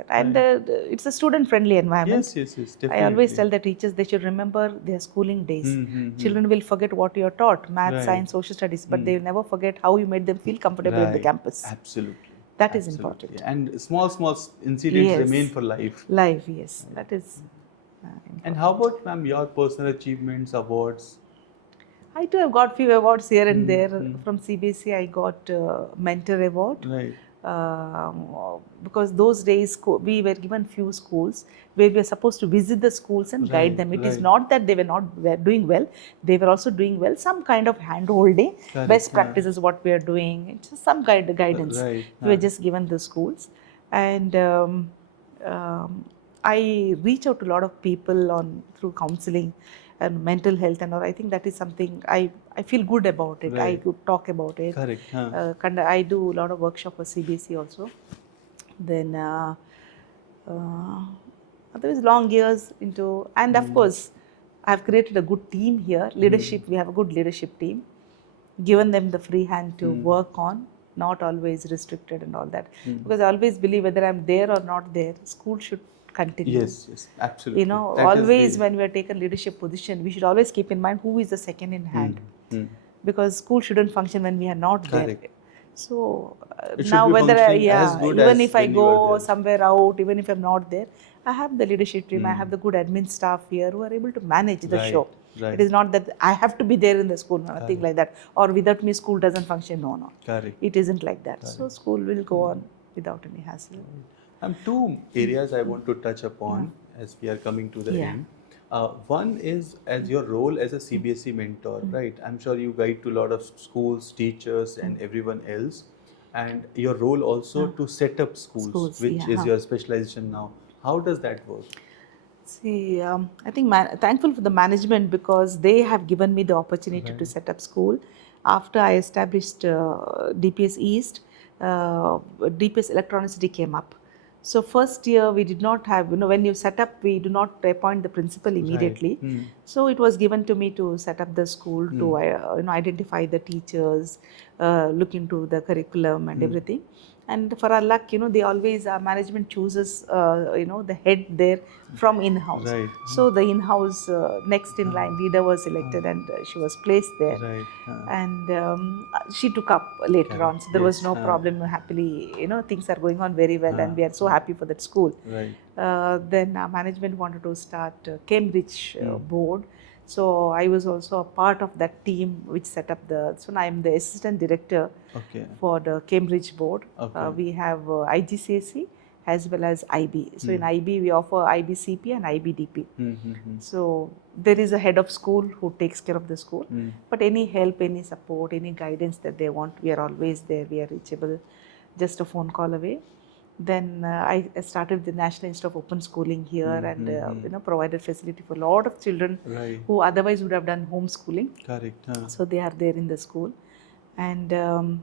And it's a student-friendly environment. Yes, definitely. I always tell the teachers they should remember their schooling days. Children will forget what you are taught, math, science, social studies, but they will never forget how you made them feel comfortable in the campus. Absolutely. That is important. And small incidents remain for life. Yes. That is And how about, ma'am, your personal achievements, awards? I too have got few awards here and there. From CBSE, I got Mentor Award. Right. Because those days we were given few schools where we were supposed to visit the schools and guide them. It is not that they were doing well; they were also doing well. Some kind of hand holding, best practices, what we are doing. It's just some kind of guidance. We were just given the schools, and I reach out to a lot of people through counseling and mental health and all. I think that is something I feel good about it. I could talk about it. Correct. I do a lot of workshop for CBSE also. Then otherwise long years into, and of course I have created a good team here. Leadership, we have a good leadership team. Given them the free hand to work on, not always restricted and all that. Because I always believe whether I'm there or not there, school should continue. Yes, absolutely. Always when we are taken leadership position, we should always keep in mind who is the second in hand. Because school shouldn't function when we are not there. So now whether even if I go somewhere out, even if I'm not there, I have the leadership team, I have the good admin staff here who are able to manage the show. Right. It is not that I have to be there in the school, nothing like that. Or without me, school doesn't function. No, no. Correct. It isn't like that. So school will go on without any hassle. Two areas I want to touch upon as we are coming to the end. One is as your role as a CBSE mentor, right? I'm sure you guide to a lot of schools, teachers, and everyone else. And your role also to set up schools, which is your specialization now. How does that work? See, I think thankful for the management because they have given me the opportunity to set up school. After I established DPS East, DPS Electronicity came up. So first year we did not have, when you set up, we do not appoint the principal immediately. So it was given to me to set up the school, to identify the teachers, look into the curriculum and everything. And for our luck, they always, our management chooses, the head there from in-house. Right. So the in-house next in line leader was elected and she was placed there. Right. And she took up later on. So there was no problem. Happily, things are going on very well and we are so happy for that school. Right. Then our management wanted to start Cambridge board. So I was also a part of that team which set up so I am the assistant director for the Cambridge board. We have IGCSE as well as IB. So in IB we offer IBCP and IBDP. So there is a head of school who takes care of the school. But any help, any support, any guidance that they want, we are always there. We are reachable, just a phone call away. Then I started the National Institute of Open Schooling here and provided facility for a lot of children who otherwise would have done homeschooling. Correct. So they are there in the school. And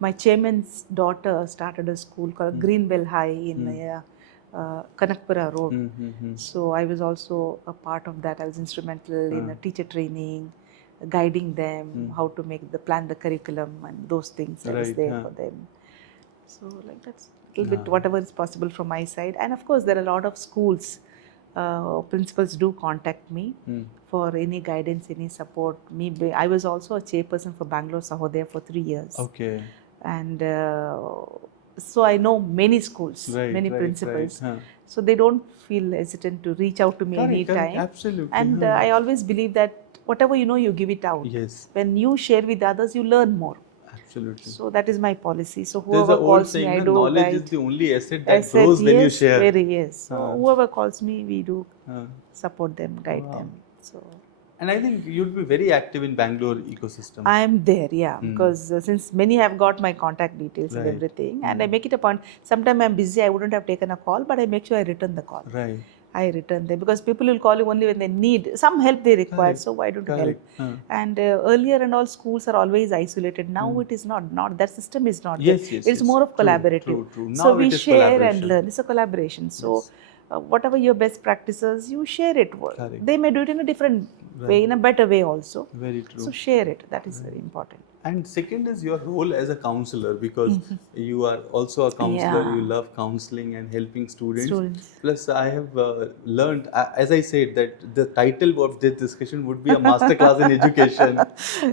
my chairman's daughter started a school called Greenbell High in Kanakpura Road. So I was also a part of that. I was instrumental in teacher training, guiding them, how to plan the curriculum and those things. I was there for them. So like that's a little bit whatever is possible from my side. And of course there are a lot of schools, principals do contact me for any guidance, any support. I was also a chairperson for Bangalore Sahodaya for 3 years. Okay. And so I know many schools, many principals. So they don't feel hesitant to reach out to me anytime. Absolutely. And I always believe that whatever you know, you give it out. Yes. When you share with others, you learn more. Absolutely. So that is my policy. So There's whoever an calls saying, me, I do knowledge guide. is the only asset that grows when you share. Yes. So whoever calls me, we do support them, guide them. So. And I think you'd be very active in Bangalore ecosystem. I am there, because since many have got my contact details and everything, and I make it a point. Sometimes I'm busy, I wouldn't have taken a call, but I make sure I return the call. Right. I return them because people will call you only when they need some help they require. So why don't you help? And earlier and all schools are always isolated. Now it is not. That system is not. Yes, there. yes. It's more of collaborative. True. Now so we it is share and learn. It's a collaboration. So whatever your best practices, you share it. They may do it in a different way, in a better way also. Very true. So share it. That is very important. And second is your role as a counselor, because you are also a counselor. You love counseling and helping students. Plus, I have learned, as I said, that the title of this discussion would be a masterclass in education,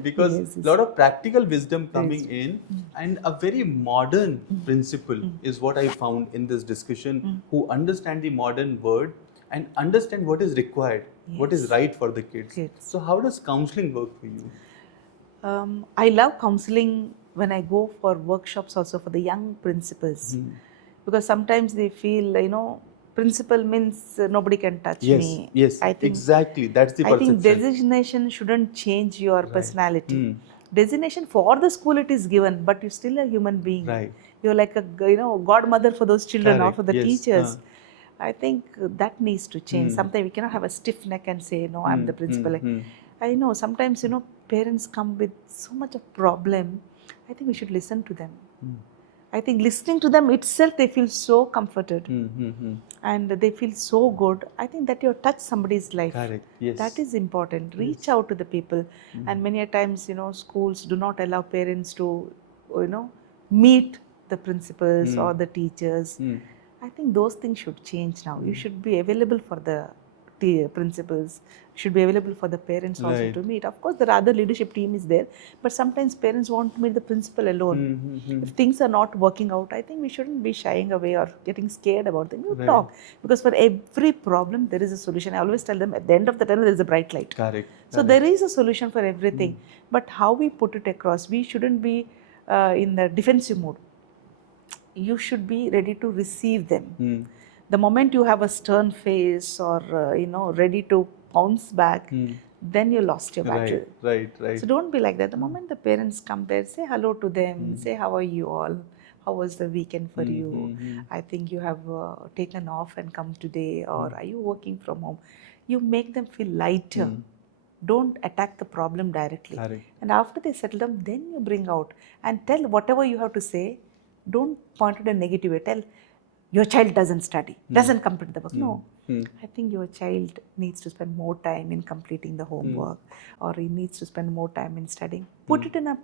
because a lot of practical wisdom coming in and a very modern principle is what I found in this discussion, who understand the modern word and understand what is required, what is right for the kids. So how does counseling work for you? I love counseling when I go for workshops also for the young principals, because sometimes they feel, principal means nobody can touch me. Yes, I think exactly. That's the perception. I think designation shouldn't change your personality. Designation for the school it is given, but you're still a human being. Right. You're like a godmother for those children or for the teachers. I think that needs to change. Sometimes we cannot have a stiff neck and say, no, I'm the principal. I know sometimes, parents come with so much of problem. I think we should listen to them. I think listening to them itself, they feel so comforted and they feel so good. I think that you have touched somebody's life. Correct. Yes. That is important. Reach out to the people. And many a times, schools do not allow parents to, meet the principals or the teachers. I think those things should change now. You should be available for the principals, should be available for the parents also Right. to meet. Of course, the other leadership team is there, but sometimes parents want to meet the principal alone. If things are not working out, I think we shouldn't be shying away or getting scared about them. You Right. talk, because for every problem there is a solution. I always tell them at the end of the tunnel there is a bright light. Correct. So there is a solution for everything, but how we put it across, we shouldn't be in the defensive mode. You should be ready to receive them. The moment you have a stern face or ready to bounce back, then you lost your battle. Right. So don't be like that. The moment the parents come there, say hello to them, say how are you all, how was the weekend for you, I think you have taken off and come today, or are you working from home. You make them feel lighter. Don't attack the problem directly. Correct. And after they settle down, then you bring out and tell whatever you have to say. Don't point it in a negative way. Tell, your child doesn't study, doesn't complete the work. No, I think your child needs to spend more time in completing the homework, or he needs to spend more time in studying. Put it in a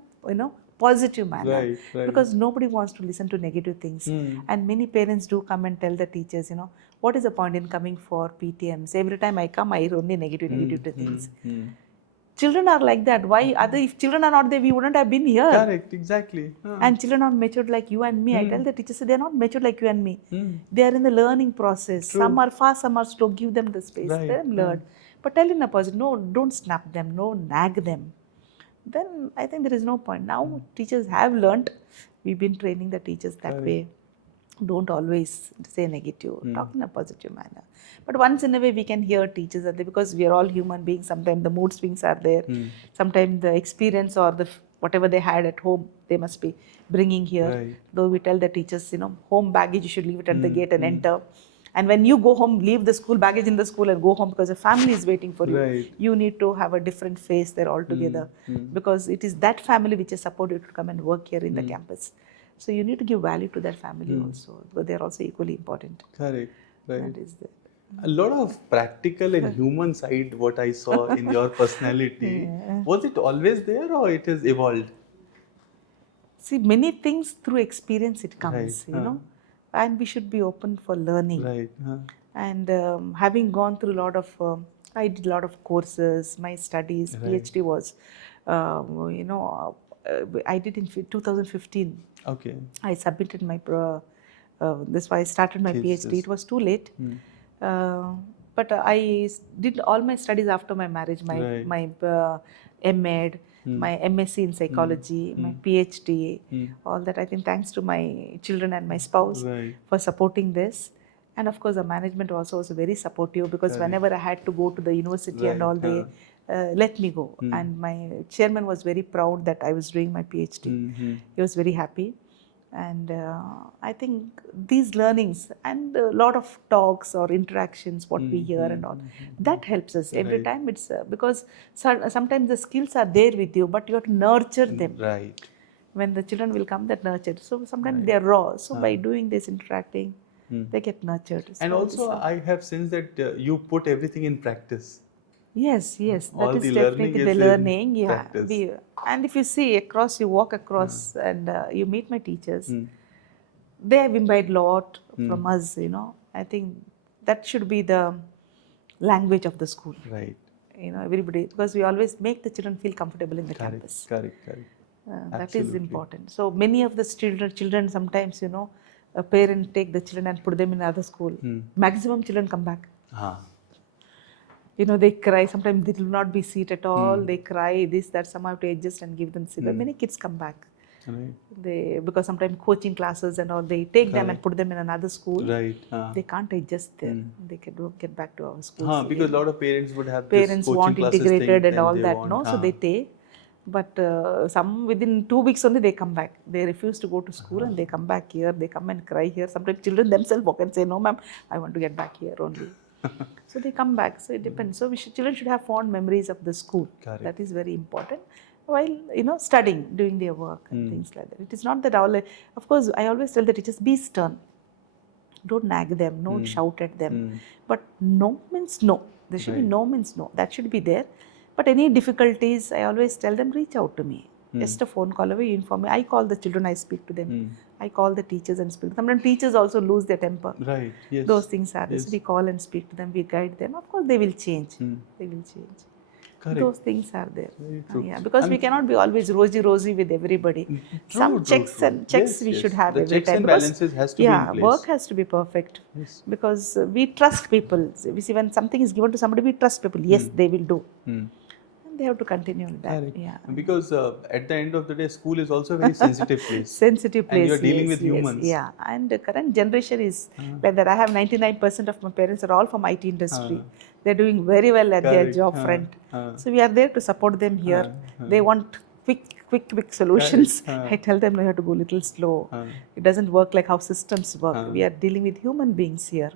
positive manner, Right. because nobody wants to listen to negative things. And many parents do come and tell the teachers, what is the point in coming for PTMs? Every time I come, I hear only negative things. Children are like that. Why? If children are not there, we wouldn't have been here. Correct, exactly. And children are matured like you and me. I tell the teachers, they are not matured like you and me. They are in the learning process. True. Some are fast, some are slow. Give them the space. Right. Let them learn. But tell in a positive, no, don't snap them, no, nag them. Then I think there is no point. Now teachers have learnt. We've been training the teachers that way. Don't always say negative. Talk in a positive manner. But once in a way, we can hear teachers are there, because we are all human beings. Sometimes the mood swings are there. Sometimes the experience or whatever they had at home, they must be bringing here. Right. Though we tell the teachers, home baggage, you should leave it at the gate and enter. And when you go home, leave the school baggage in the school and go home, because the family is waiting for you. Right. You need to have a different face there altogether, because it is that family which has supported you to come and work here in the campus. So you need to give value to that family also, because they are also equally important. Correct. Right. That is there. A lot of practical and human side, what I saw in your personality. Was it always there, or it has evolved? See, many things through experience it comes, Right. And we should be open for learning. Right. And having gone through a lot of, I did a lot of courses, my studies, PhD was, I did in 2015. Okay. I submitted my, that's why I started my PhD. It was too late. But I did all my studies after my marriage, my MEd, my MSc in psychology, my PhD, all that. I think thanks to my children and my spouse for supporting this. And of course, the management also was very supportive, because whenever I had to go to the university and all, they let me go. And my chairman was very proud that I was doing my PhD. He was very happy. And I think these learnings and a lot of talks or interactions, what we hear and all, that helps us every time. It's because sometimes the skills are there with you, but you have to nurture them. Right. When the children will come, that nurtured. So sometimes they are raw. So by doing this, interacting, they get nurtured. And So also, I have sensed that you put everything in practice. Yes, that All is the definitely learning the is in learning. practice. And if you see across, you walk across and you meet my teachers, they have imbibed a lot from us, I think that should be the language of the school. Right. Everybody, because we always make the children feel comfortable in the campus. Correct. That is important. So many of the children sometimes, a parent take the children and put them in another school. Maximum children come back. They cry. Sometimes they will not be seat at all. They cry, this, that. Some have to adjust and give them seat. But many kids come back. Right. Because sometimes coaching classes and all, they take them and put them in another school. Right. They can't adjust there. They can get back to our school. Because a lot of parents would have parents this want classes integrated thing, and all that, want, so they take. But some within 2 weeks only they come back. They refuse to go to school and they come back here. They come and cry here. Sometimes children themselves walk and say, "No, ma'am, I want to get back here only." So they come back. So it depends. So children should have fond memories of the school. Correct. That is very important. While studying, doing their work and things like that. It is not that of course, I always tell the teachers, be stern. Don't nag them. Don't shout at them. But no means no. There should be no means no. That should be there. But any difficulties, I always tell them, reach out to me. Just a phone call away, you inform me. I call the children, I speak to them. I call the teachers and speak. Sometimes teachers also lose their temper. Right. Yes. Those things are there. Yes. So we call and speak to them, we guide them. Of course, they will change. They will change. Correct. Those things are there. Very true. Yeah, because we cannot be always rosy with everybody. Some checks and checks we should have the every checks time. and Because, balances has to be in place. work has to be perfect. Yes. Because we trust people. We see when something is given to somebody, we trust people. Yes, they will do. And they have to continue with that. Correct. Yeah. Because at the end of the day, school is also a very sensitive place. Sensitive place. And you're dealing with humans. Yeah. And the current generation is like that. I have 99% of my parents are all from IT industry. They're doing very well at their job front. So we are there to support them here. They want quick solutions. I tell them, no, you have to go a little slow. It doesn't work like how systems work. We are dealing with human beings here.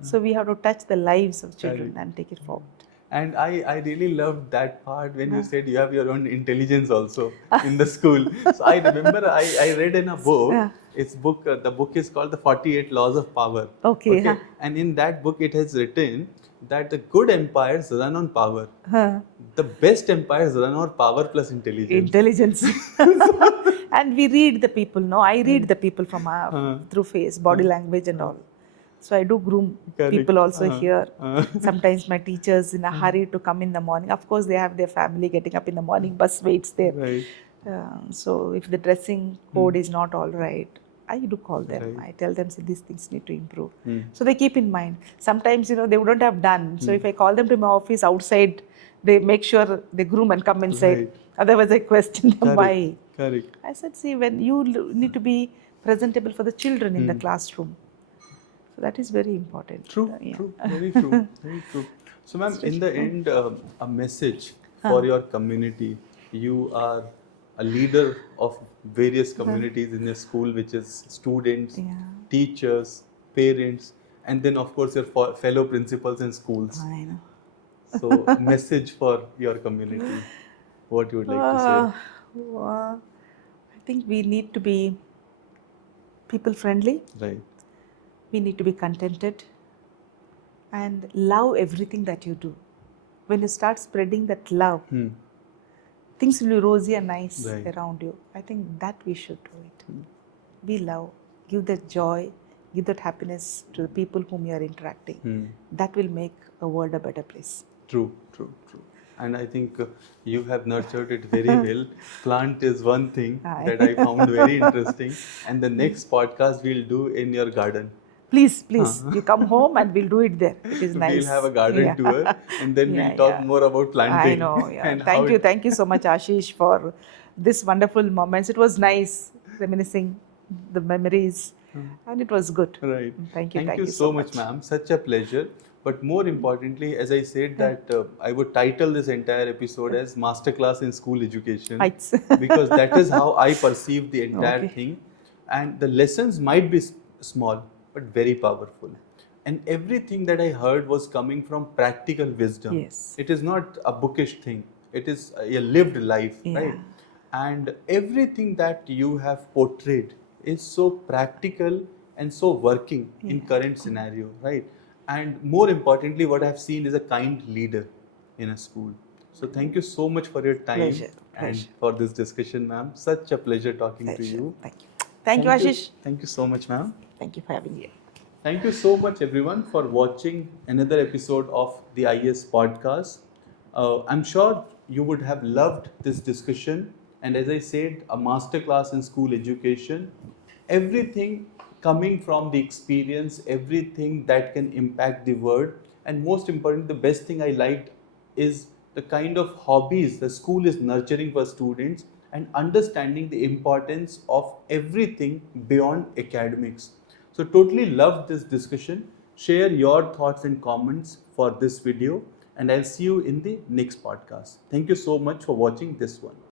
So we have to touch the lives of children and take it forward. And I really loved that part when you said you have your own intelligence also in the school. So I remember I read in a book, the book is called The 48 Laws of Power. Okay. And in that book it has written that the good empires run on power. The best empires run on power plus intelligence. And we read the people, no? I read the people from through face, body language and all. So I do groom people also here. Sometimes my teachers in a hurry to come in the morning. Of course, they have their family getting up in the morning. Bus waits there. Right. So if the dressing code is not all right, I do call them. I tell them, these things need to improve. So they keep in mind. Sometimes, they wouldn't have done. So if I call them to my office outside, they make sure they groom and come inside. Right. Otherwise, I question them why. Correct. I said, see, when you need to be presentable for the children in the classroom. So that is very important. True, very true, very true. So ma'am, in the end, a message for your community. You are a leader of various communities in your school, which is students, teachers, parents, and then of course your fellow principals in schools. I know. So message for your community, what you would like to say? I think we need to be people friendly. Right. We need to be contented and love everything that you do. When you start spreading that love, things will be rosy and nice around you. I think that we should do it. Be love, give that joy, give that happiness to the people whom you are interacting. That will make the world a better place. True. And I think you have nurtured it very well. Plant is one thing that I found very interesting. And the next podcast we'll do in your garden. Please, you come home and we'll do it there. It is nice. We'll have a garden tour and then we'll talk more about planting. I know, Thank you so much, Ashish, for this wonderful moments. It was nice reminiscing the memories and it was good. Right. Thank you. Thank you so much, ma'am. Such a pleasure. But more importantly, as I said that I would title this entire episode as Masterclass in School Education. Because that is how I perceive the entire thing. And the lessons might be small, but very powerful. And everything that I heard was coming from practical wisdom. Yes. It is not a bookish thing. It is a lived life, right? And everything that you have portrayed is so practical and so working in current scenario, right? And more importantly, what I've seen is a kind leader in a school. So thank you so much for your time and for this discussion, ma'am. Such a pleasure talking to you. Thank you, Ashish. Thank you so much, ma'am. Thank you for having me. Thank you so much, everyone, for watching another episode of the IES Podcast. I'm sure you would have loved this discussion. And as I said, a masterclass in school education, everything coming from the experience, everything that can impact the world. And most importantly, the best thing I liked is the kind of hobbies the school is nurturing for students and understanding the importance of everything beyond academics. So totally loved this discussion. Share your thoughts and comments for this video and I'll see you in the next podcast. Thank you so much for watching this one.